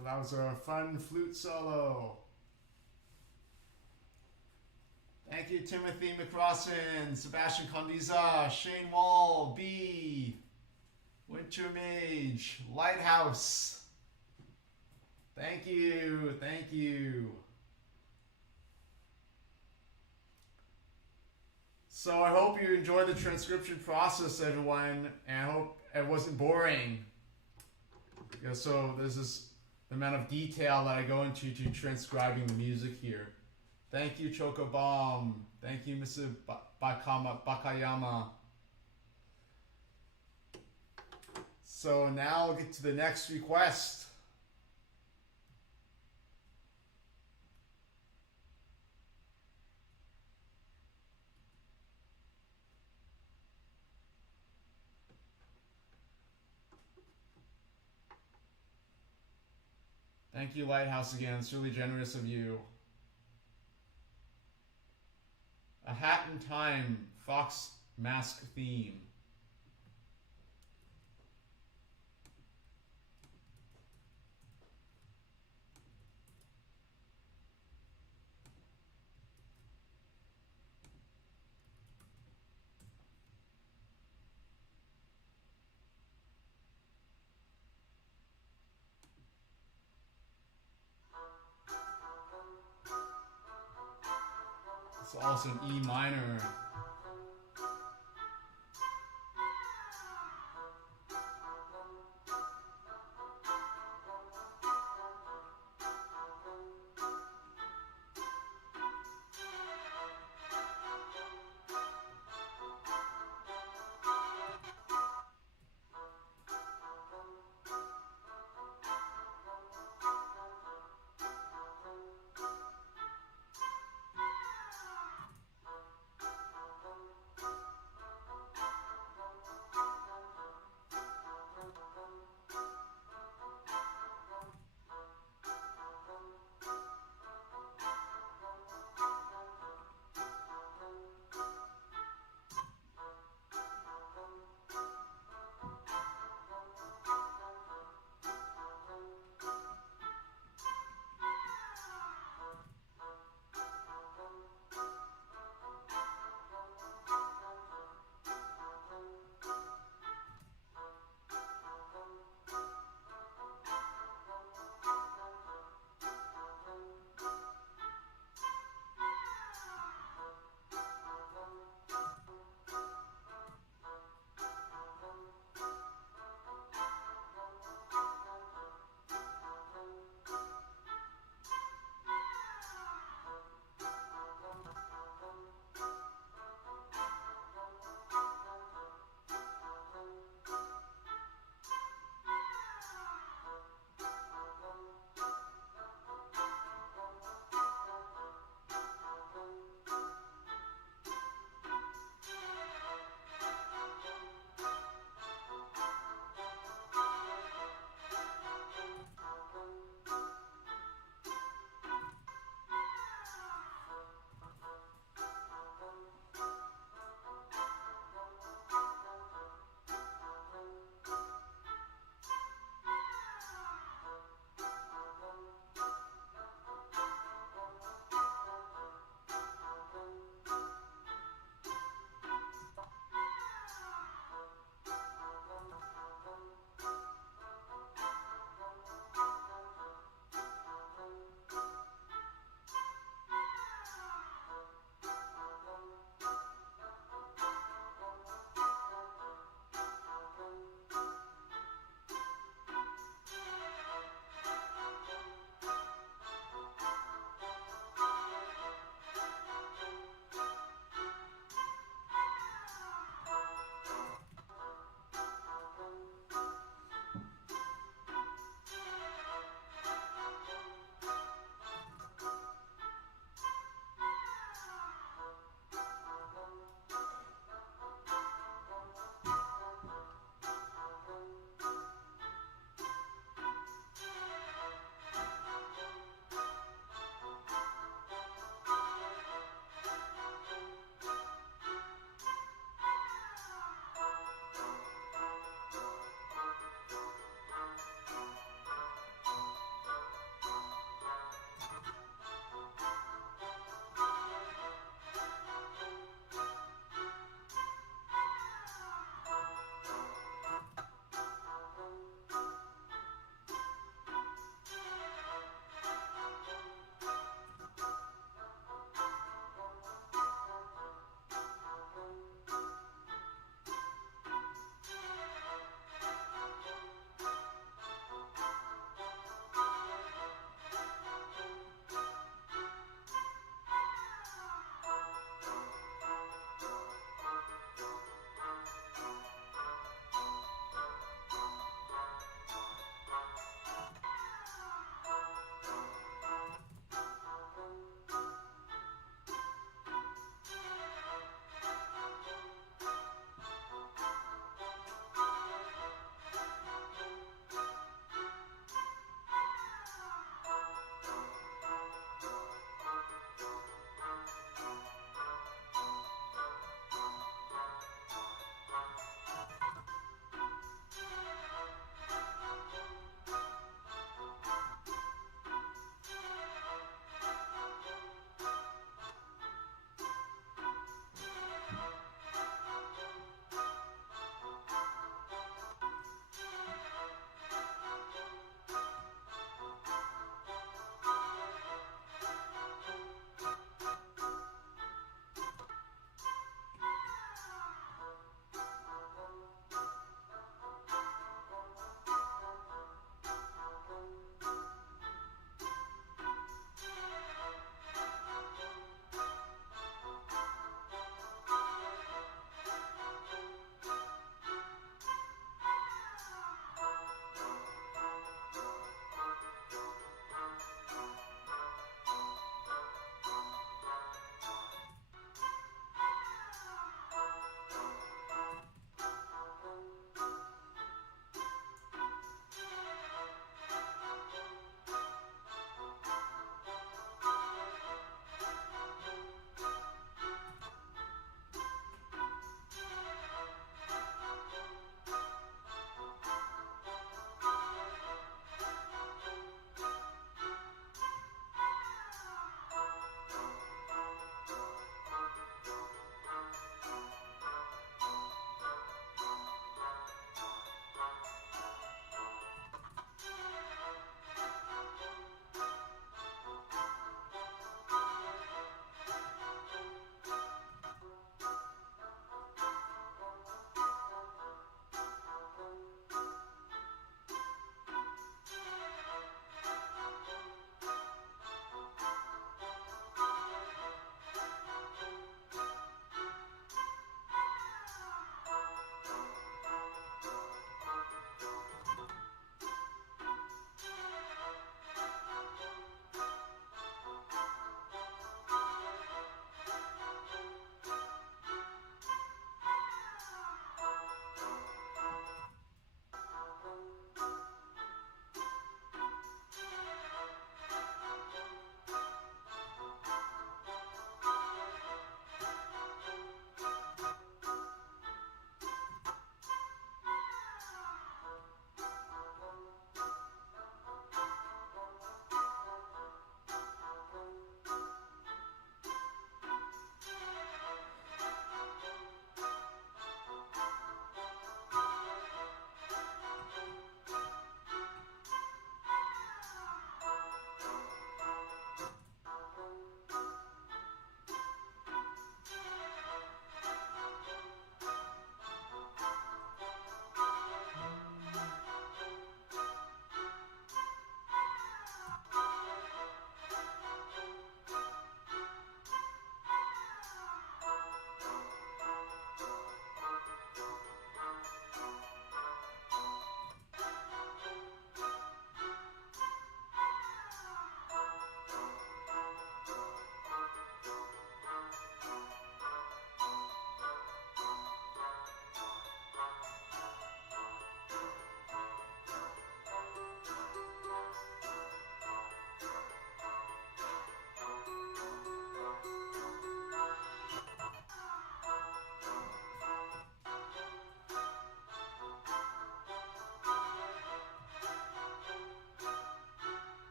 So that was a fun flute solo. Thank you, Timothy McRossin, Sebastian Condiza, Shane Wall, B, Winter Mage, Lighthouse. Thank you, thank you. So I hope you enjoyed the transcription process, everyone, and I hope it wasn't boring. Yeah, so this is the amount of detail that I go into to transcribing the music here. Thank you, Chocobomb. Thank you, Mr. Bakayama. So now I'll get to the next request. Thank you, Lighthouse, again. It's really generous of you. A Hat in Time, Fox Mask theme. It's also an E minor.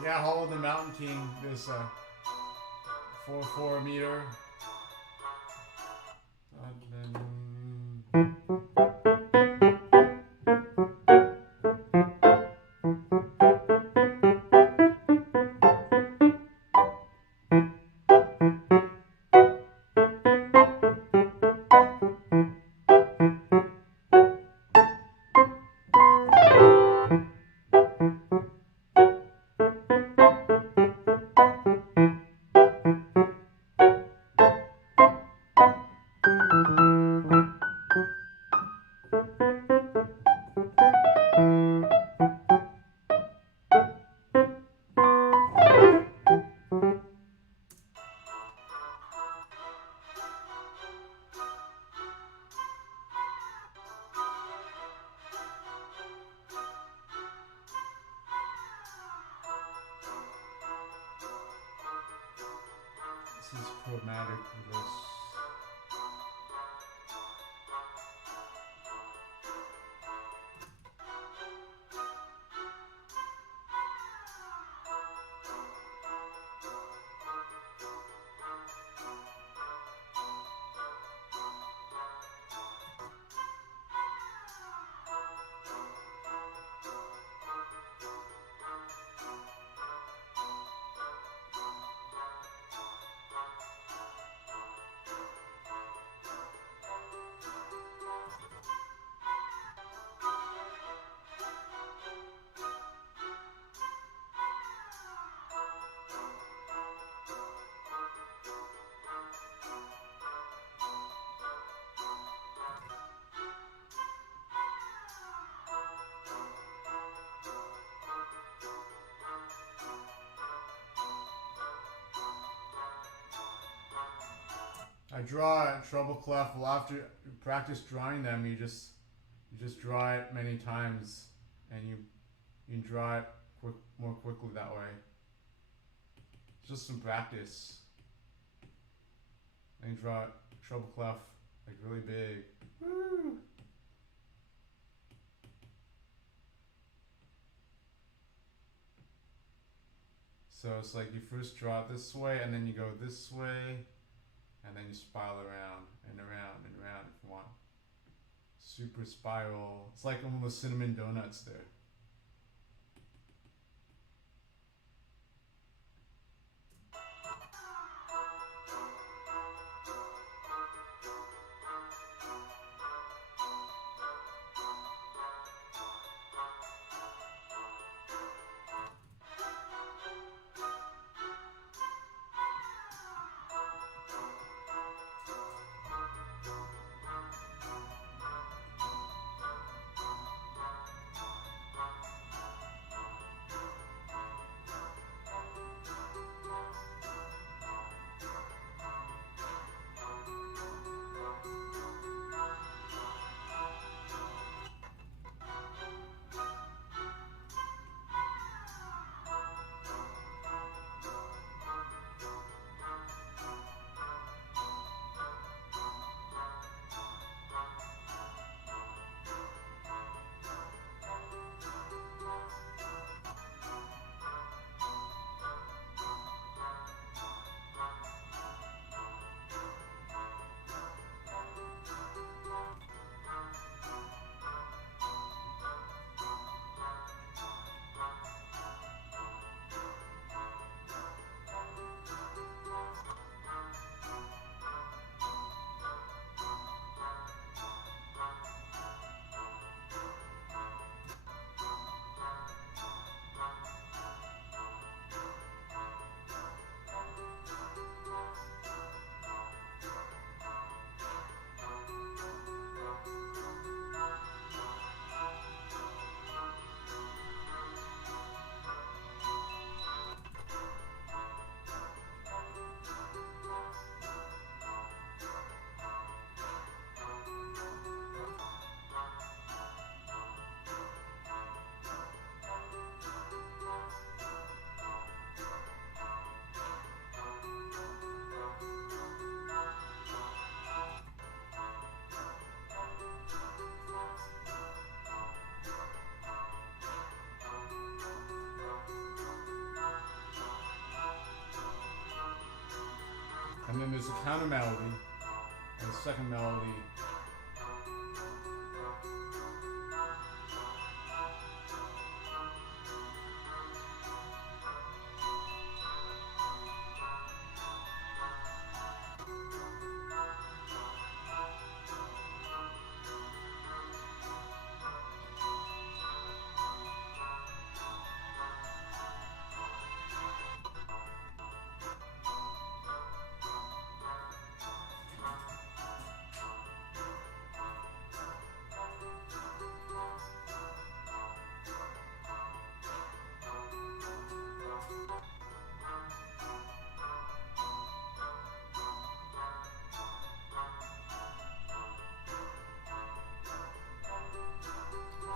Yeah, Hall of the Mountain King, this 4/4 meter. This is chromatic for this. I draw a treble clef. Well, after you practice drawing them, you just draw it many times, and you can draw it more quickly that way. It's just some practice. And you draw treble clef like really big. Woo! So it's like you first draw it this way, and then you go this way. And then you spiral around and around and around if you want. Super spiral. It's like one of those cinnamon donuts there. And then there's a counter melody and a second melody.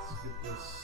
Let's get this.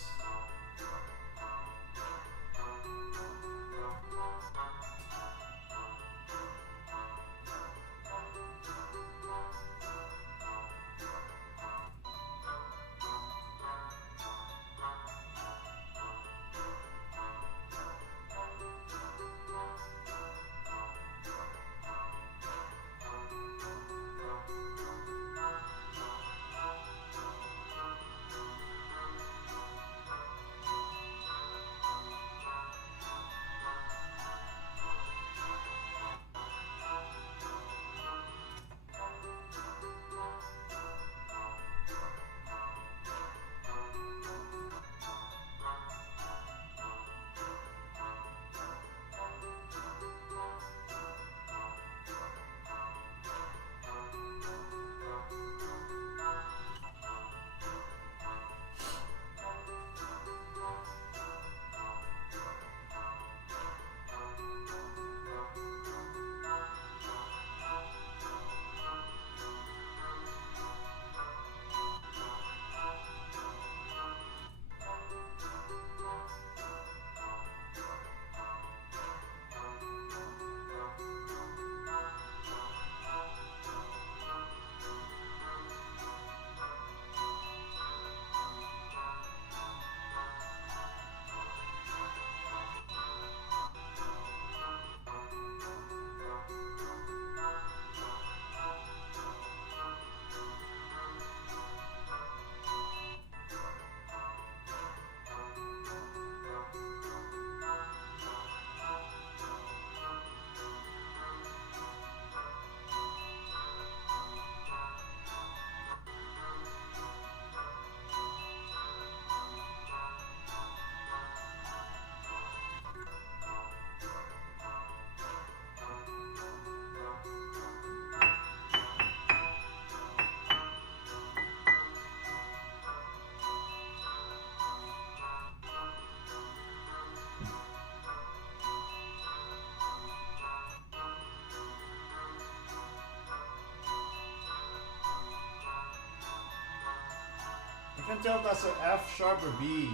I can't tell if that's an F sharp or B.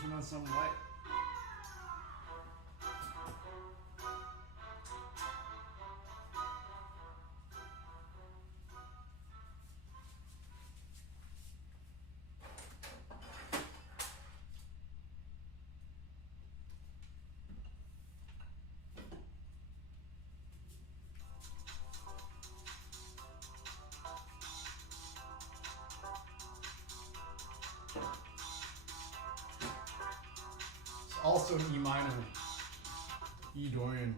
turn on some light. Also in E minor, E Dorian.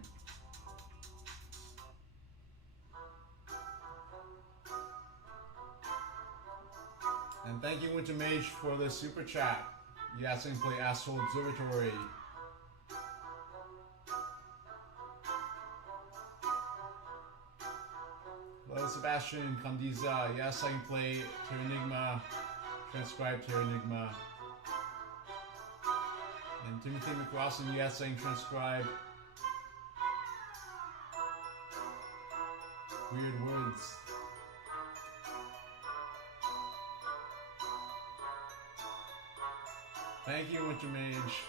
And thank you, Winter Mage, for the super chat. You asked him to play Astral Observatory. Hello, Sebastian Candiza. Yes, I can play Terranigma, transcribe Terranigma. And Timothy McRossin, yes, I can transcribe weird words. Thank you, Winter Mage.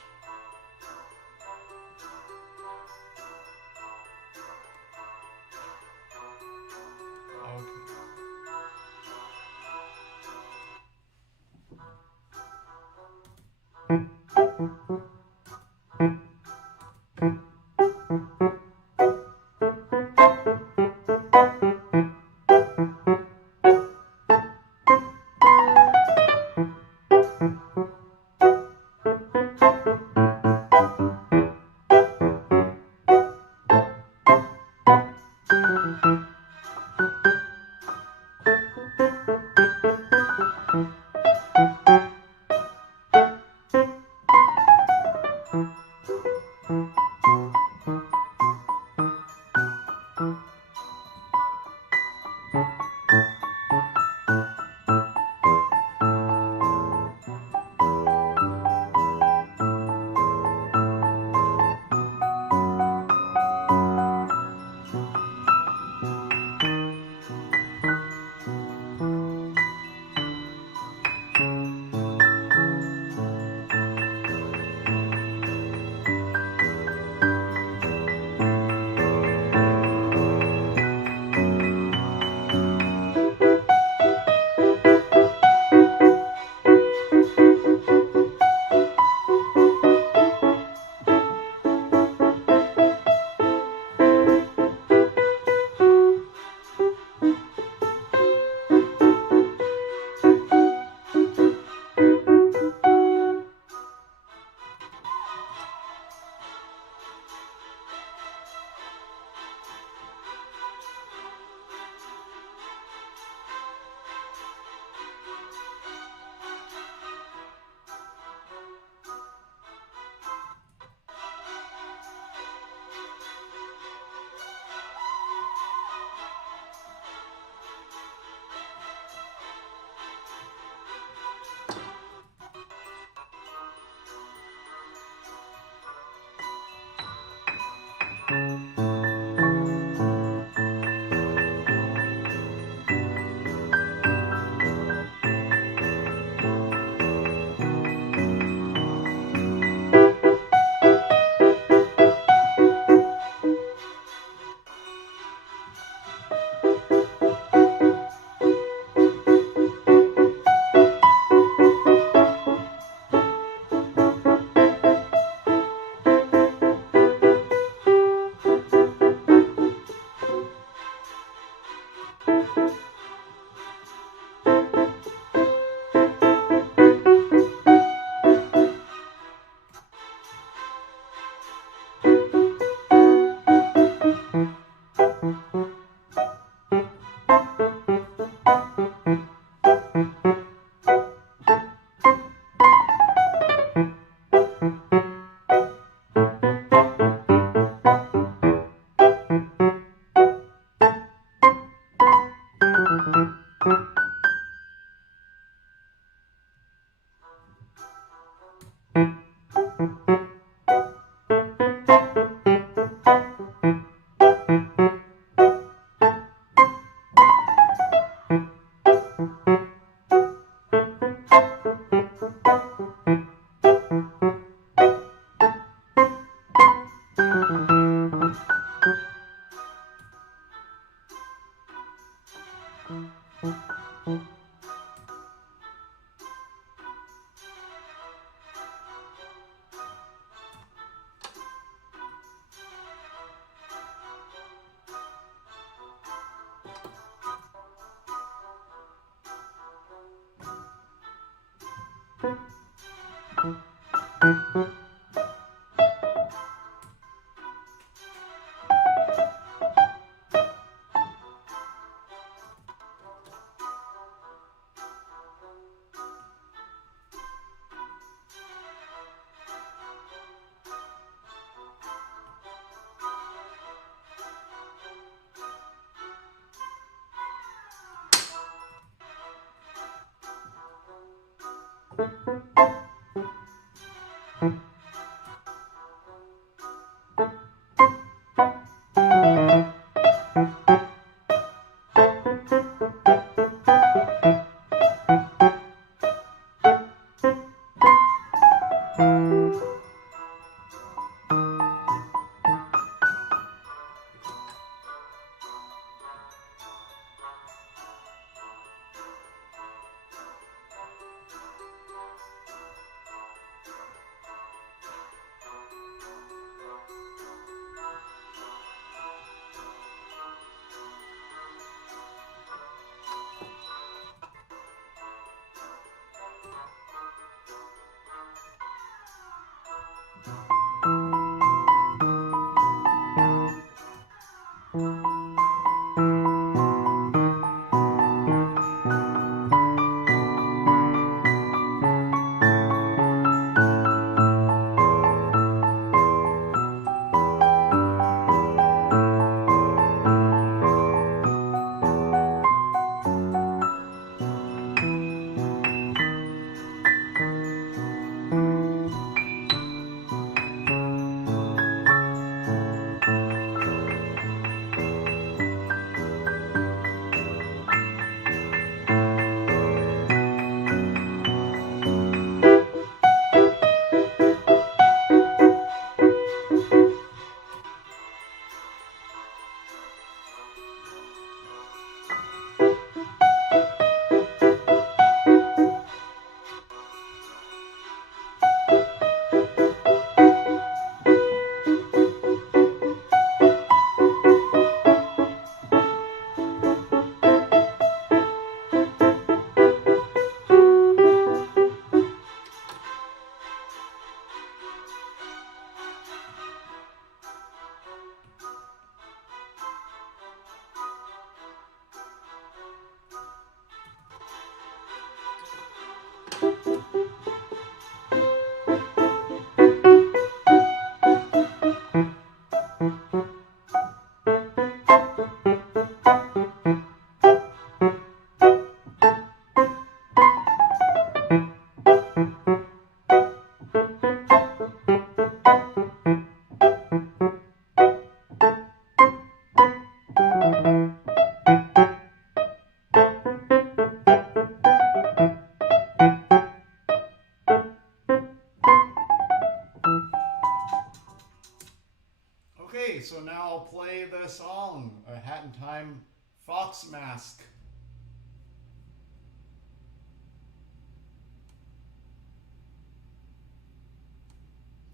Okay, so now I'll play the song, A Hat in Time Fox Mask.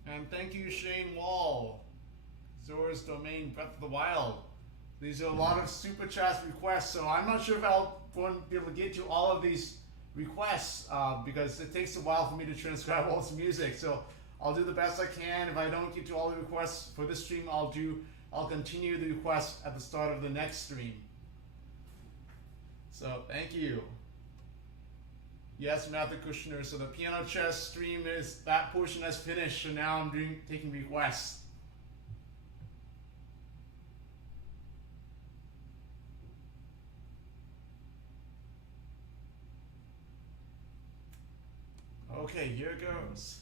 And thank you, Shane Wall, Zora's Domain, Breath of the Wild. These are a lot of super chat requests, so I'm not sure if I'll be able to get to all of these requests because it takes a while for me to transcribe all this music. So I'll do the best I can. If I don't get to all the requests for this stream, I'll continue the requests at the start of the next stream. So thank you. Yes, Matthew Kushner. So the piano chess stream that portion has finished. So now I'm taking requests. Okay, here it goes.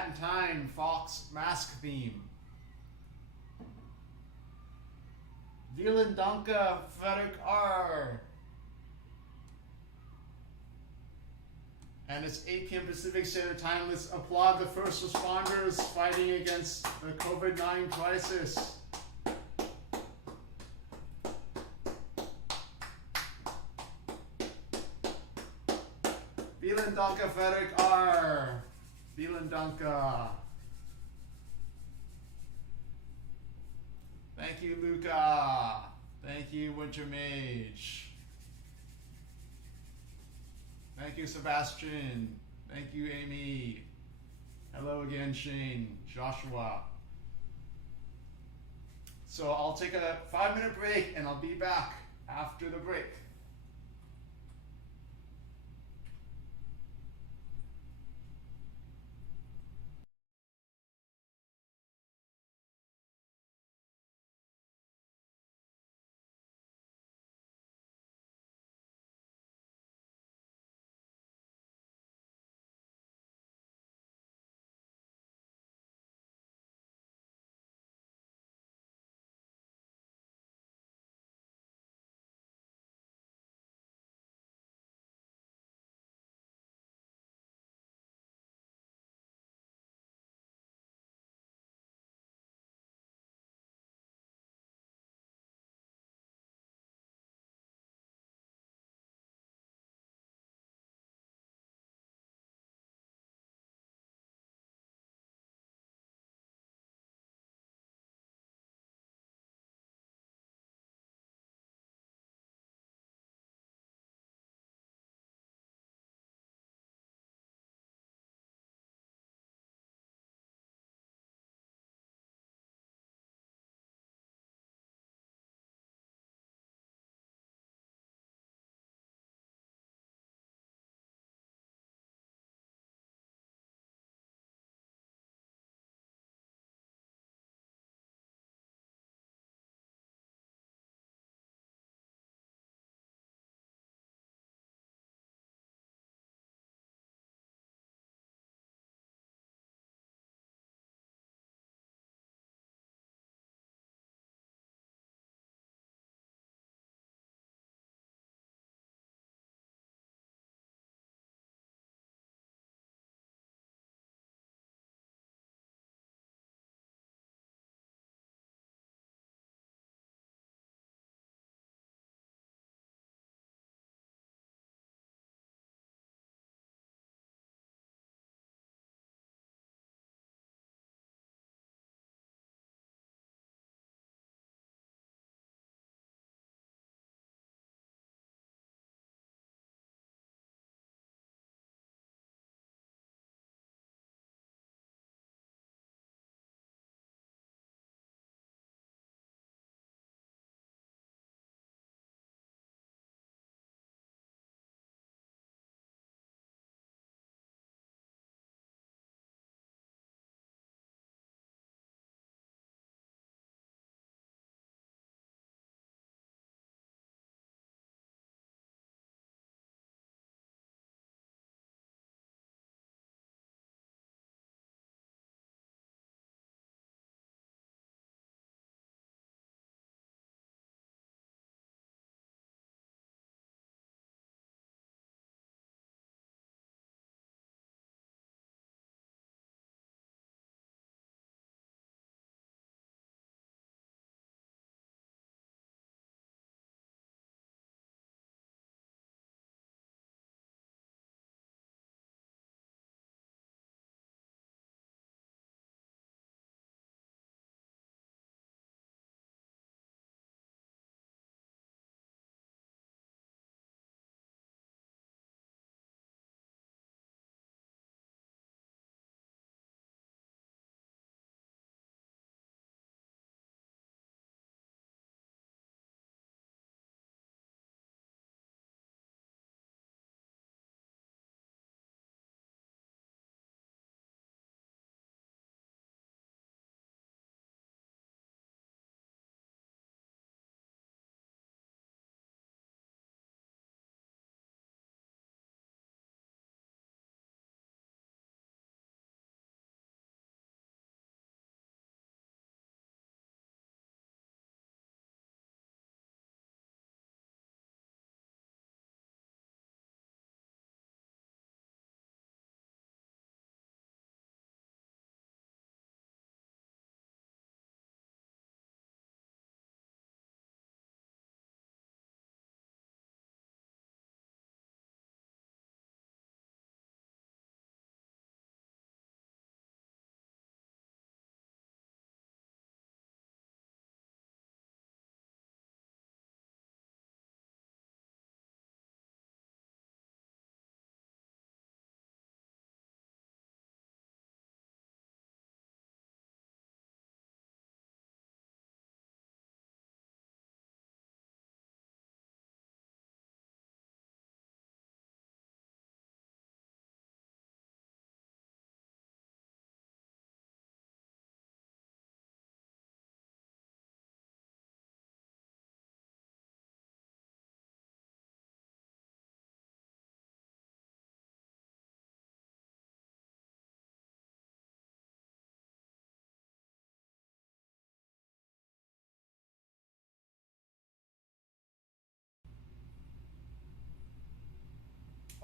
Hat in Time, Fox Mask theme. Vielen Dank, Frederick R. And it's 8 p.m. Pacific Standard Time. Let's applaud the first responders fighting against the COVID-19 crisis. Vielen Dank, Frederick R. Vielen Dank. Thank you, Luca. Thank you, Winter Mage. Thank you, Sebastian. Thank you, Amy. Hello again, Shane, Joshua. So I'll take a 5-minute break and I'll be back after the break.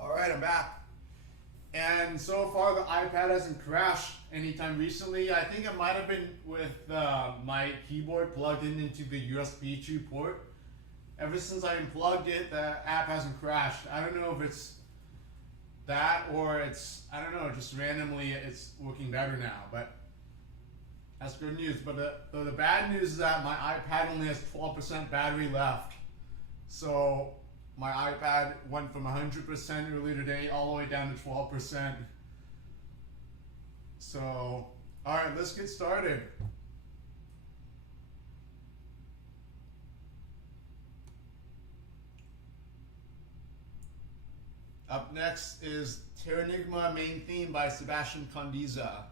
Alright, I'm back. And so far the iPad hasn't crashed anytime recently. I think it might have been with my keyboard plugged into the USB 2 port. Ever since I unplugged it, the app hasn't crashed. I don't know if it's that or it's, I don't know, just randomly it's working better now, but that's good news. But the bad news is that my iPad only has 12% battery left. So my iPad went from 100% earlier today all the way down to 12%. So, alright, let's get started. Up next is Terranigma main theme by Sebastian Condiza.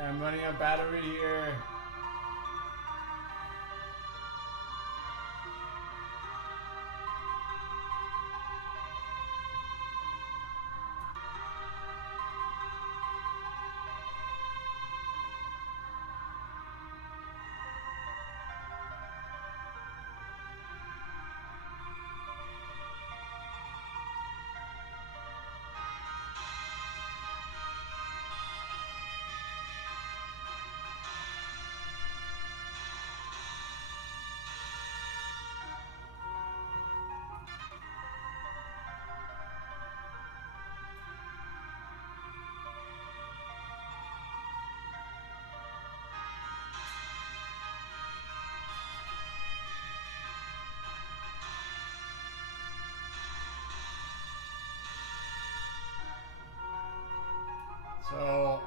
Yeah, I'm running out of battery here. So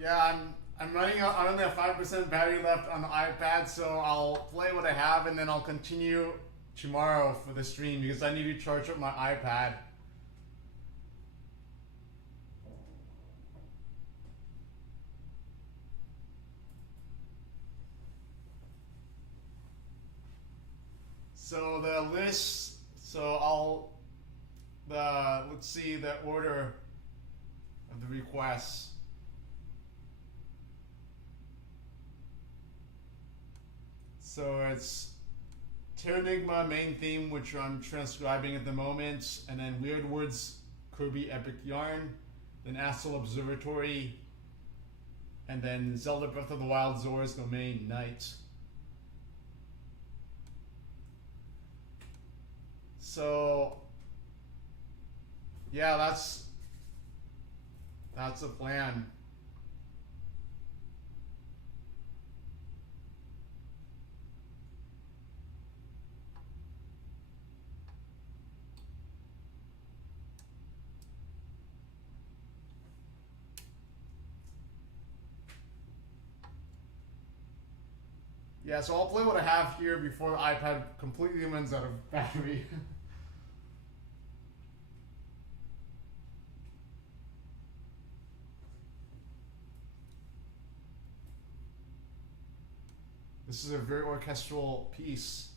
yeah, I'm running out. I only have 5% battery left on the iPad, so I'll play what I have and then I'll continue tomorrow for the stream because I need to charge up my iPad. So the list, let's see the order of the requests. So it's Terranigma main theme, which I'm transcribing at the moment, and then Weird Words Kirby Epic Yarn, then Astral Observatory, and then Zelda Breath of the Wild Zora's Domain Night. So yeah, that's the plan. Yeah, so I'll play what I have here before the iPad completely runs out of battery. This is a very orchestral piece.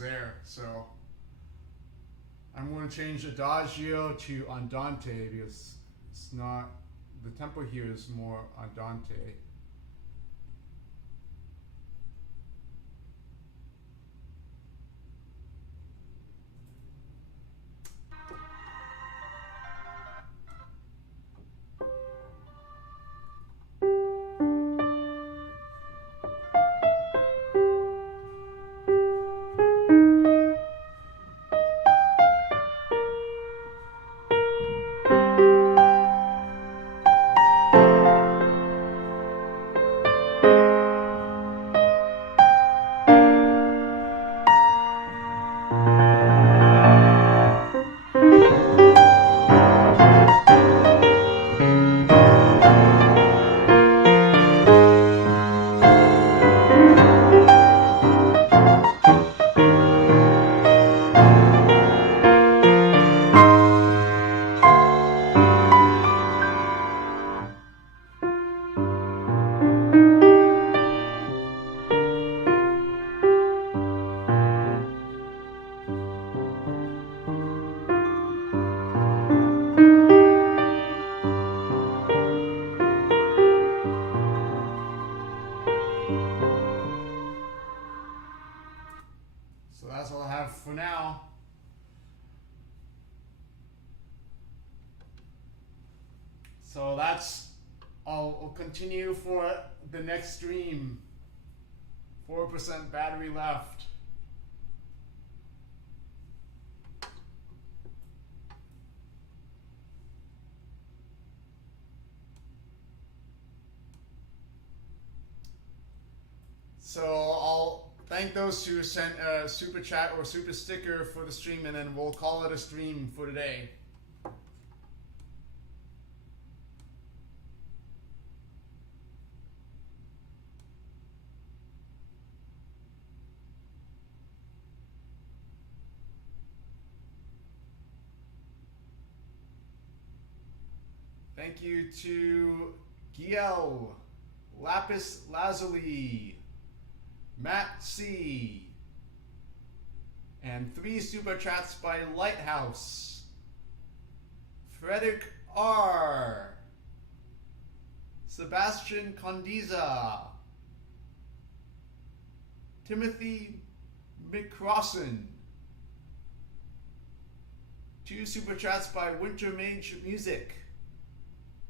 There, so I'm going to change Adagio to Andante because it's not, the tempo here is more Andante. I'll continue for the next stream. 4% battery left. So I'll thank those who sent a super chat or super sticker for the stream, and then we'll call it a stream for today. Thank you to Giel, Lapis Lazuli, Matt C, and 3 super chats by Lighthouse, Frederick R, Sebastian Condiza, Timothy McCrossan, 2 super chats by Winter Mage Music,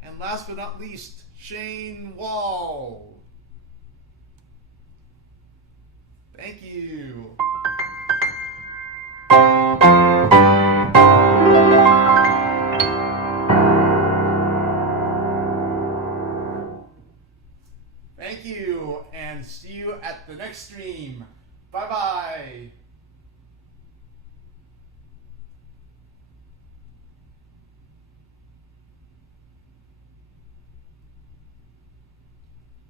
and last but not least, Shane Wall. Thank you. Thank you, and see you at the next stream. Bye-bye.